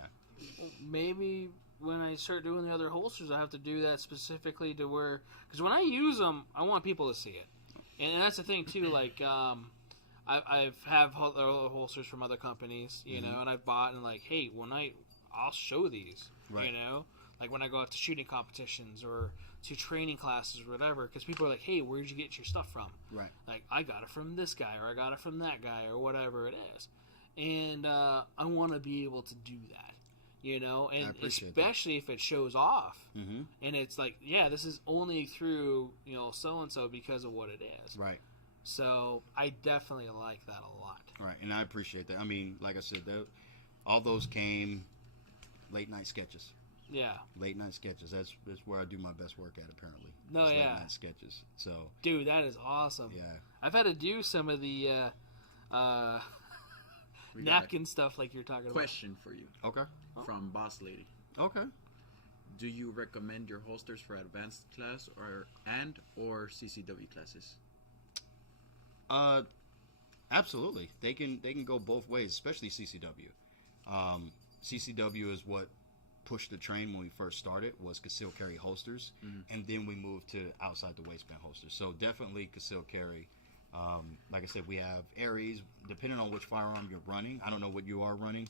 maybe when I start doing the other holsters, I have to do that specifically to where, because when I use them, I want people to see it, and that's the thing too. Like, I've other holsters from other companies, you know, and I've bought and like, hey, I'll show these, Right. you know, like when I go out to shooting competitions or to training classes or whatever, because people are like, hey, where'd you get your stuff from? Right. Like, I got it from this guy, or I got it from that guy, or whatever it is. And I want to be able to do that, you know, and especially if it shows off. Mm-hmm. And it's like, yeah, this is only through, you know, so-and-so because of what it is. Right. So I definitely like that a lot. Right. And I appreciate that. I mean, like I said, all those came late night sketches. Yeah. Late night sketches. That's where I do my best work at, apparently. No, It's yeah. Late night sketches. So. Dude, that is awesome. Yeah. I've had to do some of the We got napkin stuff like you're talking a about. question for you Okay. from Boss Lady. Okay. Do you recommend your holsters for advanced class or CCW classes? Absolutely. They can go both ways, especially CCW. CCW is what pushed the train when we first started, was concealed carry holsters, and then we moved to outside the waistband holsters. So definitely concealed carry. Like I said, we have Ares, depending on which firearm you're running. I don't know what you are running,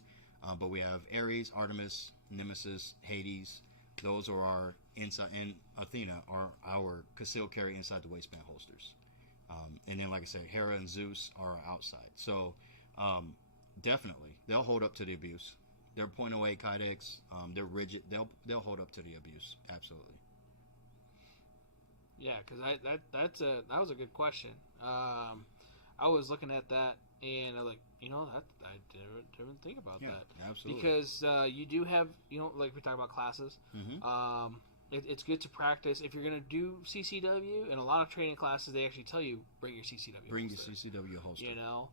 but we have Ares, Artemis, Nemesis, Hades. Those are our inside, and Athena are our concealed carry inside the waistband holsters. And then, like I said, Hera and Zeus are outside. So definitely, they'll hold up to the abuse. They're .08 Kydex. They're rigid. They'll hold up to the abuse. Absolutely. Yeah, because that was a good question. I was looking at that and I was like, you know, I didn't think about that. Absolutely. Because you do have, you know, like we talk about classes. It's good to practice. If you're going to do CCW, in a lot of training classes, they actually tell you, bring your CCW Bring holster. your CCW holster. You know?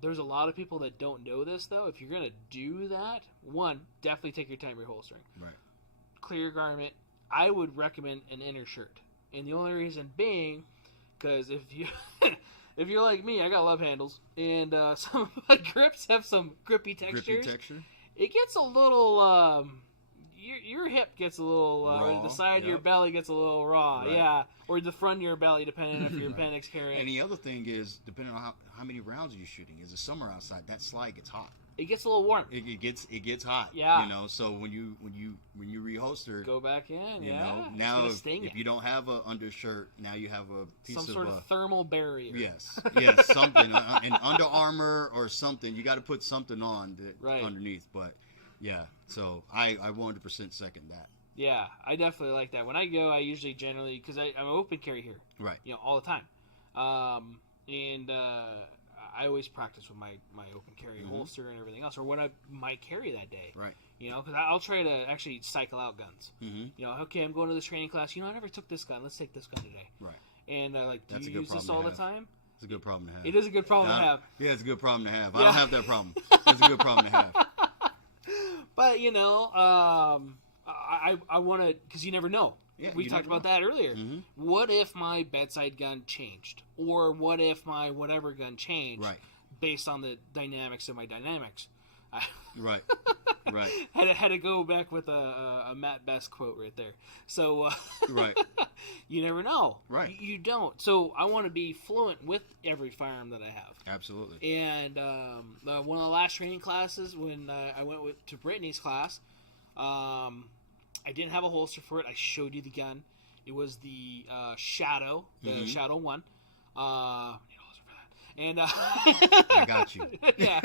There's a lot of people that don't know this, though. If you're going to do that, one, definitely take your time reholstering. Right. Clear your garment. I would recommend an inner shirt. And the only reason being, because if you're like me, I got love handles, and some of my grips have some grippy textures. Grippy texture. It gets a little, your hip gets a little, Raw, the side of your belly gets a little raw, Right. yeah, or the front of your belly, depending if your appendix carrying. And the other thing is, depending on how many rounds are you shooting, is it summer outside, that slide gets hot. It gets a little warm. It gets hot. Yeah. You know, so when you reholster, Go back in, you yeah. know, It's now gonna if sting you you. don't have a undershirt, now you have a piece Some sort of a, thermal barrier. Yes, something, an Under Armour or something. You got to put something on Right. underneath. But yeah, so I 100% second that. Yeah, I definitely like that. When I go, I usually generally, because I'm an open carry here, Right. you know, all the time. And I always practice with my open carry holster and everything else, or what I might carry that day. Right. You know, because I'll try to actually cycle out guns. Mm-hmm. You know, okay, I'm going to this training class. You know, I never took this gun. Let's take this gun today. Right. And do That's a you good use this problem all to the have. time? It's a good problem to have. It is a good problem to have. Yeah, it's a good problem to have. Yeah. I don't have that problem. It's a good problem to have. But, you know, I want to, because you never know. Yeah, we you talked never about that earlier. Mhm. What if my bedside gun changed? Or what if my whatever gun changed? Right. Based on the dynamics of my dynamics. Right. Right. had to go back with a Matt Best quote right there. So Right. you never know. Right. You don't. So I want to be fluent with every firearm that I have. Absolutely. And one of the last training classes, when I went to Brittany's class, I didn't have a holster for it. I showed you the gun. It was the Shadow, the Shadow 1. And I got you. yeah,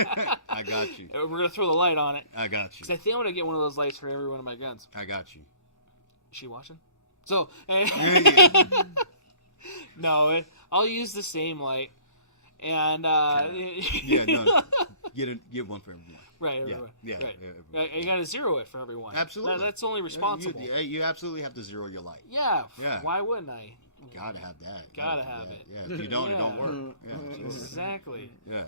I got you. we're gonna throw the light on it. I got Cause you. I think I'm gonna get one of those lights for every one of my guns. I got you. Is she watching? So no, I'll use the same light. And Yeah, no. Get one for everyone. right, Yeah, everyone. yeah, right. yeah, You gotta zero it for everyone. Absolutely. That's only responsible. You absolutely have to zero your light. Yeah. Yeah. Why wouldn't I? Gotta have that. Gotta have that. it. Yeah. If you don't, it don't Yeah. work. Yeah. Absolutely. Exactly. Yeah.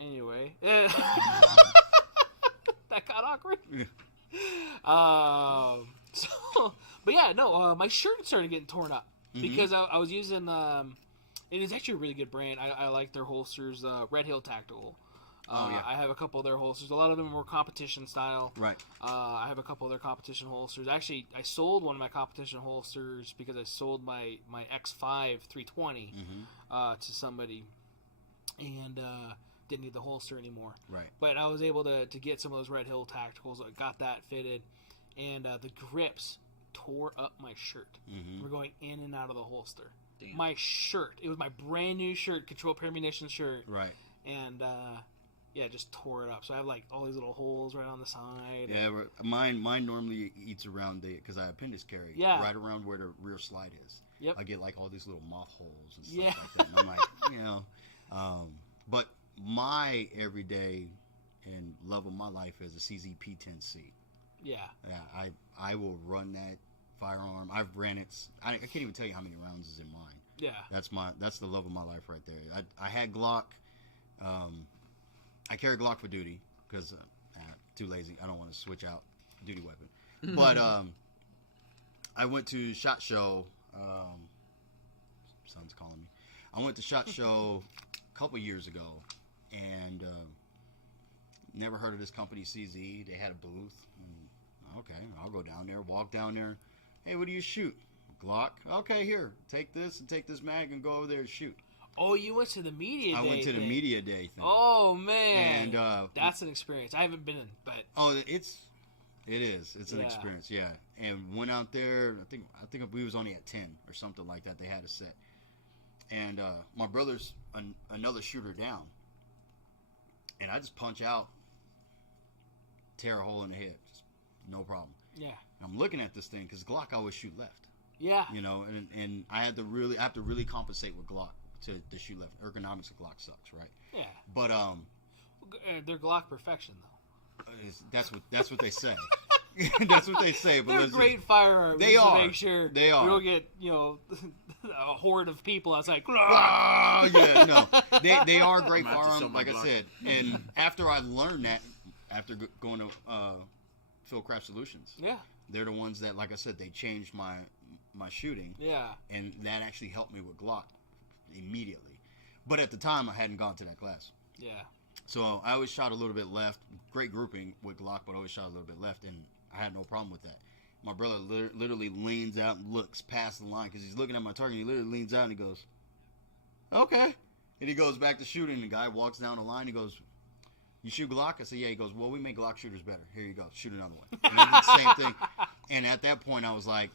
Anyway, that got awkward. Yeah. So, but yeah, no, my shirt started getting torn up because I was using, and it's actually a really good brand. I like their holsters, Red Hill Tactical. Yeah. I have a couple of their holsters. A lot of them were competition style. Right. I have a couple of their competition holsters. Actually, I sold one of my competition holsters because I sold my X5 320 to somebody, and didn't need the holster anymore. Right. But I was able to get some of those Red Hill Tacticals. I got that fitted, and the grips tore up my shirt. We're going in and out of the holster. Damn. My shirt. It was my brand new shirt, Control Pair Munitions shirt. Right. And yeah, just tore it up. So I have like all these little holes right on the side. Yeah, mine normally eats around because I appendix carry. Yeah. Right around where the rear slide is. Yep. I get like all these little moth holes and stuff Yeah. like that. And I'm like, you know, but my everyday and love of my life is a CZP 10C. Yeah. Yeah, I will run that firearm. I've ran it. I can't even tell you how many rounds is in mine. Yeah. That's the love of my life right there. I had Glock. I carry Glock for duty because too lazy. I don't want to switch out duty weapon. But I went to SHOT Show. Son's calling me. I went to SHOT Show a couple years ago, and never heard of this company CZ. They had a booth. Okay, I'll go down there. Walk down there. Hey, what do you shoot? Glock. Okay, here. Take this and take this mag and go over there and shoot. Oh, you went to the media day. I went to the thing. media day thing. Oh man, And that's an experience. I haven't been in, but it is. It's an Yeah. experience. Yeah. And went out there. I think we was only at 10 or something like that. They had a set. And my brother's another shooter down. And I just punch out, tear a hole in the head, just no problem. yeah, And I'm looking at this thing because Glock I always shoot left. yeah, You know, and I have to really compensate with Glock to shoot left. Ergonomics of Glock sucks, right? yeah. But They're Glock perfection though. that's what they say. That's what they say. But They're listen, great firearms. They to are. Make sure They are. we don't get a horde of people outside. Ah, yeah, no, they are great I'm gonna have to sell firearms, my like I Glock. said. And after I learned that, after going to Fieldcraft Solutions, Yeah, they're the ones that, like I said, they changed my shooting, yeah, and that actually helped me with Glock immediately. But at the time, I hadn't gone to that class, yeah. so I always shot a little bit left. Great grouping with Glock, but I always shot a little bit left, and I had no problem with that. My brother literally leans out and looks past the line because he's looking at my target. He literally leans out and he goes, "Okay," and he goes back to shooting. The guy walks down the line. He goes, "You shoot Glock?" I said, "Yeah." He goes, "Well, we make Glock shooters better. Here you go. Shoot another one." And I did the same thing. And at that point, I was like,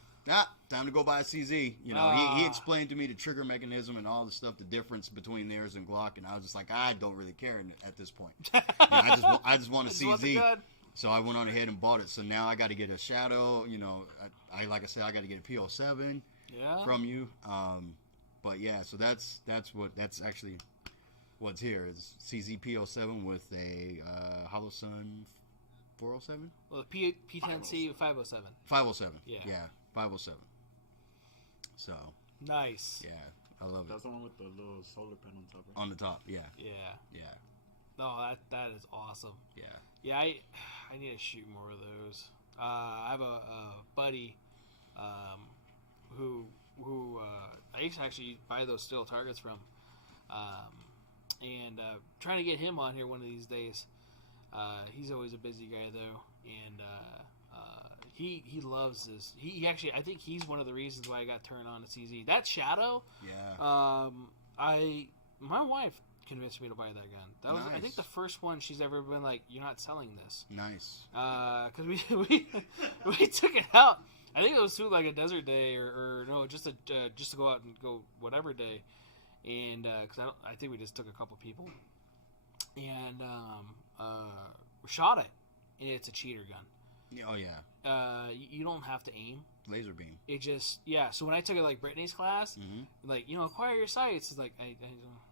time to go buy a CZ. You know, he explained to me the trigger mechanism and all the stuff, the difference between theirs and Glock, and I was just like, I don't really care at this point. I just want a CZ. So I went on ahead and bought it. So now I got to get a Shadow. You know, I like I said, I got to get a PO7 from you. But yeah, so that's actually what's here is CZ PO7 with a Hollow Sun 407. Well, the P10C 507. 507. Yeah. Yeah, 507. So Nice. yeah, I love it. That's the one with the little solar panel on top, right? On the top, yeah, Yeah. yeah, No, that is awesome. yeah. Yeah, I need to shoot more of those. I have a buddy who I used to actually buy those steel targets from, and trying to get him on here one of these days. He's always a busy guy though, and he loves this. He actually, I think he's one of the reasons why I got turned on to CZ. That Shadow, Yeah. My wife convinced me to buy that gun. That was, I Nice. think, the first one she's ever been like, "You're not selling this." Nice. Because we took it out. I think it was through like a desert day or no, just to go out and go whatever day, and because I think we just took a couple people, and we shot it, and it's a cheater gun. Yeah, oh yeah. You don't have to aim. Laser beam. It just So when I took it like Brittany's class, Mm-hmm. like acquire your sights. It's like I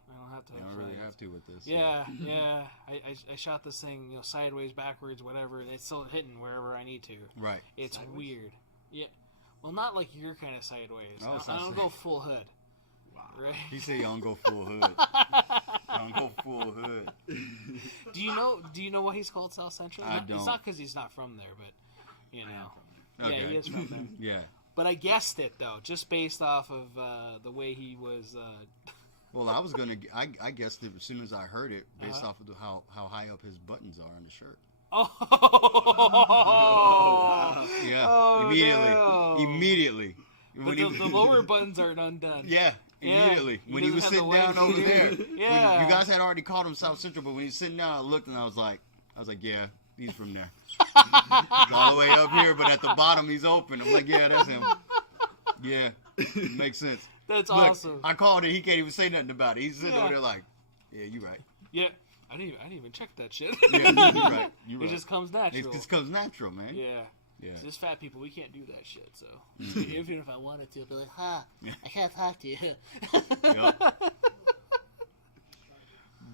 don't have to. You don't really have to with this. Yeah, yeah. I shot this thing, sideways, backwards, whatever, and it's still hitting wherever I need to. Right. It's Sideways? weird. Yeah. Well, not like your kind of sideways. No, it's I not don't go full hood. Wow. Right? He said you don't go full hood. You don't go full hood. Do you know why he's called South Central? I It's don't. not because he's not from there, but Yeah, Okay. he is from there. Yeah. But I guessed it though, just based off of the way he was. Well, I was gonna. I guessed it as soon as I heard it, based off of how high up his buttons are on the shirt. Oh. Yeah. Oh, no. Immediately. But the lower buttons aren't undone. Yeah. Immediately. he When he was doesn't sitting have the down white over there. feet. Yeah. You guys had already called him South Central, but when he was sitting down, I looked and I was like, yeah, he's from there. He's all the way up here, but at the bottom he's open. I'm like, yeah, that's him. Yeah. Makes sense. That's Look, awesome. I called it. He can't even say nothing about it. He's sitting Yeah. over there like, yeah, you right. Yeah. I didn't even check that shit. Yeah, you right. You right. It just comes natural. It just comes natural, man. Yeah. Yeah. It's just fat people, we can't do that shit, so. Mm-hmm. Even if I wanted to, I'd be like, I can't talk to you. Yep.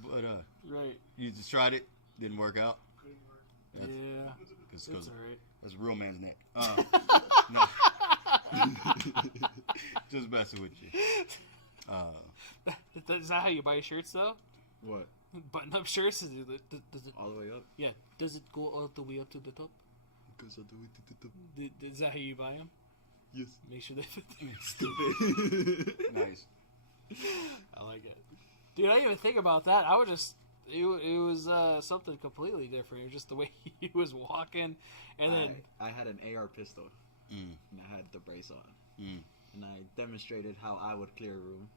But Right. you just tried it, didn't work out. Yeah. It's That's alright. that's a real man's neck. No. Just messing with you. Is that how you buy shirts, though? What? Button-up shirts? Does it, All the way up? yeah. Does it go all the way up to the top? Because I do it. Is that how you buy them? Yes. Make sure they fit. Stupid. Nice. I like it. Dude, I didn't even think about that. I was just... It was something completely different. It was just the way he was walking, and then... I had an AR pistol, Mm. and I had the brace on. Mm. And I demonstrated how I would clear a room.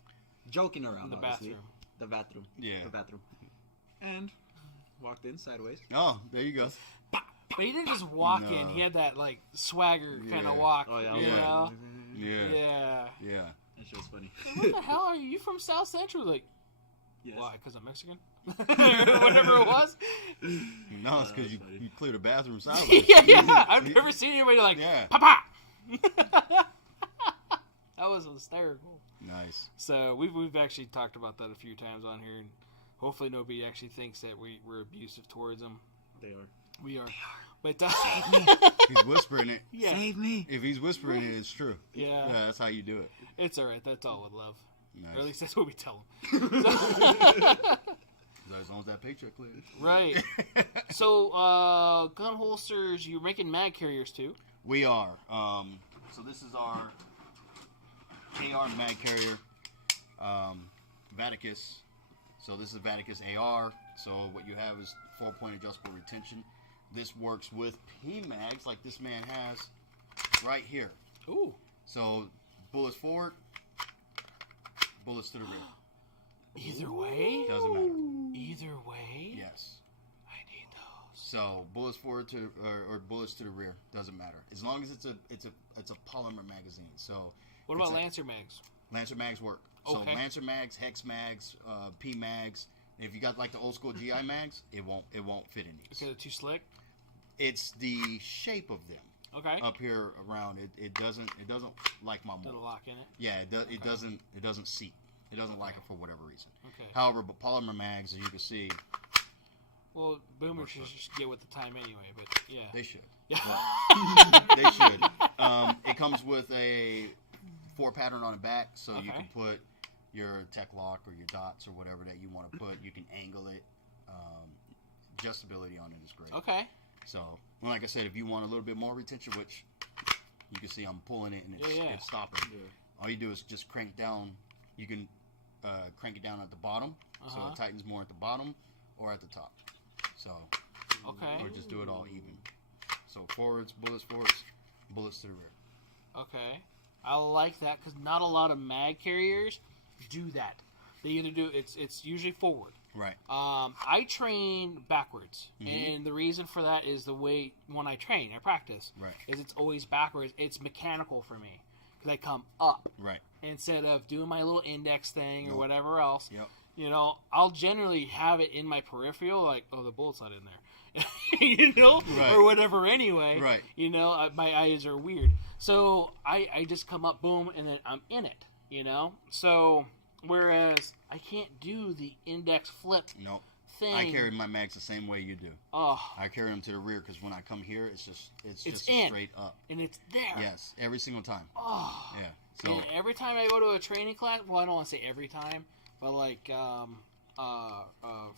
Joking around, The obviously. bathroom. The bathroom. Yeah. The bathroom. And walked in sideways. Oh, there you go. But he didn't just walk No. in. He had that, like, swagger kind Yeah. of walk. Oh, yeah. You Yeah. know? Yeah. Yeah. Yeah. That shit was funny. What the hell are you? You from South Central? Like, Yes. why? Because I'm Mexican? Whatever it was. No, it's because that's funny. you cleared the bathroom sideways. yeah. I've never seen anybody like, Yeah. Papa! That was hysterical. Nice. So we've actually talked about that a few times on here, and hopefully nobody actually thinks that we're abusive towards them. They are. We are. But He's whispering it. yeah, Save me. If he's whispering it, it's true. Yeah. That's how you do it. it's all right. That's all with love. Nice. Or at least that's what we tell them. As long as that paycheck clears. Right. So, gun holsters, you're making mag carriers too? We are. So this is our AR mag carrier, Vaticus. So this is Vaticus AR. So what you have is 4-point adjustable retention. This works with PMags like this man has right here. Ooh. So bullets forward, bullets to the rear. Either way? Doesn't matter. Either way? Yes. I need those. So bullets forward to or bullets to the rear doesn't matter as long as it's a polymer magazine. So What about Lancer mags? Lancer mags work. So Okay. Lancer mags, hex mags, P mags. If you got like the old school GI mags, it won't fit in these. Because they're too slick? It's the shape of them Okay. up here around it. It doesn't like my Little mold. lock in it? Yeah, it doesn't seat. It doesn't like it for whatever reason. Okay. However, but polymer mags, as you can see, Well, boomers should get with the time anyway, but yeah. they should. Yeah. They should. It comes with a 4 pattern on the back, so you Okay. can put your tech lock or your dots or whatever that you want to put. You can angle it. Adjustability on it is great. Okay. So, well, like I said, if you want a little bit more retention, which you can see I'm pulling it and it's stopping. Yeah. All you do is just crank down. You can crank it down at the bottom, so Uh-huh. it tightens more at the bottom or at the top. So, Okay. or just do it all even. So bullets to the rear. Okay. I like that because not a lot of mag carriers do that. They either do it's usually forward. Right. I train backwards, and the reason for that is the way when I practice, Right. is it's always backwards. It's mechanical for me because I come up Right. instead of doing my little index thing or Nope. whatever else. Yep. You know, I'll generally have it in my peripheral, like, oh, the bullet's not in there, you know, Right. or whatever. Anyway, Right. You know, my eyes are weird, so I just come up, boom, and then I'm in it. You know, so whereas I can't do the index flip Nope. thing. I carry my mags the same way you do. Oh, I carry them to the rear because when I come here, it's just in. straight up. and it's there. Yes, every single time. Oh. Yeah. So And every time I go to a training class, well, I don't want to say every time, but like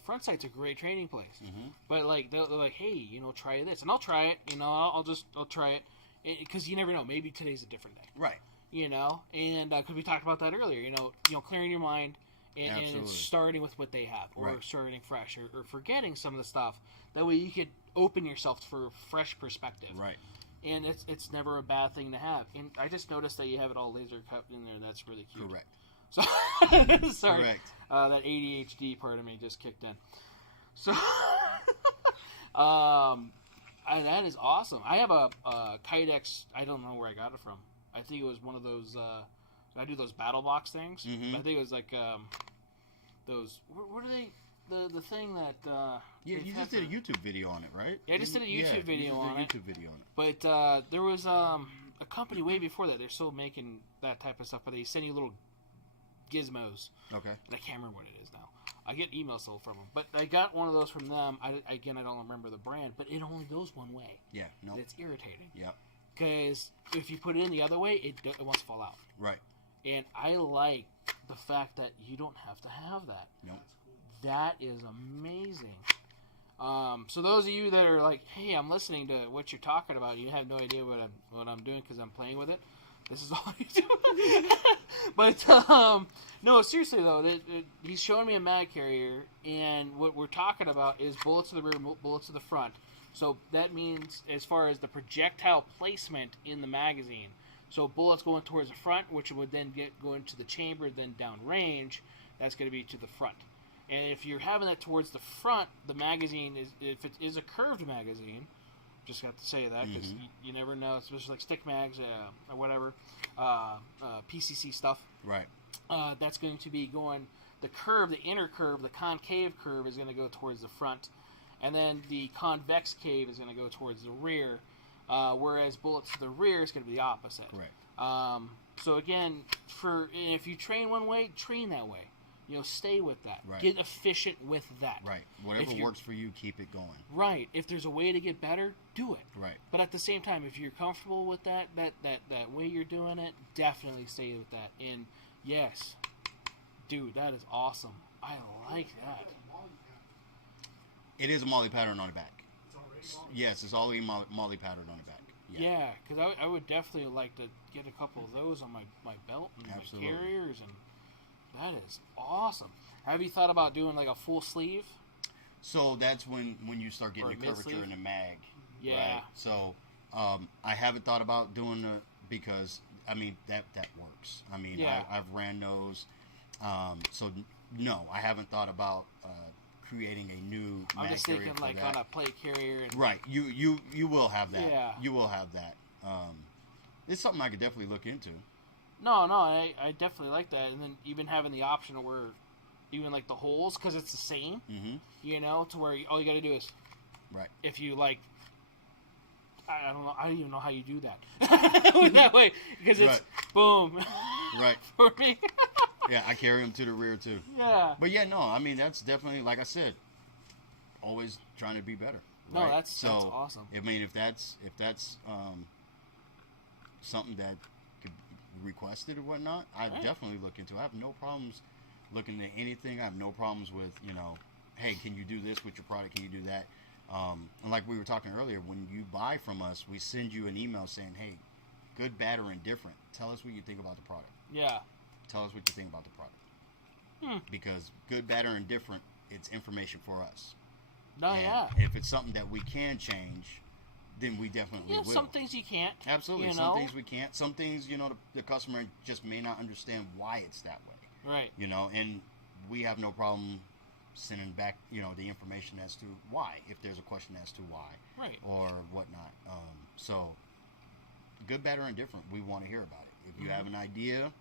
Front Sight's a great training place. But like they're like, hey, you know, try this, and I'll try it. You know, I'll try it because you never know. Maybe today's a different day. right. You know, and because we talked about that earlier. You know, clearing your mind and Absolutely. starting with what they have, or Right. starting fresh, or forgetting some of the stuff. That way, you could open yourself for a fresh perspective. Right. And it's never a bad thing to have. And I just noticed that you have it all laser cut in there. That's really cute. Correct. So, sorry. Correct. That ADHD part of me just kicked in. So, that is awesome. I have a Kydex. I don't know where I got it from. I think it was one of those. I do those battle box things. Mhm. I think it was like those. What are they? The thing that. Yeah, they've you had just did a for- YouTube video on it, right? Yeah, I just did a YouTube video on it. YouTube video on it. But there was a company way before that. They're still making that type of stuff, but they send you little gizmos. Okay. And I can't remember what it is now. I get emails still from them, but I got one of those from them. I don't remember the brand, but it only goes one way. Yeah. No. And it's irritating Yep. because if you put it in the other way, it wants to fall out. Right. And I like the fact that you don't have to have that. Nope. That is amazing. So those of you that are like, "Hey, I'm listening to what you're talking about. You have no idea what I'm doing because I'm playing with it." This is all you do. But no, seriously though, he's showing me a mag carrier, and what we're talking about is bullets to the rear, bullets to the front. So that means as far as the projectile placement in the magazine. So bullets going towards the front, which would then go into the chamber, then down range. That's going to be to the front. And if you're having that towards the front, the magazine if it is a curved magazine, just got to say that because you never know, especially like stick mags or whatever, PCC stuff. Right. That's going to be going the curve, the inner curve, the concave curve is going to go towards the front, and then the convex cave is going to go towards the rear. Whereas bullets to the rear is going to be the opposite. Correct. So again, if you train one way, train that way. stay with that. Right. Get efficient with that. Right. Whatever works for you, keep it going. Right. If there's a way to get better, do it. Right. But at the same time, if you're comfortable with that way you're doing it, definitely stay with that. And yes, dude, that is awesome. I like that. It is a molly pattern on the back. Yes, it's already molly pattern on the back. Yeah, because I would definitely like to get a couple of those on my belt and Absolutely. my carriers, and that is awesome. Have you thought about doing like a full sleeve? So that's when you start getting Or the curvature mid-sleeve? in the mag. Yeah. Right? So I haven't thought about doing it because, I mean, that works. I mean, Yeah. I've ran those. So, no, I haven't thought about creating a new I'm mag just carrier thinking for like that. on a plate carrier. And, Right. You will have that. Yeah. You will have that. It's something I could definitely look into. No, I definitely like that. And then even having the option of where, even like the holes, because it's the same, Mm-hmm. to where all you got to do is, Right. if you like, I don't know, I don't even know how you do that. That way, because it's Right. boom. Right. For me. Yeah, I carry them to the rear too. Yeah. But yeah, no, I mean that's definitely, like I said, always trying to be better. No, right? that's awesome. I mean, if that's something that could be requested or whatnot, I Right. definitely look into. I have no problems looking at anything. I have no problems with hey, can you do this with your product? Can you do that? And like we were talking earlier, when you buy from us, we send you an email saying, hey, good, bad, or indifferent. Tell us what you think about the product. Yeah. Tell us what you think about the product. Because good, bad, or indifferent, it's information for us. No, And yeah. if it's something that we can change, then we definitely Yeah, will. some things you can't. Absolutely. you Some know? things we can't. Some things, the customer just may not understand why it's that way. Right. And we have no problem sending back, the information as to why, if there's a question as to why. Right. Or whatnot. So, good, bad, or indifferent, we want to hear about it. If you have an idea,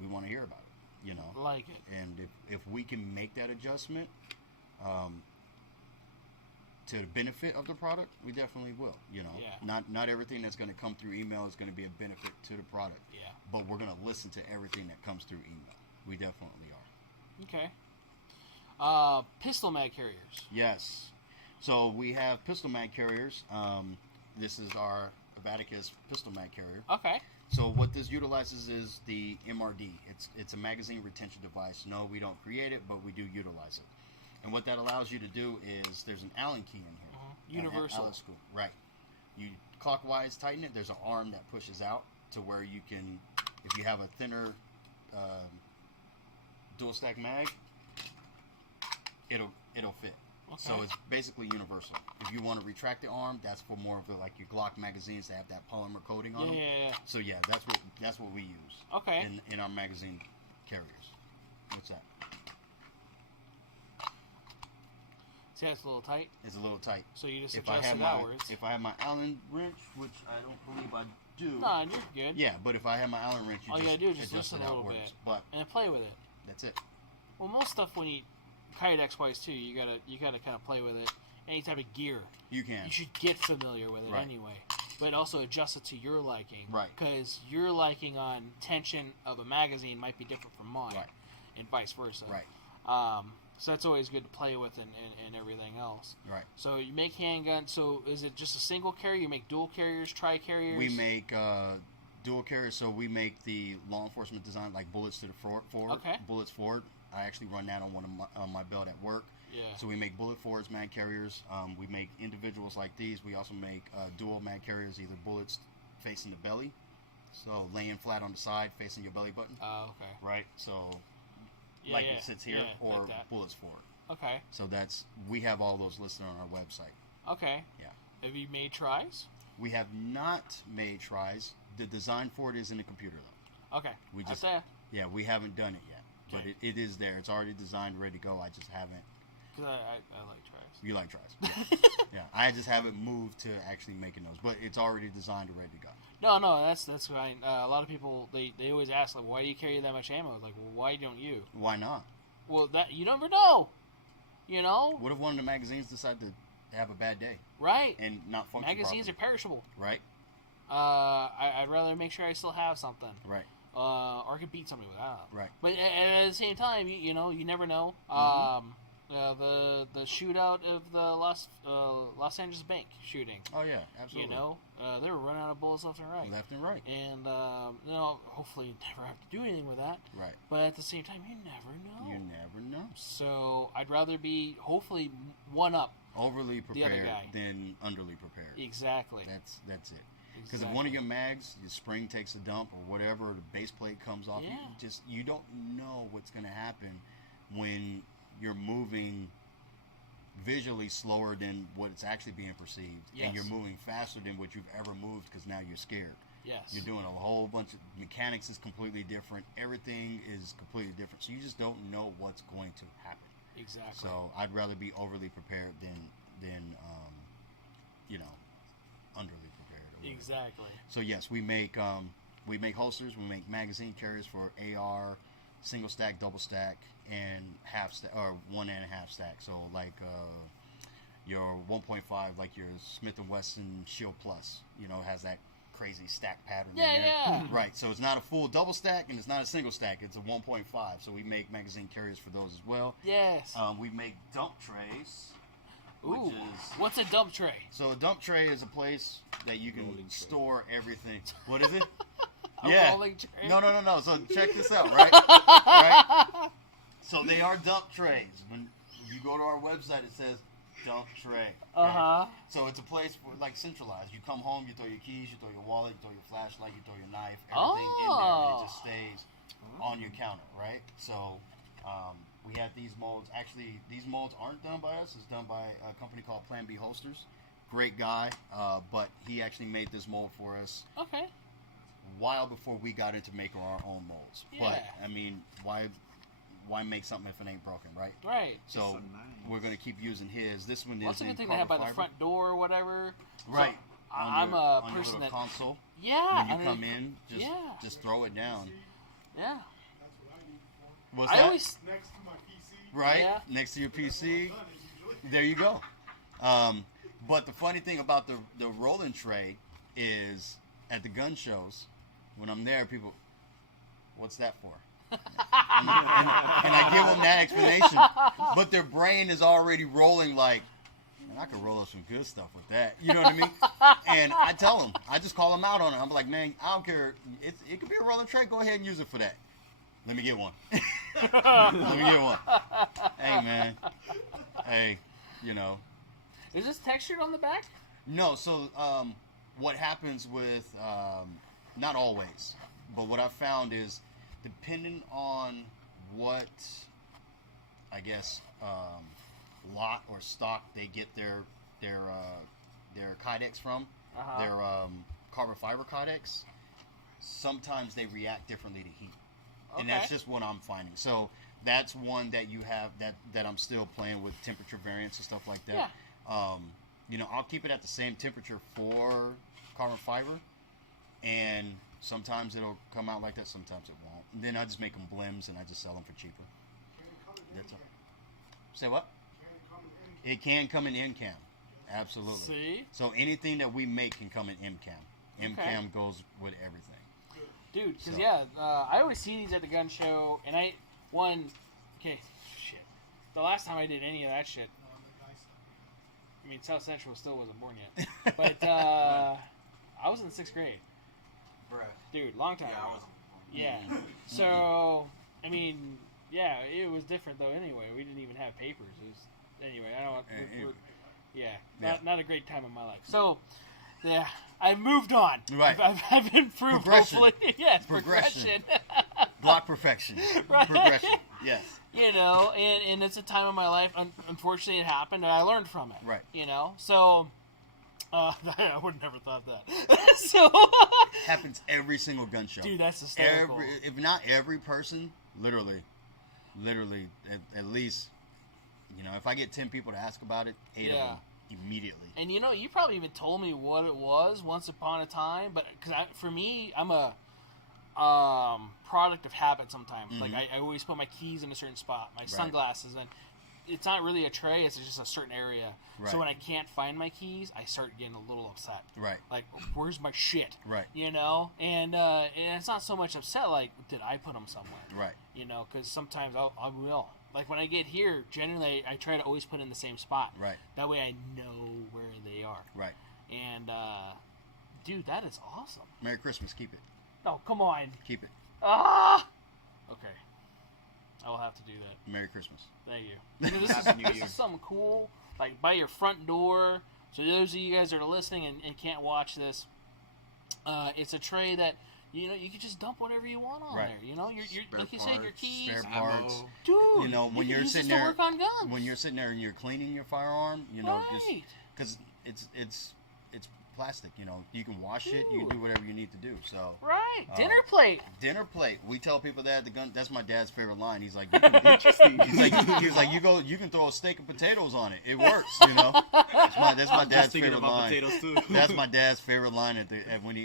we want to hear about it, Like it. And if we can make that adjustment to the benefit of the product, we definitely will. Yeah. Not everything that's going to come through email is going to be a benefit to the product. Yeah. But we're going to listen to everything that comes through email. We definitely are. Okay. Pistol mag carriers. Yes. So we have pistol mag carriers. This is our Vaticus pistol mag carrier. Okay. So what this utilizes is the MRD. It's a magazine retention device. No, we don't create it, but we do utilize it. And what that allows you to do is there's an Allen key in here. Universal. Allen screw. Right. You clockwise tighten it. There's an arm that pushes out to where you can, if you have a thinner dual stack mag, it'll fit. Okay. So it's basically universal. If you want to retract the arm, that's for more of the, like your Glock magazines that have that polymer coating on them. Yeah. So yeah, that's what we use. Okay. In our magazine carriers. What's that? See, that's a little tight. It's a little tight. So you just If I adjust have it my outwards. if I have my Allen wrench, which I don't believe I do. No, you're good. Yeah, but if I have my Allen wrench, All you gotta do is just adjust listen it a little outwards. bit. But And play with it. that's it. Well, most stuff when you Kydex wise too, you gotta kind of play with it. Any type of gear, You can. you should get familiar with it Right. anyway. But also adjust it to your liking. Right. Because your liking on tension of a magazine might be different from mine. Right. And vice versa. Right. So that's always good to play with and everything else. Right. So you make handguns. So is it just a single carrier? You make dual carriers, tri-carriers? We make dual carriers, so we make the law enforcement design, like bullets to the forward. Okay. Bullets forward. I actually run that on one of my belt at work. Yeah. So we make bullet forwards, mag carriers. We make individuals like these. We also make dual mag carriers, either bullets facing the belly, so laying flat on the side, facing your belly button. Oh, okay. Right. So Yeah, like yeah, it sits here, yeah, or like that. bullets forward. Okay. So we have all those listed on our website. Okay. Yeah. Have you made tries? We have not made tries. The design for it is in the computer though. Okay. We just That's Yeah, we haven't done it yet, but Okay. it is there. It's already designed, ready to go. I just haven't. because I like tries. You like tries? Yeah. Yeah. I just haven't moved to actually making those, but it's already designed and ready to go. No, that's fine. A lot of people they always ask like, why do you carry that much ammo? Like, well, why don't you? Why not? Well, that you never know. You know, What if one of the magazines decide to have a bad day right? and not function Magazines properly? are perishable. Right. I'd rather make sure I still have something. Right. or I could beat somebody with that. Right. But at the same time, you know, you never know. The shootout of the Los Angeles bank shooting. Oh yeah, absolutely. You know, they were running out of bullets left and right. Left and right. And you know, hopefully you never have to do anything with that. Right. But at the same time, you never know. You never know. So I'd rather be hopefully one up. Overly the other prepared guy. than underly prepared. Exactly. That's it. Because if one of your mags, your spring takes a dump or whatever, or the base plate comes off, you don't know what's going to happen when you're moving visually slower than what it's actually being perceived, and you're moving faster than what you've ever moved because now you're scared. Yes. You're doing a whole bunch of mechanics is completely different. Everything is completely different. So you just don't know what's going to happen. Exactly. So I'd rather be overly prepared than underly prepared. Exactly. So yes, we make holsters, we make magazine carriers for AR, single stack, double stack, and half stack or 1.5 stack. So like your 1.5, like your Smith & Wesson Shield Plus, has that crazy stack pattern. Yeah, in there. yeah. Right. So it's not a full double stack and it's not a single stack. It's a 1.5. So we make magazine carriers for those as well. Yes. We make dump trays. Ooh. What's a dump tray? So a dump tray is a place that you can store everything. What is it? A rolling tray? No. So check this out, right? Right? So they are dump trays. When you go to our website, it says dump tray. Okay? So it's a place for centralized. You come home, you throw your keys, you throw your wallet, you throw your flashlight, you throw your knife, everything in there, and it just stays on your counter, right? So we have these molds. Actually, these molds aren't done by us. It's done by a company called Plan B Holsters. Great guy, but he actually made this mold for us. Okay. While before we got into making our own molds. Yeah. But I mean, why make something if it ain't broken, right? Right. So we're gonna keep using his. This one is What's a in good thing they have by the fiber. front door or whatever? Right. So, I'm a person that console. Yeah. When you come in, just throw it down. Yeah. What's that? Always Next to my PC. Right? Yeah. Next to your PC. There you go. But the funny thing about the rolling tray is at the gun shows, when I'm there, people, what's that for? and I give them that explanation. But their brain is already rolling like, man, I could roll up some good stuff with that. You know what I mean? And I tell them, I just call them out on it. I'm like, man, I don't care. It could be a rolling tray. Go ahead and use it for that. Let me get one. Let me get one. Hey, man. Hey, Is this textured on the back? No, so what happens with, not always, but what I've found is depending on what, I guess, lot or stock they get their Kydex from, their carbon fiber Kydex, sometimes they react differently to heat. Okay. And that's just what I'm finding. So that's one that you have that I'm still playing with temperature variants and stuff like that. Yeah. I'll keep it at the same temperature for carbon fiber, and sometimes it'll come out like that, sometimes it won't. And then I just make them blims and I just sell them for cheaper. That's all. Say what? It can come in MCAM. Absolutely. See? So anything that we make can come in MCAM. MCAM goes with everything. Dude, because, So. I always see these at the gun show, and shit. The last time I did any of that shit, I mean, South Central still wasn't born yet. But, I was in 6th grade. Bruh. Dude, long time Yeah, I ago. wasn't. Yeah. So, I mean, yeah, it was different, though, anyway. We didn't even have papers. It was, anyway, I don't, not a great time in my life. So, yeah, I moved on. Right. I've improved, Progression. hopefully. Yes, Progression. progression. Block perfection. Right. Progression. Yes. And it's a time in my life, unfortunately it happened, and I learned from it. Right. So, I would have never thought that. So, Happens every single gun show. dude, that's hysterical. If not every person, literally, at least, if I get 10 people to ask about it, 8 of them immediately. And you probably even told me what it was once upon a time, but for me, I'm a product of habit sometimes. Mm-hmm. Like I always put my keys in a certain spot, my sunglasses, it's not really a tray. It's just a certain area. Right. So when I can't find my keys, I start getting a little upset. Right. Like, where's my shit? Right. You know, and it's not so much upset. Like, did I put them somewhere? Right. You know, because sometimes I will. Like when I get here, generally I try to always put it in the same spot. Right. That way I know where they are. Right. And dude, that is awesome. Merry Christmas. Keep it. Oh, come on. Keep it. Ah. Okay. I will have to do that. Merry Christmas. Thank you. You know, this is something cool. Like by your front door. So those of you guys that are listening and can't watch this, it's a tray that you know you can just dump whatever you want on there. You know, you're like you said, your keys, spare parts. Dude, You know, when you're use sitting this to there, work on guns. when you're sitting there and you're cleaning your firearm, you know, Right. because it's plastic. You know, you can wash it, you can do whatever you need to do. So Right. Dinner plate. dinner plate. We tell people that the gun. That's my dad's favorite line. He's like, you can, he's like, you can throw a steak and potatoes on it. It works. You know, that's my dad's favorite line. Potatoes too. That's my dad's favorite line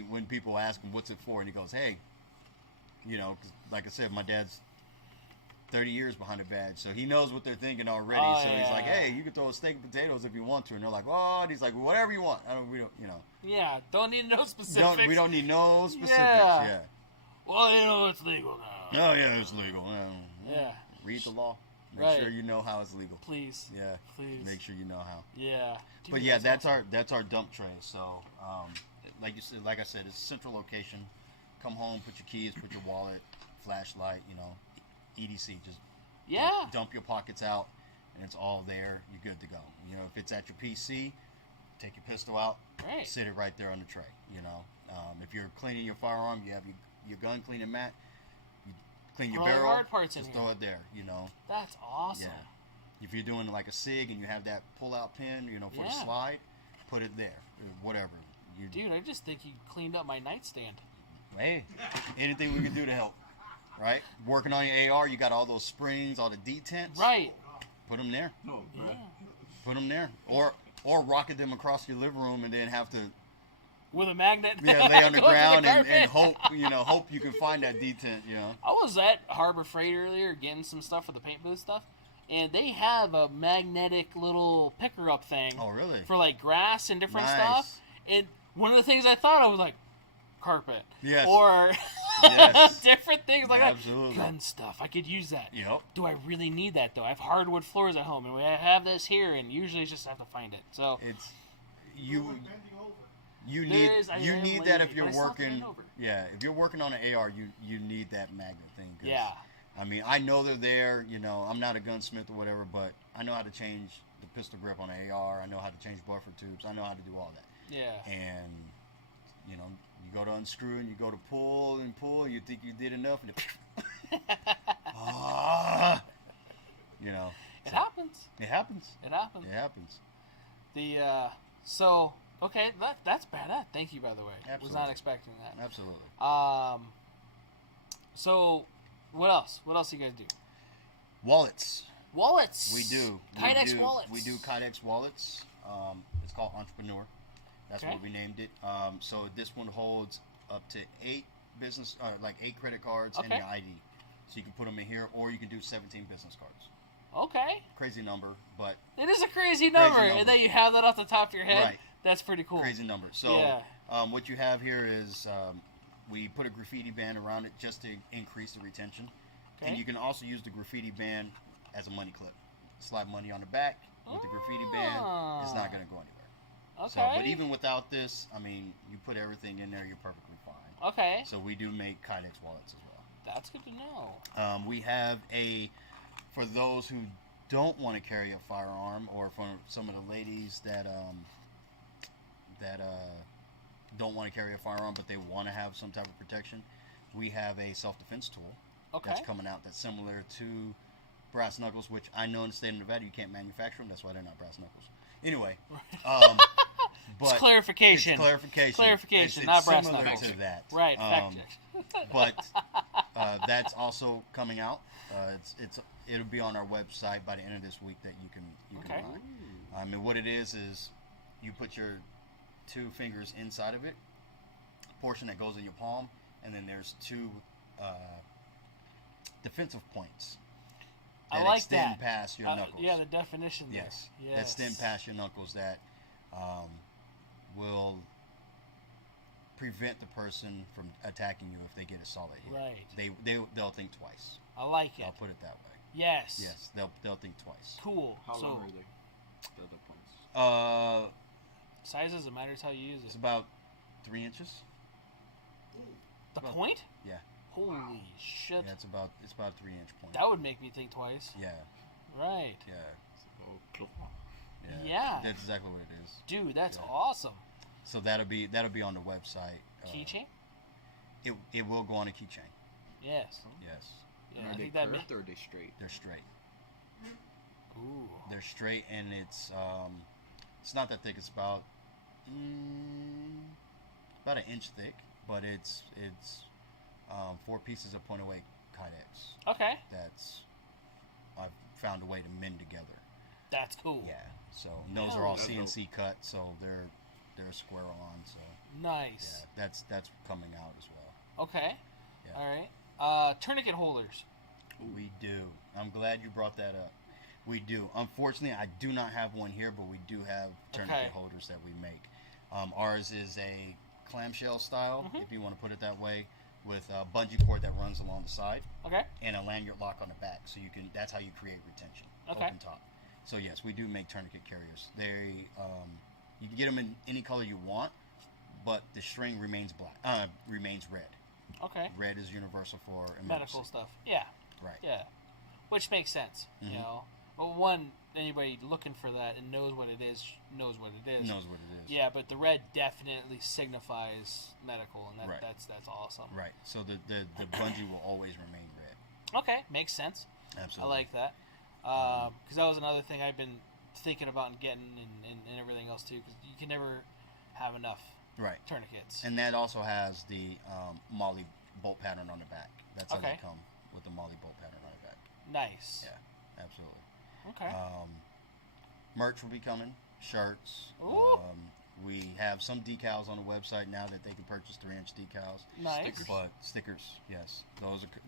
when people ask him what's it for, and he goes, hey, you know, 'cause like I said, my dad's 30 years behind a badge, so he knows what they're thinking already. Oh, so he's yeah. like, hey, you can throw a steak and potatoes if you want to, and they're like, oh, and he's like, whatever you want. We don't, you know. Yeah. Don't need no specifics. We don't need no specifics. Yeah. Yeah. Well, you know it's legal now. Oh yeah, it's legal. Yeah. Read the law. Make Right. sure you know how it's legal. Please. Yeah. Please. Make sure you know how. Yeah. Dude, But yeah, that's awesome. our dump tray. So, like I said, it's a central location. Come home, put your keys, put your wallet, flashlight, you know, EDC. Just dump your pockets out, and it's all there. You're good to go. You know, if it's at your PC, take your pistol out, Right. sit it right there on the tray. You know, if you're cleaning your firearm, you have your gun cleaning mat. You clean your All the barrel, hard parts in just here. throw it there. You know. That's awesome. Yeah. If you're doing like a SIG and you have that pull-out pin, you know, for the Yeah. slide, put it there. Whatever. Dude, I just think you cleaned up my nightstand. Hey, anything we can do to help, right? Working on your AR, you got all those springs, all the detents. Right. Put them there. Oh, Yeah. man. Put them there. Or rocket them across your living room and then have to With a magnet. lay on the go to ground and carpet. hope you can find that detent. You know. I was at Harbor Freight earlier getting some stuff for the paint booth stuff, and they have a magnetic little picker up thing Oh, really? for like grass and different Nice. stuff. And one of the things I thought of was like carpet, Yes. or Yes. different things like Absolutely. that. Gun stuff. I could use that. Yep. Do I really need that though? I have hardwood floors at home, and we have this here, and usually it's just have to find it. So It's you. You There need is- I you am need that lazy, if you're but I still have to working. bend over. Yeah, if you're working on an AR, you need that magnet thing. 'Cause, yeah, I mean, I know they're there. You know, I'm not a gunsmith or whatever, but I know how to change the pistol grip on an AR. I know how to change buffer tubes. I know how to do all that. yeah. And you know, you go to unscrew and you go to pull, and you think you did enough, and you know, It happens. it happens. It happens. It happens. The so okay, that's badass. Thank you, by the way. Was Absolutely. not expecting that. Absolutely. So what else? What else do you guys do? Wallets. Wallets. We do. Kydex wallets. We do Kydex wallets. It's called Entrepreneur. That's Okay. what we named it. So this one holds up to 8 credit cards and Okay. your ID. So you can put them in here, or you can do 17 business cards. Okay. Crazy number, but It is a crazy number, number. and then you have that off the top of your head. Right. That's pretty cool. crazy number. So Yeah. what you have here is we put a graffiti band around it just to increase the retention. Okay. And you can also use the graffiti band as a money clip. Slide money on the back with the graffiti band. It's not going to go anywhere. Okay. So, but even without this, I mean, you put everything in there, you're perfectly fine. Okay. So we do make Kydex wallets as well. That's good to know. We have for those who don't want to carry a firearm, or for some of the ladies that don't want to carry a firearm but they want to have some type of protection, we have a self-defense tool Okay. that's coming out that's similar to brass knuckles, which I know in the state of Nevada you can't manufacture them. That's why they're not brass knuckles. Anyway, but It's clarification. It's clarification. Clarification, It's not brass similar knuckles. to that. Right. Fact check. But that's also coming out. It'll be on our website by the end of this week that you can Okay. buy. And what it is you put your 2 fingers inside of it, portion that goes in your palm, and then there's 2 defensive points. I that like extend that. past your knuckles. Yeah, the definition there. Yes. Yes. That extend past your knuckles that will prevent the person from attacking you if they get a solid hit. Right. They'll think twice. I like it. I'll put it that way. Yes. Yes, they'll think twice. Cool. How so, long are they? The points. size doesn't matter. It's how you use It's it. about 3 inches. The point? Yeah. Holy shit. Yeah, it's about a 3-inch point. That would make me think twice. Yeah. Right. Yeah. So, Yeah. That's exactly what it is. Dude, that's Yeah. awesome. So that'll be on the website. Keychain? It will go on a keychain. Yes. Yes. Yeah, Are I they think that. curved or are they straight? They're straight. Ooh. They're straight, and it's not that thick. It's about an inch thick, but it's 4 pieces of point-away kydex. Okay. I've found a way to mend together. That's cool. Yeah. So and those are all CNC cut, so they're square on. So Nice. yeah, that's coming out as well. Okay. Yeah. All right. Tourniquet holders. We do. I'm glad you brought that up. We do. Unfortunately, I do not have one here, but we do have tourniquet holders that we make. Ours is a clamshell style, if you want to put it that way, with a bungee cord that runs along the side, Okay. and a lanyard lock on the back. So that's how you create retention. Okay. Open top. So yes, we do make tourniquet carriers. You can get them in any color you want, but the string remains remains red. Okay. Red is universal for emergency. Medical stuff. Yeah. Right. Yeah. Which makes sense. You Mhm. know. Well, one, anybody looking for that and knows what it is knows what it is. Knows what it is. Yeah, but the red definitely signifies medical, and Right. that's awesome. Right. So the bungee will always remain red. Okay, makes sense. Absolutely. I like that. Because that was another thing I've been thinking about and getting and everything else too. Because you can never have enough Right. tourniquets. And that also has the Molly bolt pattern on the back. That's how Okay. they come, with the Molly bolt pattern on the back. Nice. Yeah, absolutely. Okay. Merch will be coming. Shirts. Ooh. We have some decals on the website now that they can purchase 3-inch decals. Nice. But stickers, yes,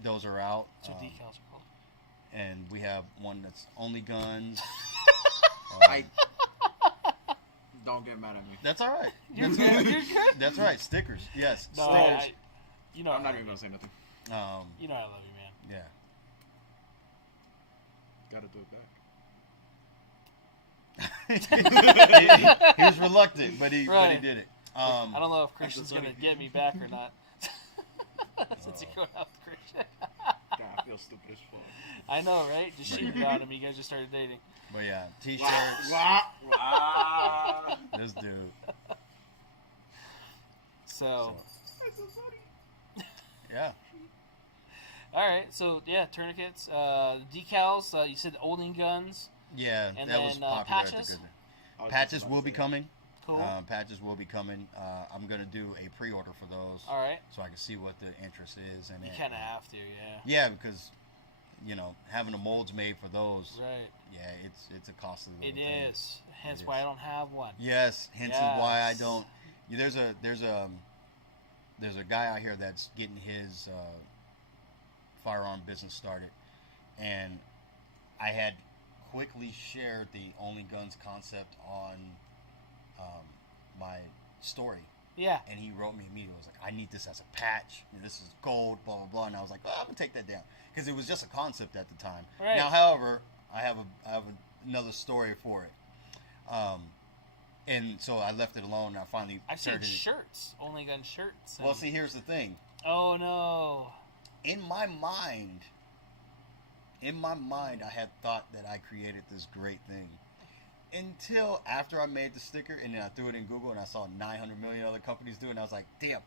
those are out. That's what decals are called. And we have one that's only guns. I don't get mad at me. That's all right. You're That's good. all right. You're good. That's right. Stickers. Yes. No, stickers. you know. I'm not I even love gonna say nothing. you. You know I love you, man. Yeah. Gotta do it back. he was reluctant, but he Right. did it. I don't know if Christian's funny. gonna get me back or not. Since you're going out with Christian. God, I feel stupid as fuck. I know, right? Just shooting down him. You guys just started dating. But yeah, t-shirts. Wow. This dude. So, That's so funny. Yeah. all right. So yeah, tourniquets, decals. You said Olding guns. Yeah, And that was then, popular at patches? the good. I was Patches just about will to be say coming. Cool. Patches will be coming. I'm gonna do a pre-order for those, all right. so I can see what the interest is. And You then- kind of have to, yeah. Yeah, because having the molds made for those. Right. Yeah, it's a costly little It thing. is. Hence It why is. I don't have one. Yes, hence is why I Yes. don't. There's a guy out here that's getting his firearm business started, and I had quickly shared the Only Guns concept on my story, Yeah. and he wrote me immediately. He was like, "I need this as a patch. This is gold, blah blah blah." And I was like, "Oh, I'm gonna take that down," because it was just a concept at the time. Right. Now, however, I have another story for it. And so I left it alone, and I finally I've seen started it. shirts. Only gun shirts. Well, and- see, here's the thing. Oh no. In my mind, I had thought that I created this great thing. Until after I made the sticker, and then I threw it in Google, and I saw 900 million other companies do it, and I was like, damn.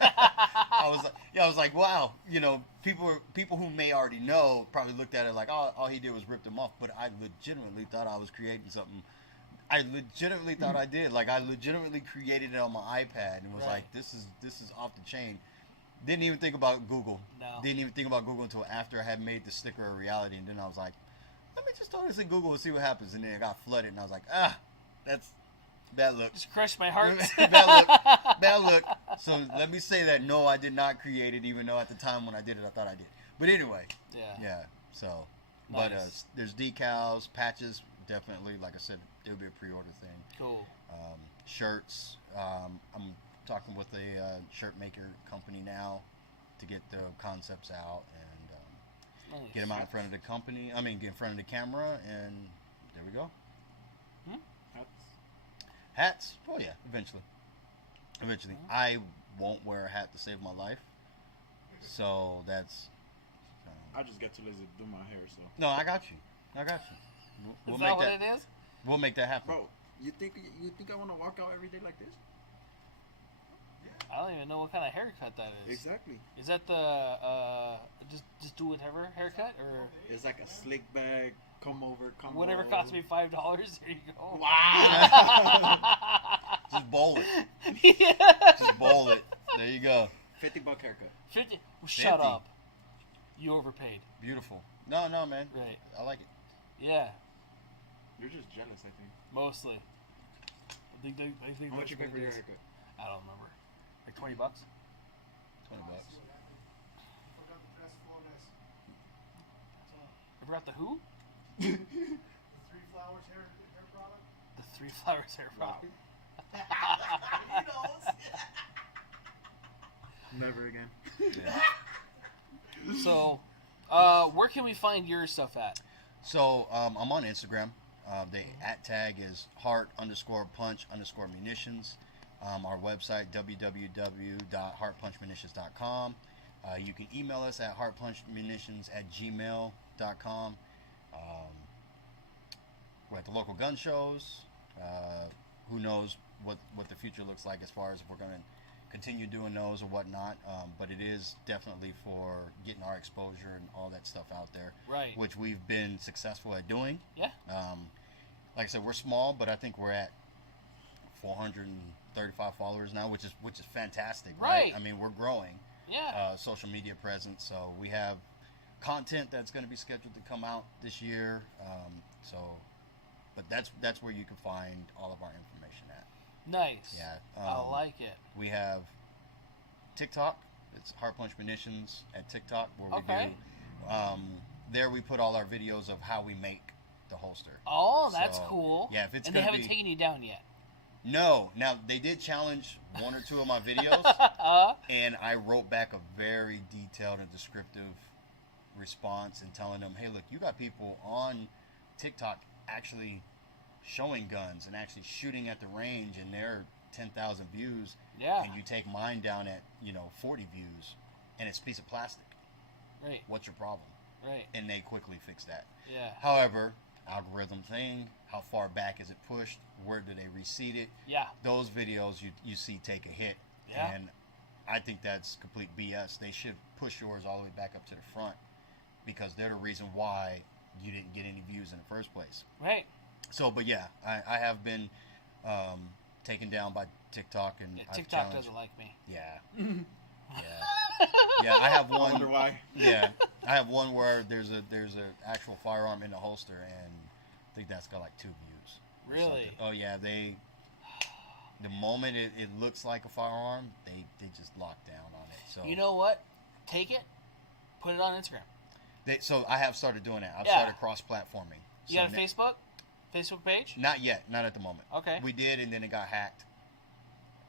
I was like, wow. People who may already know probably looked at it like, oh, all he did was rip them off. But I legitimately thought I was creating something. I legitimately thought I did. Like, I legitimately created it on my iPad and was Right. like, this is off the chain. Didn't even think about Google. No. Didn't even think about Google until after I had made the sticker a reality, and then I was like, let me just throw this in Google and see what happens. And then it got flooded, and I was like, that's bad look. Just crushed my heart. Bad look. So let me say that no, I did not create it, even though at the time when I did it, I thought I did. But anyway, Yeah. yeah. So But Nice. there's decals, patches. Definitely, like I said, there'll be a pre-order thing. Cool. Shirts. I'm talking with a shirt maker company now to get the concepts out and Nice. get them out in front of the company. I mean, get in front of the camera, and there we go. Hats? Oh yeah, eventually. I won't wear a hat to save my life. So that's. I just get too lazy to do my hair, so. No, I got you. We'll Is make that what that. it is? We'll make that happen. Bro, you think I want to walk out every day like this? I don't even know what kind of haircut that is. Exactly. Is that the just do whatever haircut or It's like a slick bag, come over. whatever cost me $5? There you go. Wow. Just bowl it. Yeah. Just bowl it. There you go. $50 haircut. 50. Well, shut 50. up. You overpaid. Beautiful. No, man. Right. I like it. Yeah. You're just jealous, I think. Mostly. I think How much you pay that's for what your it is. haircut? I don't remember. Like $20. $20. I forgot the who? The Three Flowers hair product. The Three Flowers hair product. He knows. Never again. Yeah. So, where can we find your stuff at? So I'm on Instagram. The @tag is heart_punch_munitions. Our website www.heartpunchmunitions.com. You can email us at heartpunchmunitions@gmail.com. We're at the local gun shows. Who knows what the future looks like as far as if we're going to continue doing those or whatnot. But it is definitely for getting our exposure and all that stuff out there. Right. Which we've been successful at doing. Yeah. Like I said, we're small, but I think we're at 435 followers now, which is fantastic, right? Right. I mean, we're growing. Yeah. Social media presence. So we have content that's going to be scheduled to come out this year. But that's where you can find all of our information at. Nice. Yeah. I like it. We have TikTok. It's HeartPunchMunitions at TikTok, where we Okay. do. There we put all our videos of how we make the holster. Oh, that's So, cool. yeah, if it's and they gonna haven't be- taken you down yet. No. Now, they did challenge one or two of my videos, and I wrote back a very detailed and descriptive response and telling them, hey, look, you got people on TikTok actually showing guns and actually shooting at the range, and they're 10,000 views, Yeah. and you take mine down at 40 views, and it's a piece of plastic. Right. What's your problem? Right. And they quickly fixed that. Yeah. However, algorithm thing, how far back is it pushed? Where do they reseed it? Yeah. Those videos you see take a hit, Yeah. and I think that's complete BS. They should push yours all the way back up to the front, because they're the reason why you didn't get any views in the first place. Right. So, but yeah, I have been taken down by TikTok, and Yeah, I've TikTok challenged- doesn't like me. Yeah. Yeah. Yeah, I have I one. wonder why. Yeah, I have one where there's a actual firearm in the holster, and I think that's got like 2 views. or Really? something. Oh yeah, the moment it looks like a firearm, they just lock down on it. So You know what? Take it, put it on Instagram. so I have started doing that. I've Yeah. started cross-platforming. You got a Facebook page? Not yet, not at the moment. Okay. We did, and then it got hacked.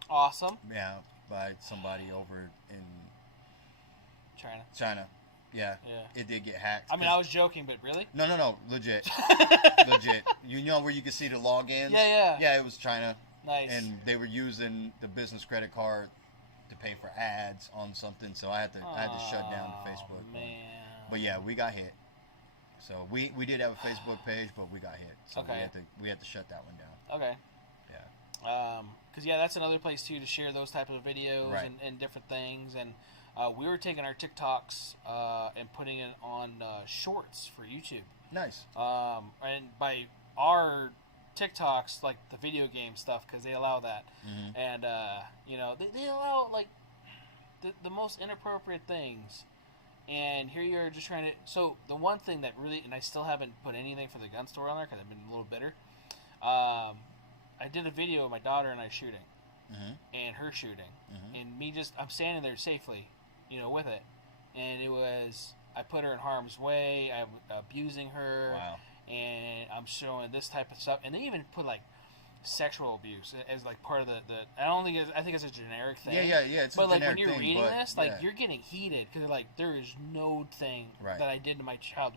Awesome. Yeah, by somebody over in China. China. Yeah, Yeah. it did get hacked. I mean, I was joking, but really? No, legit. Legit. You know where you can see the logins? Yeah. Yeah, it was China, Nice. and they were using the business credit card to pay for ads on something, so I had to shut down the Facebook. Oh, man. But yeah, we got hit. So we did have a Facebook page, but we got hit. So Okay. we had to shut that one down. Okay. Yeah. Because that's another place too to share those type of videos Right. and different things. And we were taking our TikToks and putting it on shorts for YouTube. Nice. And by our TikToks, like the video game stuff, because they allow that. Mhm. And they allow like the most inappropriate things. And here you are just trying to. So the one thing that really, and I still haven't put anything for the gun store on there because I've been a little bitter. I did a video of my daughter and I shooting, Mhm. and her shooting, Mhm. and me I'm standing there safely, with it, and it was I put her in harm's way. I'm abusing her. Wow. And I'm showing this type of stuff. And they even put like sexual abuse as like part of the I don't think I think it's a generic thing. Yeah. It's but a like generic when you're thing, reading but, this, like yeah. you're getting heated because like there is no thing Right. that I did to my child.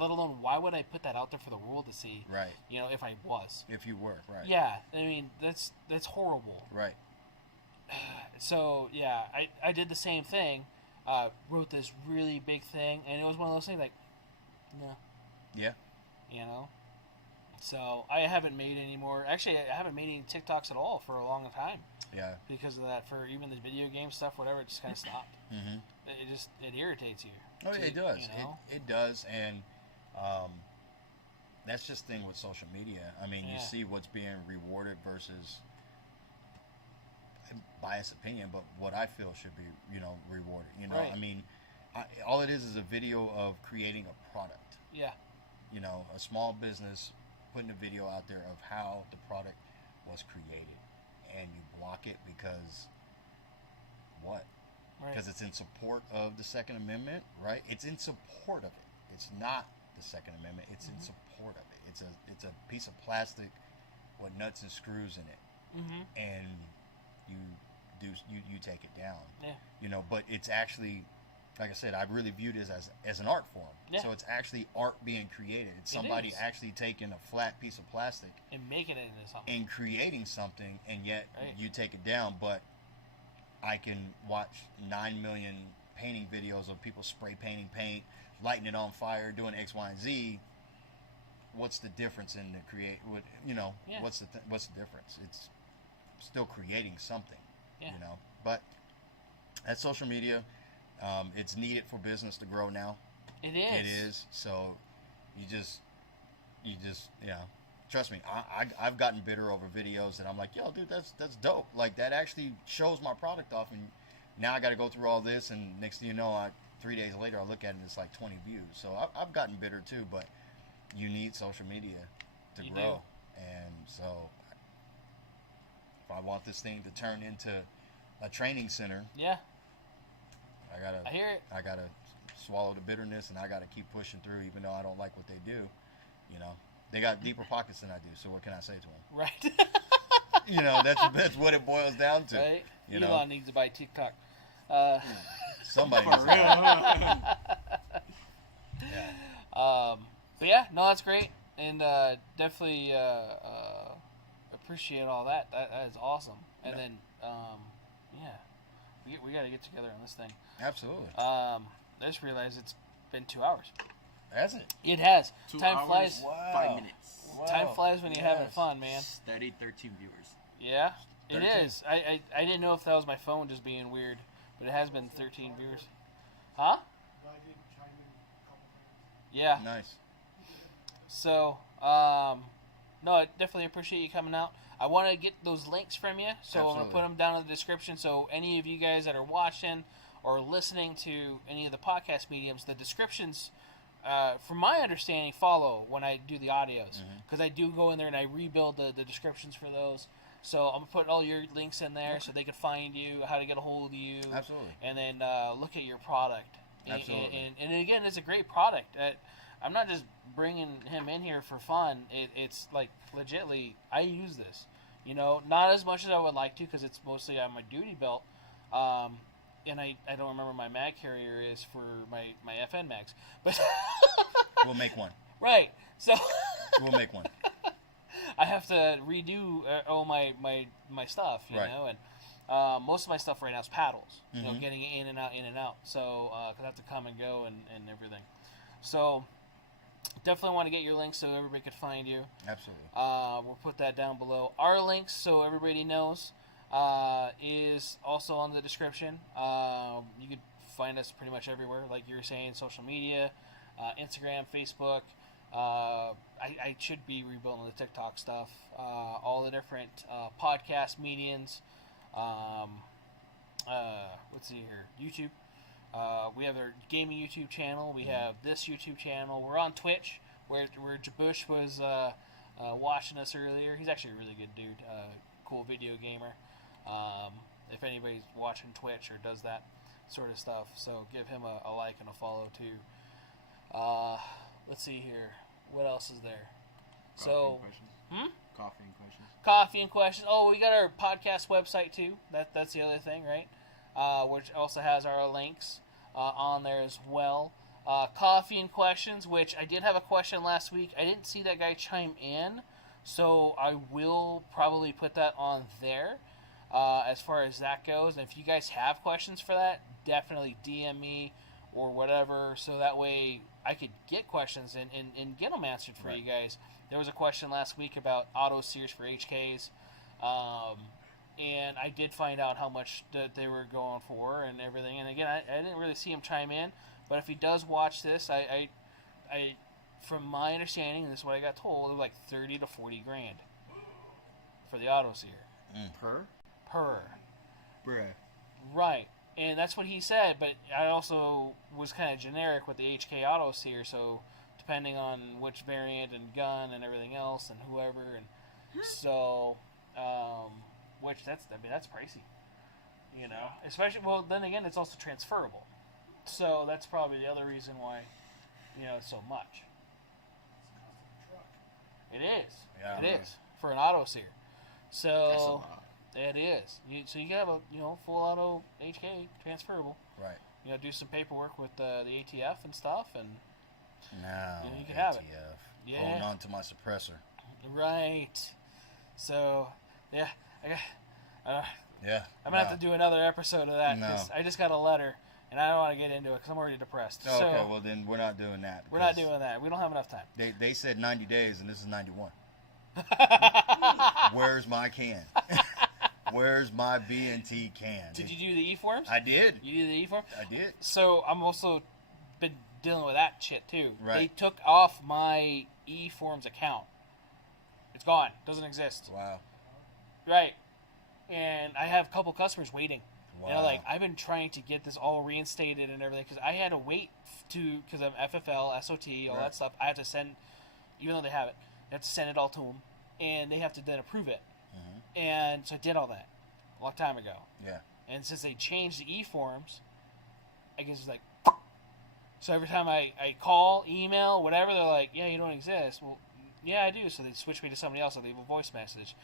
Let alone why would I put that out there for the world to see? Right. You know, if I was. If you were, right. Yeah, I mean that's horrible. Right. So yeah, I did the same thing. Wrote this really big thing, and it was one of those things like, no. Yeah. You know. So I haven't made any more. Actually, I haven't made any TikToks at all for a long time. Yeah. Because of that, for even the video game stuff, whatever, it just kind of stopped. Mm-hmm. It irritates you. Oh, it does. You know? It does, and that's just the thing with social media. I mean, you see what's being rewarded versus biased opinion, but what I feel should be, rewarded. Right. I mean, all it is a video of creating a product. Yeah. A small business putting a video out there of how the product was created, and you block it because what? Right. Because it's in support of the Second Amendment, right? It's in support of it. It's not the Second Amendment. It's in support of it. It's a piece of plastic with nuts and screws in it, and you take it down. Yeah. But it's actually, like I said, I really viewed it as an art form. Yeah. So it's actually art being created. It's somebody actually taking a flat piece of plastic and making it into something. and creating something, and yet Right. you take it down. But I can watch 9 million painting videos of people spray painting paint, lighting it on fire, doing X, Y, and Z. What's the difference in the create? Yeah. What's the difference? It's still creating something. Yeah. But that's social media. It's needed for business to grow now. It is. It is. So you just trust me. I've gotten bitter over videos that I'm like, yo, dude, that's dope. Like that actually shows my product off, and now I got to go through all this, and next thing you know, 3 days later, I look at it and it's like 20 views. So I've gotten bitter too. But you need social media to grow, and so if I want this thing to turn into a training center, I hear it. I gotta swallow the bitterness, and I gotta keep pushing through, even though I don't like what they do. They got deeper pockets than I do. So what can I say to them? Right. That's what it boils down to. Right. You Elon know, needs to buy TikTok. somebody. For needs to buy it. Yeah. But yeah, no, that's great, and definitely appreciate all that. That is awesome. And then, we got to get together on this thing. Absolutely. I just realized it's been 2 hours. Has it? It has. 2 Time hours, flies. 5 minutes. Wow. Time flies when you're having Yes. fun, man. Steady 13 viewers. Yeah, 13. it is. I didn't know if that was my phone just being weird, but it has been 13 viewers. Huh? But I did chime in a couple times. Yeah. Nice. So, no, I definitely appreciate you coming out. I want to get those links from you, so I'm going to Absolutely. put them down in the description. So any of you guys that are watching or listening to any of the podcast mediums, the descriptions, from my understanding, follow when I do the audios. Because I do go in there and I rebuild the descriptions for those. So I'm going to put all your links in there so they can find you, how to get a hold of you. Absolutely. And then look at your product. Absolutely. And again, it's a great product. I'm not just bringing him in here for fun. It's like legitly, I use this. Not as much as I would like to because it's mostly on my duty belt. And I don't remember my mag carrier is for my FN mags. But We'll make one. right. So We'll make one. I have to redo all my stuff, you Right. know, and most of my stuff right now is paddles, getting it in and out. So, because I have to come and go and everything. So, definitely want to get your links so everybody could find you. Absolutely. We'll put that down below. Our links, so everybody knows, is also on the description. You could find us pretty much everywhere, like you were saying, social media, Instagram, Facebook. I should be rebuilding the TikTok stuff. All the different podcast mediums. Let's see here. YouTube. We have our gaming YouTube channel. We have this YouTube channel. We're on Twitch, where Jabush was watching us earlier. He's actually a really good dude. Cool video gamer. If anybody's watching Twitch or does that sort of stuff, so give him a like and a follow too. Let's see here. What else is there? Coffee and questions. Coffee and questions. Coffee and questions. Oh, we got our podcast website too. That's the other thing, right? Which also has our links on there as well. Coffee and questions, which I did have a question last week. I didn't see that guy chime in, so I will probably put that on there as far as that goes. And if you guys have questions for that, definitely DM me or whatever, so that way I could get questions and get them answered for you guys. There was a question last week about auto sears for HKs, and I did find out how much that they were going for and everything. And again, I didn't really see him chime in, but if he does watch this, I from my understanding, and this is what I got told, it was like 30 to 40 grand for the auto sear. Per. Bruh. Right. And that's what he said, but I also was kind of generic with the HK auto sear, so depending on which variant and gun and everything else and whoever, and so which that's pricey, you know. Especially, well, then again, it's also transferable, so that's probably the other reason why, you know, it's so much. It is. Yeah, it is for an auto sear. So That's a lot. it is. So you can have a full auto HK transferable. Right. You know, do some paperwork with the ATF and stuff, and Now, you can have it. ATF. Yeah. Holding on to my suppressor. right. So yeah, Yeah. I'm gonna have to do another episode of that because No. I just got a letter and I don't want to get into it because I'm already depressed. Okay, so well then we're not doing that. we're not because doing that. We don't have enough time. They said 90 days and this is 91. Where's my can? Where's my B&T can? Did you do the e-forms? I did. You did the e-form? I did. So I'm also been dealing with that shit too. Right. They took off my e-forms account. It's gone. Doesn't exist. Wow. Right. And I have a couple customers waiting. Wow. You know, like, I've been trying to get this all reinstated and everything because I had to wait because of FFL, SOT, all Right. that stuff. I have to send, even though they have it, I have to send it all to them, and they have to then approve it. Mhm. And so I did all that a long time ago. Yeah. And since they changed the e-forms, I guess it's like, so every time I call, email, whatever, they're like, yeah, you don't exist. Well, yeah, I do. So they switch me to somebody else. I leave a voice message.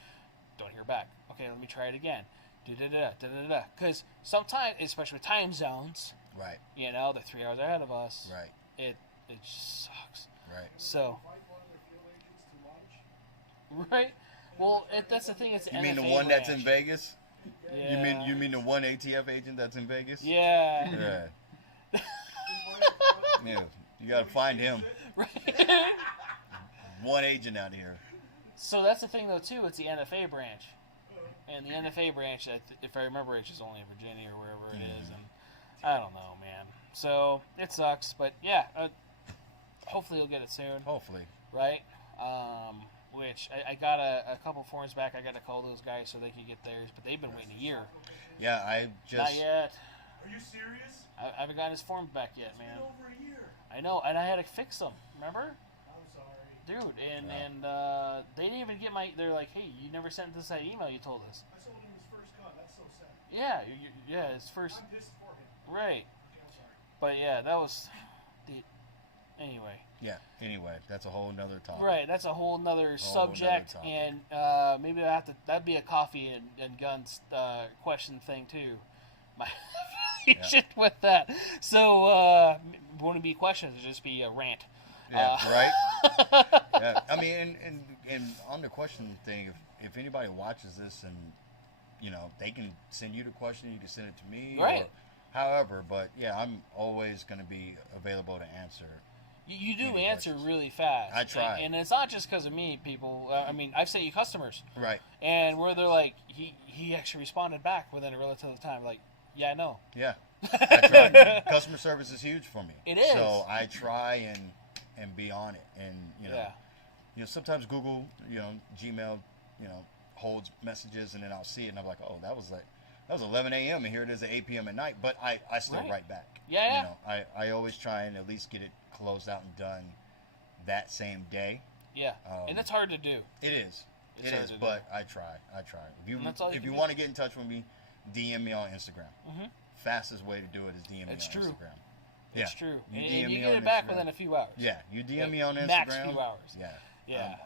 Don't hear back. Okay, let me try it again. Da-da-da. Because sometimes, especially with time zones, Right. you know, they're 3 hours ahead of us. Right. It just sucks. Right. So, Invite one of their field agents to lunch. right? Well, that's the thing. It's You mean the NFA one that's in branch. Vegas? Yeah. You mean the one ATF agent that's in Vegas? Yeah. Yeah. Yeah. You gotta find him. Right. One agent out here. So that's the thing, though, too. It's the NFA branch. And the NFA branch, if I remember, it's just only in Virginia or wherever it is. And I don't know, man. So it sucks. But, yeah, hopefully you'll get it soon. Hopefully. Right? Which I got a couple forms back. I got to call those guys so they could get theirs. But they've been waiting a year. Yeah, I just. Not yet. Are you serious? I haven't gotten his forms back yet, It's man. been over a year. I know. And I had to fix them. Remember? I'm sorry. Dude, and Yeah. and they didn't even get my. They're like, hey, you never sent this that email you told us. I sold him his first gun. That's so sad. Yeah, yeah, it's first. I'm pissed for him. Right. Okay, I'm sorry. But yeah, that was the. Anyway, Yeah. Anyway, that's a whole nother topic. right. That's a whole nother Whole subject, nother and maybe I have to. That'd be a coffee and guns question thing too. My affiliation with that. So wouldn't be questions. It'd just be a rant. Yeah. Right. Yeah. I mean, and on the question thing, if anybody watches this and you know they can send you the question, you can send it to me. Right. Or however, but yeah, I'm always going to be available to answer. You do Any answer questions? really fast. I try. and it's not just because of me, people. I mean, I've sent you customers. Right. And where they're like, he actually responded back within a relative time. Like, yeah, I know. Yeah. I try. Customer service is huge for me. It is. So I try and be on it, and Yeah. you know, sometimes Google, you know, Gmail, you know, holds messages, and then I'll see it, and I'm like, oh, that was 11 a.m. and here it is at 8 p.m. at night. But I still Right. write back. Yeah. You know, I always try and at least get it closed out and done that same day. Yeah. And it's hard to do. It is. It's It hard is, to do. but I try. And that's all you If can you do. want to get in touch with me, DM me on Instagram. Mhm. Fastest way to do it is DM me It's on true. Instagram. It's true. You And DM you me get on it back Instagram. within a few hours. Yeah, you DM me on Instagram. Max few hours. Yeah. Yeah.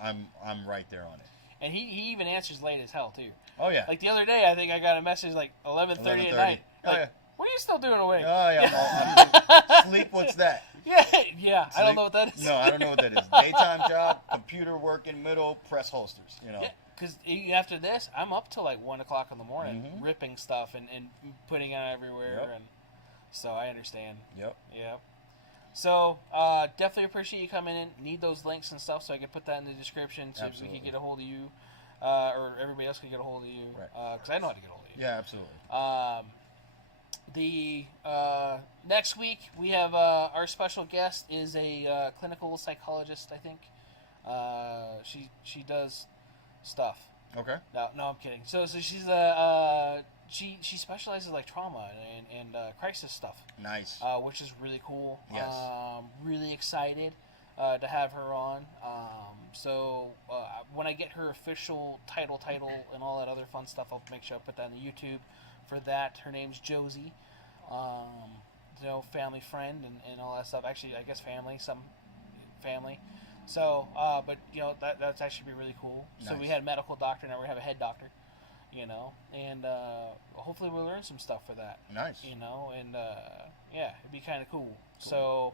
I'm right there on it. And he even answers late as hell, too. Oh, yeah. Like, the other day, I think I got a message, like, 11:30 at night. Oh, Like, yeah. what are you still doing awake? Oh, yeah. Sleep, what's that? Yeah. I don't Sleep? know what that is. No, I don't know what that is. Daytime job, computer work in middle, press holsters, you know. Yeah, because after this, I'm up till like 1 o'clock in the morning, Mhm. ripping stuff and putting it everywhere, Yep. and so I understand. Yep. Yeah. So definitely appreciate you coming in. Need those links and stuff, so I can put that in the description, so we Absolutely. can get a hold of you, or everybody else can get a hold of you, Right. because I know how to get a hold of you. Yeah, absolutely. The next week we have our special guest is a clinical psychologist. I think she does stuff. Okay. No, I'm kidding. So she's she specializes like trauma and crisis stuff, Nice. which is really cool. Yes. Really excited to have her on. So when I get her official title and all that other fun stuff, I'll make sure I put that on the YouTube. For that, her name's Josie, family friend and all that stuff. Actually, I guess family. So, but that's actually be really cool. So we Nice. had a medical doctor, now we have a head doctor, and hopefully we'll learn some stuff for that. Nice. And it'd be kind of cool. So,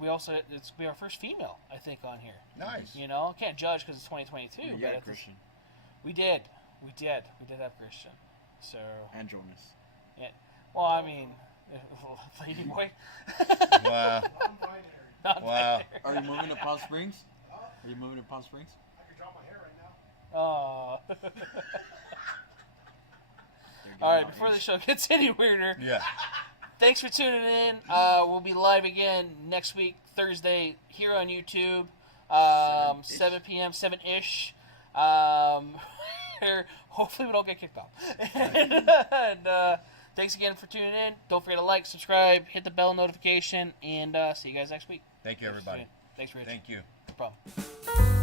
we also it's be our first female, I think, on here. Nice. Can't judge because it's 2022. You but got Christian we did have Christian. So and Jonas. yeah. Well, I mean, lady boy. Wow. Non-binary. Not Wow. there. Are you moving to Palm Springs? Are you moving to Palm Springs? I can draw my hair right now. Oh. They're getting All right, out before the east. show gets any weirder, Yeah. thanks for tuning in. We'll be live again next week, Thursday, here on YouTube, 7 p.m., 7-ish. Hopefully we don't get kicked off. and thanks again for tuning in. Don't forget to like, subscribe, hit the bell notification, and see you guys next week. Thank you, everybody. Thanks, Rich. Thank you. No problem.